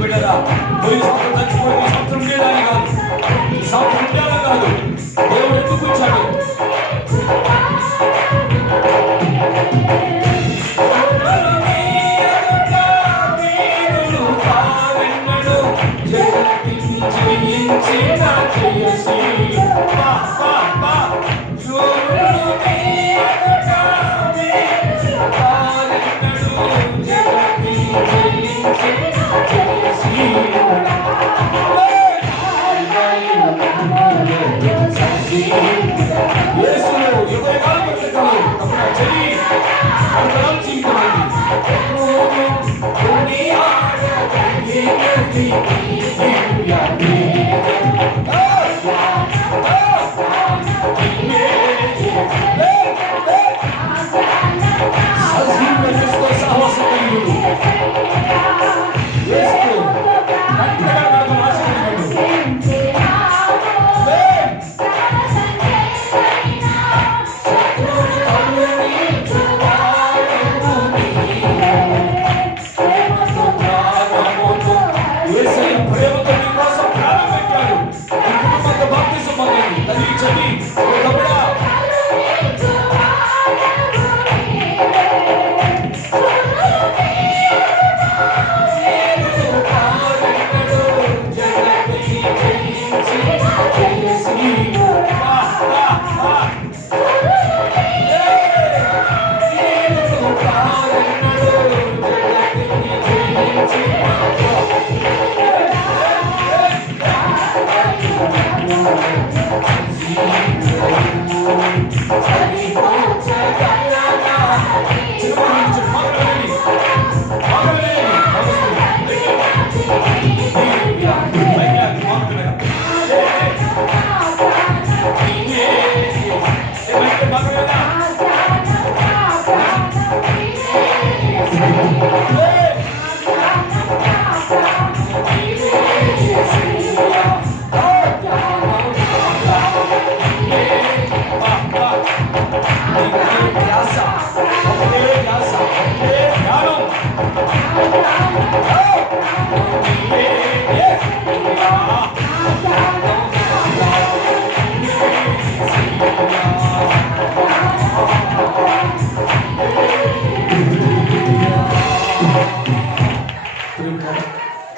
బిడ్డరా, పోయిన సంవత్సరం చచ్చిపోయి ఈ సంవత్సరం ఉండేదాన్ని కాదు, ఈ సంవత్సరం ఉండేలా కాదు. దేవుడు ఎందుకు ఇచ్చాడు?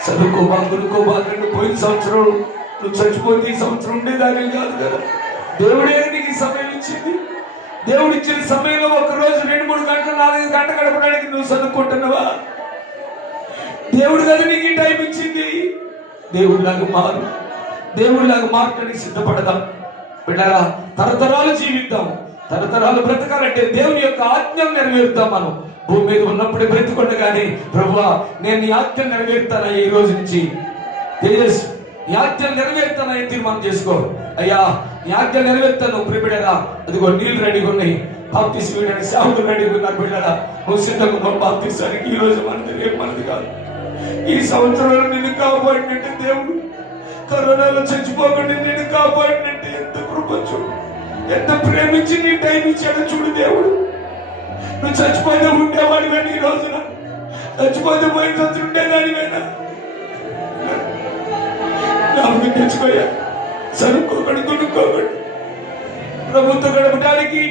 చదువుకోబా గురుకోబా, పోయిన సంవత్సరం నువ్వు చచ్చిపోతే ఈ సంవత్సరం ఉండేదాన్ని కాదు కదా. దేవుడే నీకు సమయం ఇచ్చింది. దేవుడు ఇచ్చిన సమయంలో ఒక రోజు 2-3 గంటలు 4-5 గంటలు గడపడానికి నువ్వు చదువుకుంటున్నావా? దేవుడు కదా నీకు ఈ టైం ఇచ్చింది. దేవుడిలాగా మారు, దేవుడిలాగా మారడానికి సిద్ధపడదాం బిడ్డరా. తరతరాలు జీవిద్దాం, తరతరాలు బ్రతకాలంటే దేవుని యొక్క ఆజ్ఞలు నెరవేరుతాం. మనం భూమి మీద ఉన్నప్పుడే బ్రతుకుండగానే ప్రభువా నేను నీ ఆజ్ఞలు నెరవేరుతానా, ఈ రోజు నుంచి తేజస్ నీ ఆజ్ఞలు నెరవేరుతానా అని తీర్మానం చేసుకో. అయ్యా నీ ఆజ్ఞలు నెరవేరుతాను ప్రిబిడరా. అదిగో నీళ్ళు రెడీగా ఉన్నాయి, బాప్తిసం వేయడానికి సేవకులు రెడీగా ఉన్నారు బిడ్డరా. నువ్వు సిద్ధంగా బాప్తిసానికి ఈ రోజు మనది, రేపు మనది కాదు. ఈ సంవత్సరంలో నిన్ను కాపాడినట్టు దేవుడు, కరోనాలో చచ్చిపోకుండా నిన్ను కాపాడినట్టు ఎంత కృపచ్చు, ఎంత ప్రేమించి నీ టైం ఇచ్చాడో చూడు దేవుడు. నువ్వు చచ్చిపోతే ఉండేవాడివేనా? ఈ రోజున చచ్చిపోతే పోయిన సంవత్సరం ఉండేదానివేనా? జ్ఞాపకం తెచ్చుకోయా. సరుక్కోకడు కొనుక్కోకడు. ప్రభుత్వం గడపడానికి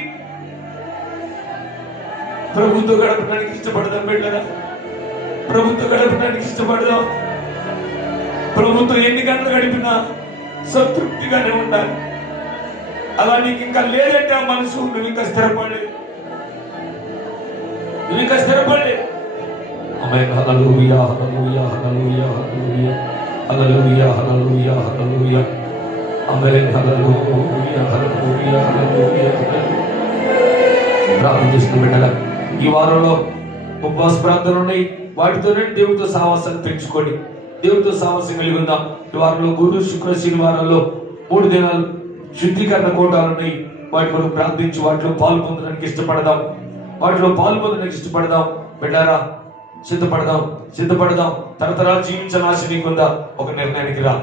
ఇష్టపడదాం బిడ్డరా. ప్రభుత్వం గడపడానికి ఇష్టపడదాం. ప్రభుత్వం ఎన్ని గంటలు గడిపినా సంతృప్తిగానే ఉండాలి. అలా నీకు ఇంకా లేదంటే ఆ మనసు నువ్వు ఇంకా స్థిరపడలేదు. ఆమేన్. హల్లెలూయా హల్లెలూయా హల్లెలూయా హల్లెలూయా హల్లెలూయా హల్లెలూయా హల్లెలూయా ఆమేన్. హల్లెలూయా హల్లెలూయా హల్లెలూయా. ప్రార్థన చేసిన బిడ్డల ఈ వారంలో ఉపవాస ప్రార్థనలు ఉన్నాయి. వాటితోనే దేవుడితో సహవాసాన్ని పెంచుకోండి, దేవుడితో సహవాసం కలిగి ఉందాం. ఈ వారంలో గురు శుక్ర శనివారాల్లో 3 దినాలు శుద్ధీకరణ కూటాలు ఉన్నాయి. వాటి కొరకు ప్రార్థించి వాటిలో పాలు పొందడానికి ఇష్టపడదాం. బిడ్డారా సిద్ధపడదాం. తరతరాలు జీవించాలని ఆశ నీకుందా? ఒక నిర్ణయానికి రా.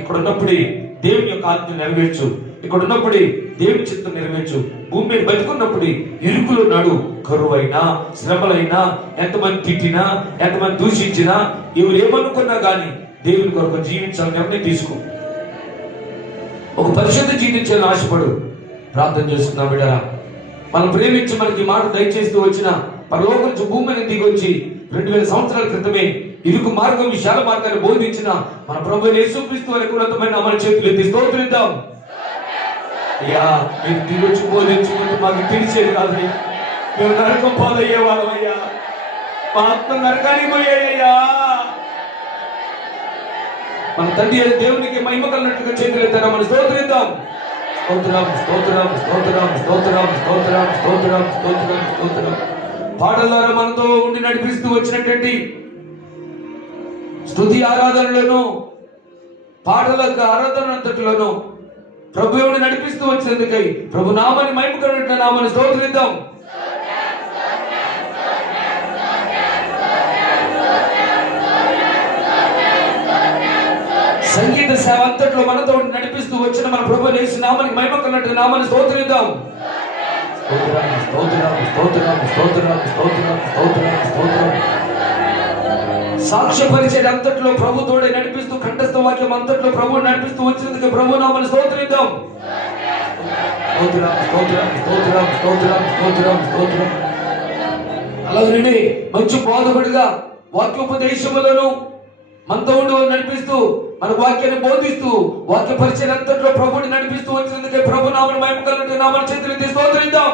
ఇక్కడ ఉన్నప్పుడే దేవుని యొక్క ఆజ్ఞ నెరవేర్చు. ఇక్కడ ఉన్నప్పుడే దేవుని చిత్తం నెరవేర్చు. భూమి మీద బతుకున్నప్పుడే ఇరుకులు నాడు, కరువైనా శ్రమలైనా, ఎంతమంది తిట్టినా, ఎంతమంది దూషించినా, ఎవరు ఏమనుకున్నా గానీ దేవుని కొరకు జీవించాలని నిర్ణయం తీసుకో. ఒక పరిశుద్ధ జీవించాలని ఆశపడు. ప్రార్థన చేసుకుందాం బిడ్డరా. మనం ప్రేమించి మనకి మాట దయచేస్తూ వచ్చిన పరలోకం నుంచి భూమి మీద దిగొచ్చి 2000 సంవత్సరాల క్రితమే ఇరుకు మార్గం విశాల మార్గాన్ని బోధించిన మన ప్రభు యేసుక్రీస్తు వారి ఉన్నతమైన అమలు చేతులు ఎత్తి స్తోత్రిద్దాం. అయ్యా మీరు దిగొచ్చి బోధించుకుంటూ మాకు తెలిసేది కాదయ్యా. మేము నరకం పాలయ్యే వాళ్ళమయ్యా. మా ఆత్మ నరకానికి పోయాయ్యా. మన తండ్రి దేవునికి మహిమ కలిగినట్టుగా చేతులు ఎత్తారా. మనం స్తోత్రిద్దాం. స్తోత్రం. పాటల ద్వారా మనతో ఉండి నడిపిస్తూ వచ్చినటువంటి స్తుతి ఆరాధనలను, పాటల ఆరాధన అంతటిలోనూ ప్రభువుని నడిపిస్తూ వచ్చినందుకై ప్రభు నామాన్ని మహిమ కలిగిన నామాన్ని స్తోత్రిద్దాం. సంగీత సేవ అంతట్లో మనతో నడిపిస్తూ వచ్చిన మన ప్రభు యేసు నామానికి మహిమ కలిగిన నామాన్ని స్తోత్రిద్దాం. సాక్ష్యపరిచయం అంతట్లో ప్రభు తోడే నడిపిస్తూ, కంఠస్థ వాక్యం అంతట్లో ప్రభు నడిపిస్తూ వచ్చినందుకు ప్రభు నామాన్ని స్తోత్రిద్దాం. అలాగే మంచి బోధకుడిగా వాక్యోపదేశములను మనతో ఉండి నడిపిస్తూ, మన వాక్యాన్ని బోధిస్తూ, వాక్య పరిచయం అంతట్లో ప్రభుని నడిపిస్తూ వచ్చినందుకే ప్రభు నామని మహిమ కలిగిన నామని చేతులెత్తి స్తోత్రిద్దాం.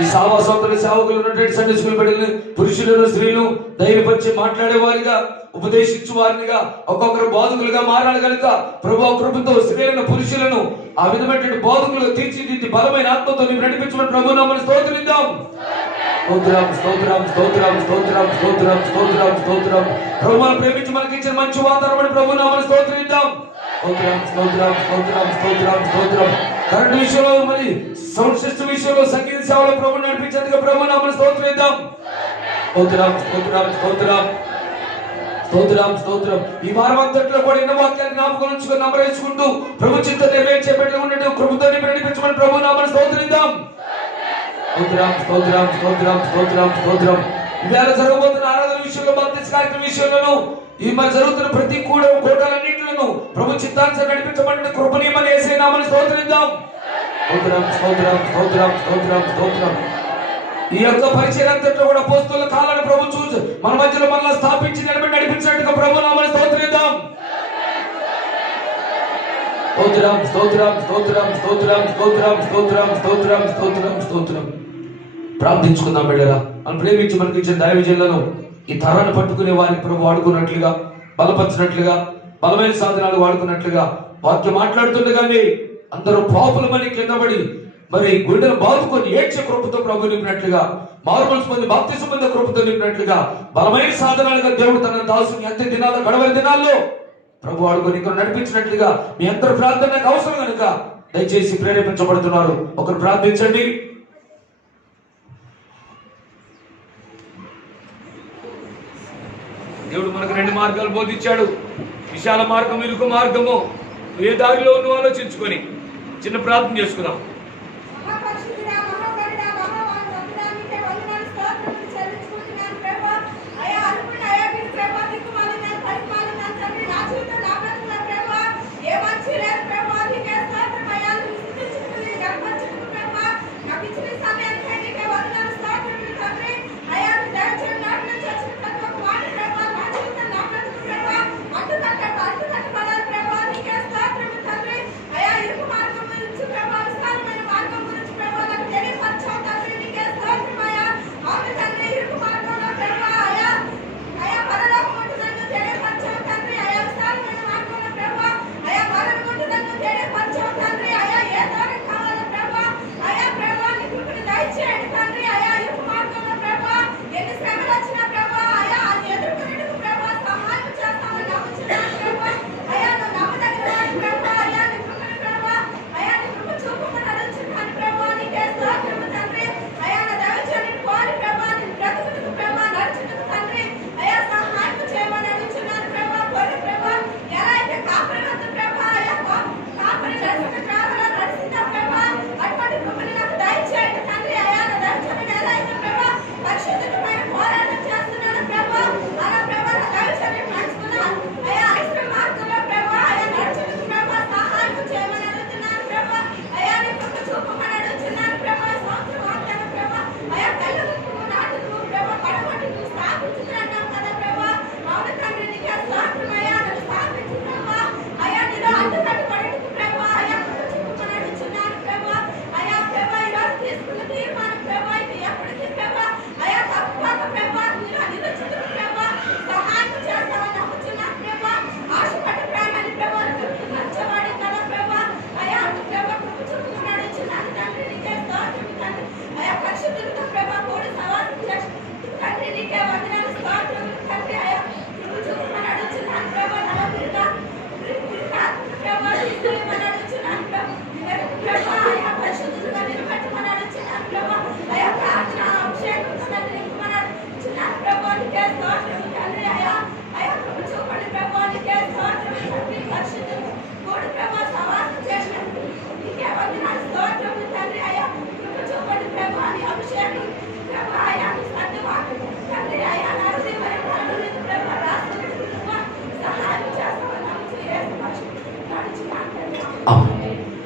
ఈ సావాసంతుల సేవకులు ఉన్నటువంటి సండే స్కూల్ బిడ్డలు, పురుషులను స్త్రీలు ధైర్యపరిచి మాట్లాడే వారిగా, ఉపదేశించు వారినిగా, ఒక్కొక్కరు బోధకులుగా మారాలి కనుక ప్రభు కృపతో స్త్రీలను పురుషులను ఆ విధమైనటువంటి బోధకులుగా తీర్చిదిద్ది బలమైన ఆత్మతో నీవు నడిపించమని ప్రభు నామని స్తోత్రిద్దాం. ప్రభువును ప్రేమించి మనకి ఇచ్చిన మంచి వాతావరణం ప్రభు నామని స్తోత్రిద్దాం. కరెంట్ విషయంలో, మరి సౌండ్ సిస్టమ్ విషయంలో, సంగీత సేవలో ప్రభు నడిపించేందుకు ప్రభు నామని స్తోత్రిద్దాం. స్తోత్రం. ఈ వారం అంతట్లో కూడా ఎన్నో వాక్యాన్ని జ్ఞాపకం ఉంచుకొని నమ్మరేసుకుంటూ ప్రభు చిత్తం నెరవేర్చే బిడ్డలు ఉన్నట్టు ప్రభుత్వం నడిపించమని ప్రభు నామని స్తోత్రిద్దాం. స్తోత్రం. ఇవాళ జరగబోతున్న ఆరాధన విషయంలో, బాప్తిస్మ కార్యక్రమం విషయంలోనూ, ఈ మరి జరుగుతున్న ప్రతి కూటాలన్నింటిలోనూ ప్రభు చిత్తాన్ని నడిపించమని కృపణీయమని యేసయ్య నామమున స్తోత్రిద్దాం. స్తోత్రం. ఈ యొక్క పరిచయం అంతట్లో కూడా అపోస్తలుల కాలాన్ని ప్రభు చూసి మన మధ్యలో మనల్ని స్థాపించి నిలబడి నడిపించినట్టుగా ప్రభు నామమున స్తోత్రిద్దాం. స్తోత్రం స్తోత్రం స్తోత్రం స్తోత్రం స్తోత్రం స్తోత్రం స్తోత్రం స్తోత్రం స్తోత్రం. ప్రార్థించుకుందాం బిడ్డరా. మనం ప్రేమించి మనకి ఇచ్చిన దైవ విజయాలను ఈ తరాన్ని పట్టుకునే వారికి ప్రభు వాడుకున్నట్లుగా, బలపరిచినట్లుగా, బలమైన సాధనాలు వాడుకున్నట్లుగా వాక్యం మాట్లాడుతుండగానే అందరూ పాపులమని కింద పడి మరి గుండెలు బాదుకొని ఏడ్చే కృపతో ప్రభు నింపినట్లుగా, మారుమనసు పొంది బాప్తిసం పొందే కృపతో నింపినట్లుగా బలమైన సాధనాలుగా దేవుడు తన దాసుని అంత్య దినాల్లో, గడవరి దినాల్లో ప్రభు వాడుకొని ఇక్కడ నడిపించినట్లుగా మీ అందరూ ప్రార్థన నాకు అవసరం కనుక దయచేసి ప్రేరేపించబడుతున్నారు. ఒకరు ప్రార్థించండి. దేవుడు మనకు 2 మార్గాలు బోధించాడు. విశాల మార్గం, ఇరుకు మార్గము. ఏ దారిలో నువ్వు ఆలోచించుకొని చిన్న ప్రార్థన చేసుకుందాం.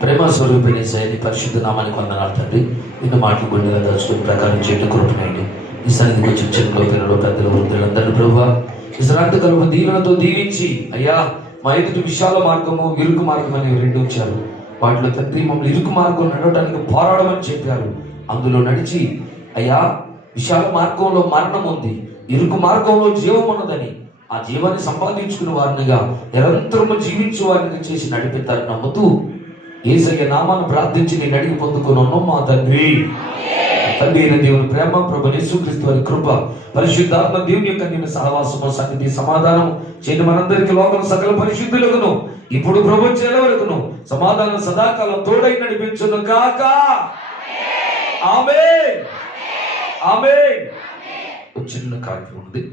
ప్రేమ స్వరూపిణి శైలి పరిశుద్ధ నామానికి వందనాలు తండ్రి. నిన్న మాటలు గుండెగా దాచుకుని ప్రకారం చేయడం కృపనండి. ఈ సన్నిధికి వచ్చి చిన్నలో పిల్లలు, పెద్దలు, వృద్ధులందరూ ప్రభువా ఈ శ్రాంతి కలుపు దీవెనతో దీవించి అయ్యా మా ఎదుటి విశాల మార్గము, ఇరుకు మార్గం అనేవి 2 ఉంచారు. వాటిలో తండ్రి మమ్మల్ని ఇరుకు మార్గం నడవటానికి పోరాడమని చెప్పారు. అందులో నడిచి అయ్యా విశాల మార్గంలో మరణం ఉంది, ఇరుకు మార్గంలో జీవం ఉన్నదని ఆ జీవాన్ని సంపాదించుకున్న వారినిగా నిరంతరము జీవించే వారిని చేసి నడిపిస్తారని నమ్ముతూ యేసయ్య నామాన్ని ప్రార్థించి నేను అడిగి పొందుకున్నాను మా తండ్రి. తండ్రి అయిన దేవుని ప్రేమ, ప్రభువైన యేసుక్రీస్తు వారి కృప, పరిశుద్ధాత్మ దేవుని యొక్క నేను సహవాసము, సన్నిధి, సమాధానం చేయని మనందరికీ లోకం సకల పరిశుద్ధులకును ఇప్పుడు ప్రపంచం వరకును సమాధానం సదాకాలం తోడై నడిపించును గాక. ఆమేన్. ఆమేన్. చిన్న కార్యక్రమం ఉంది.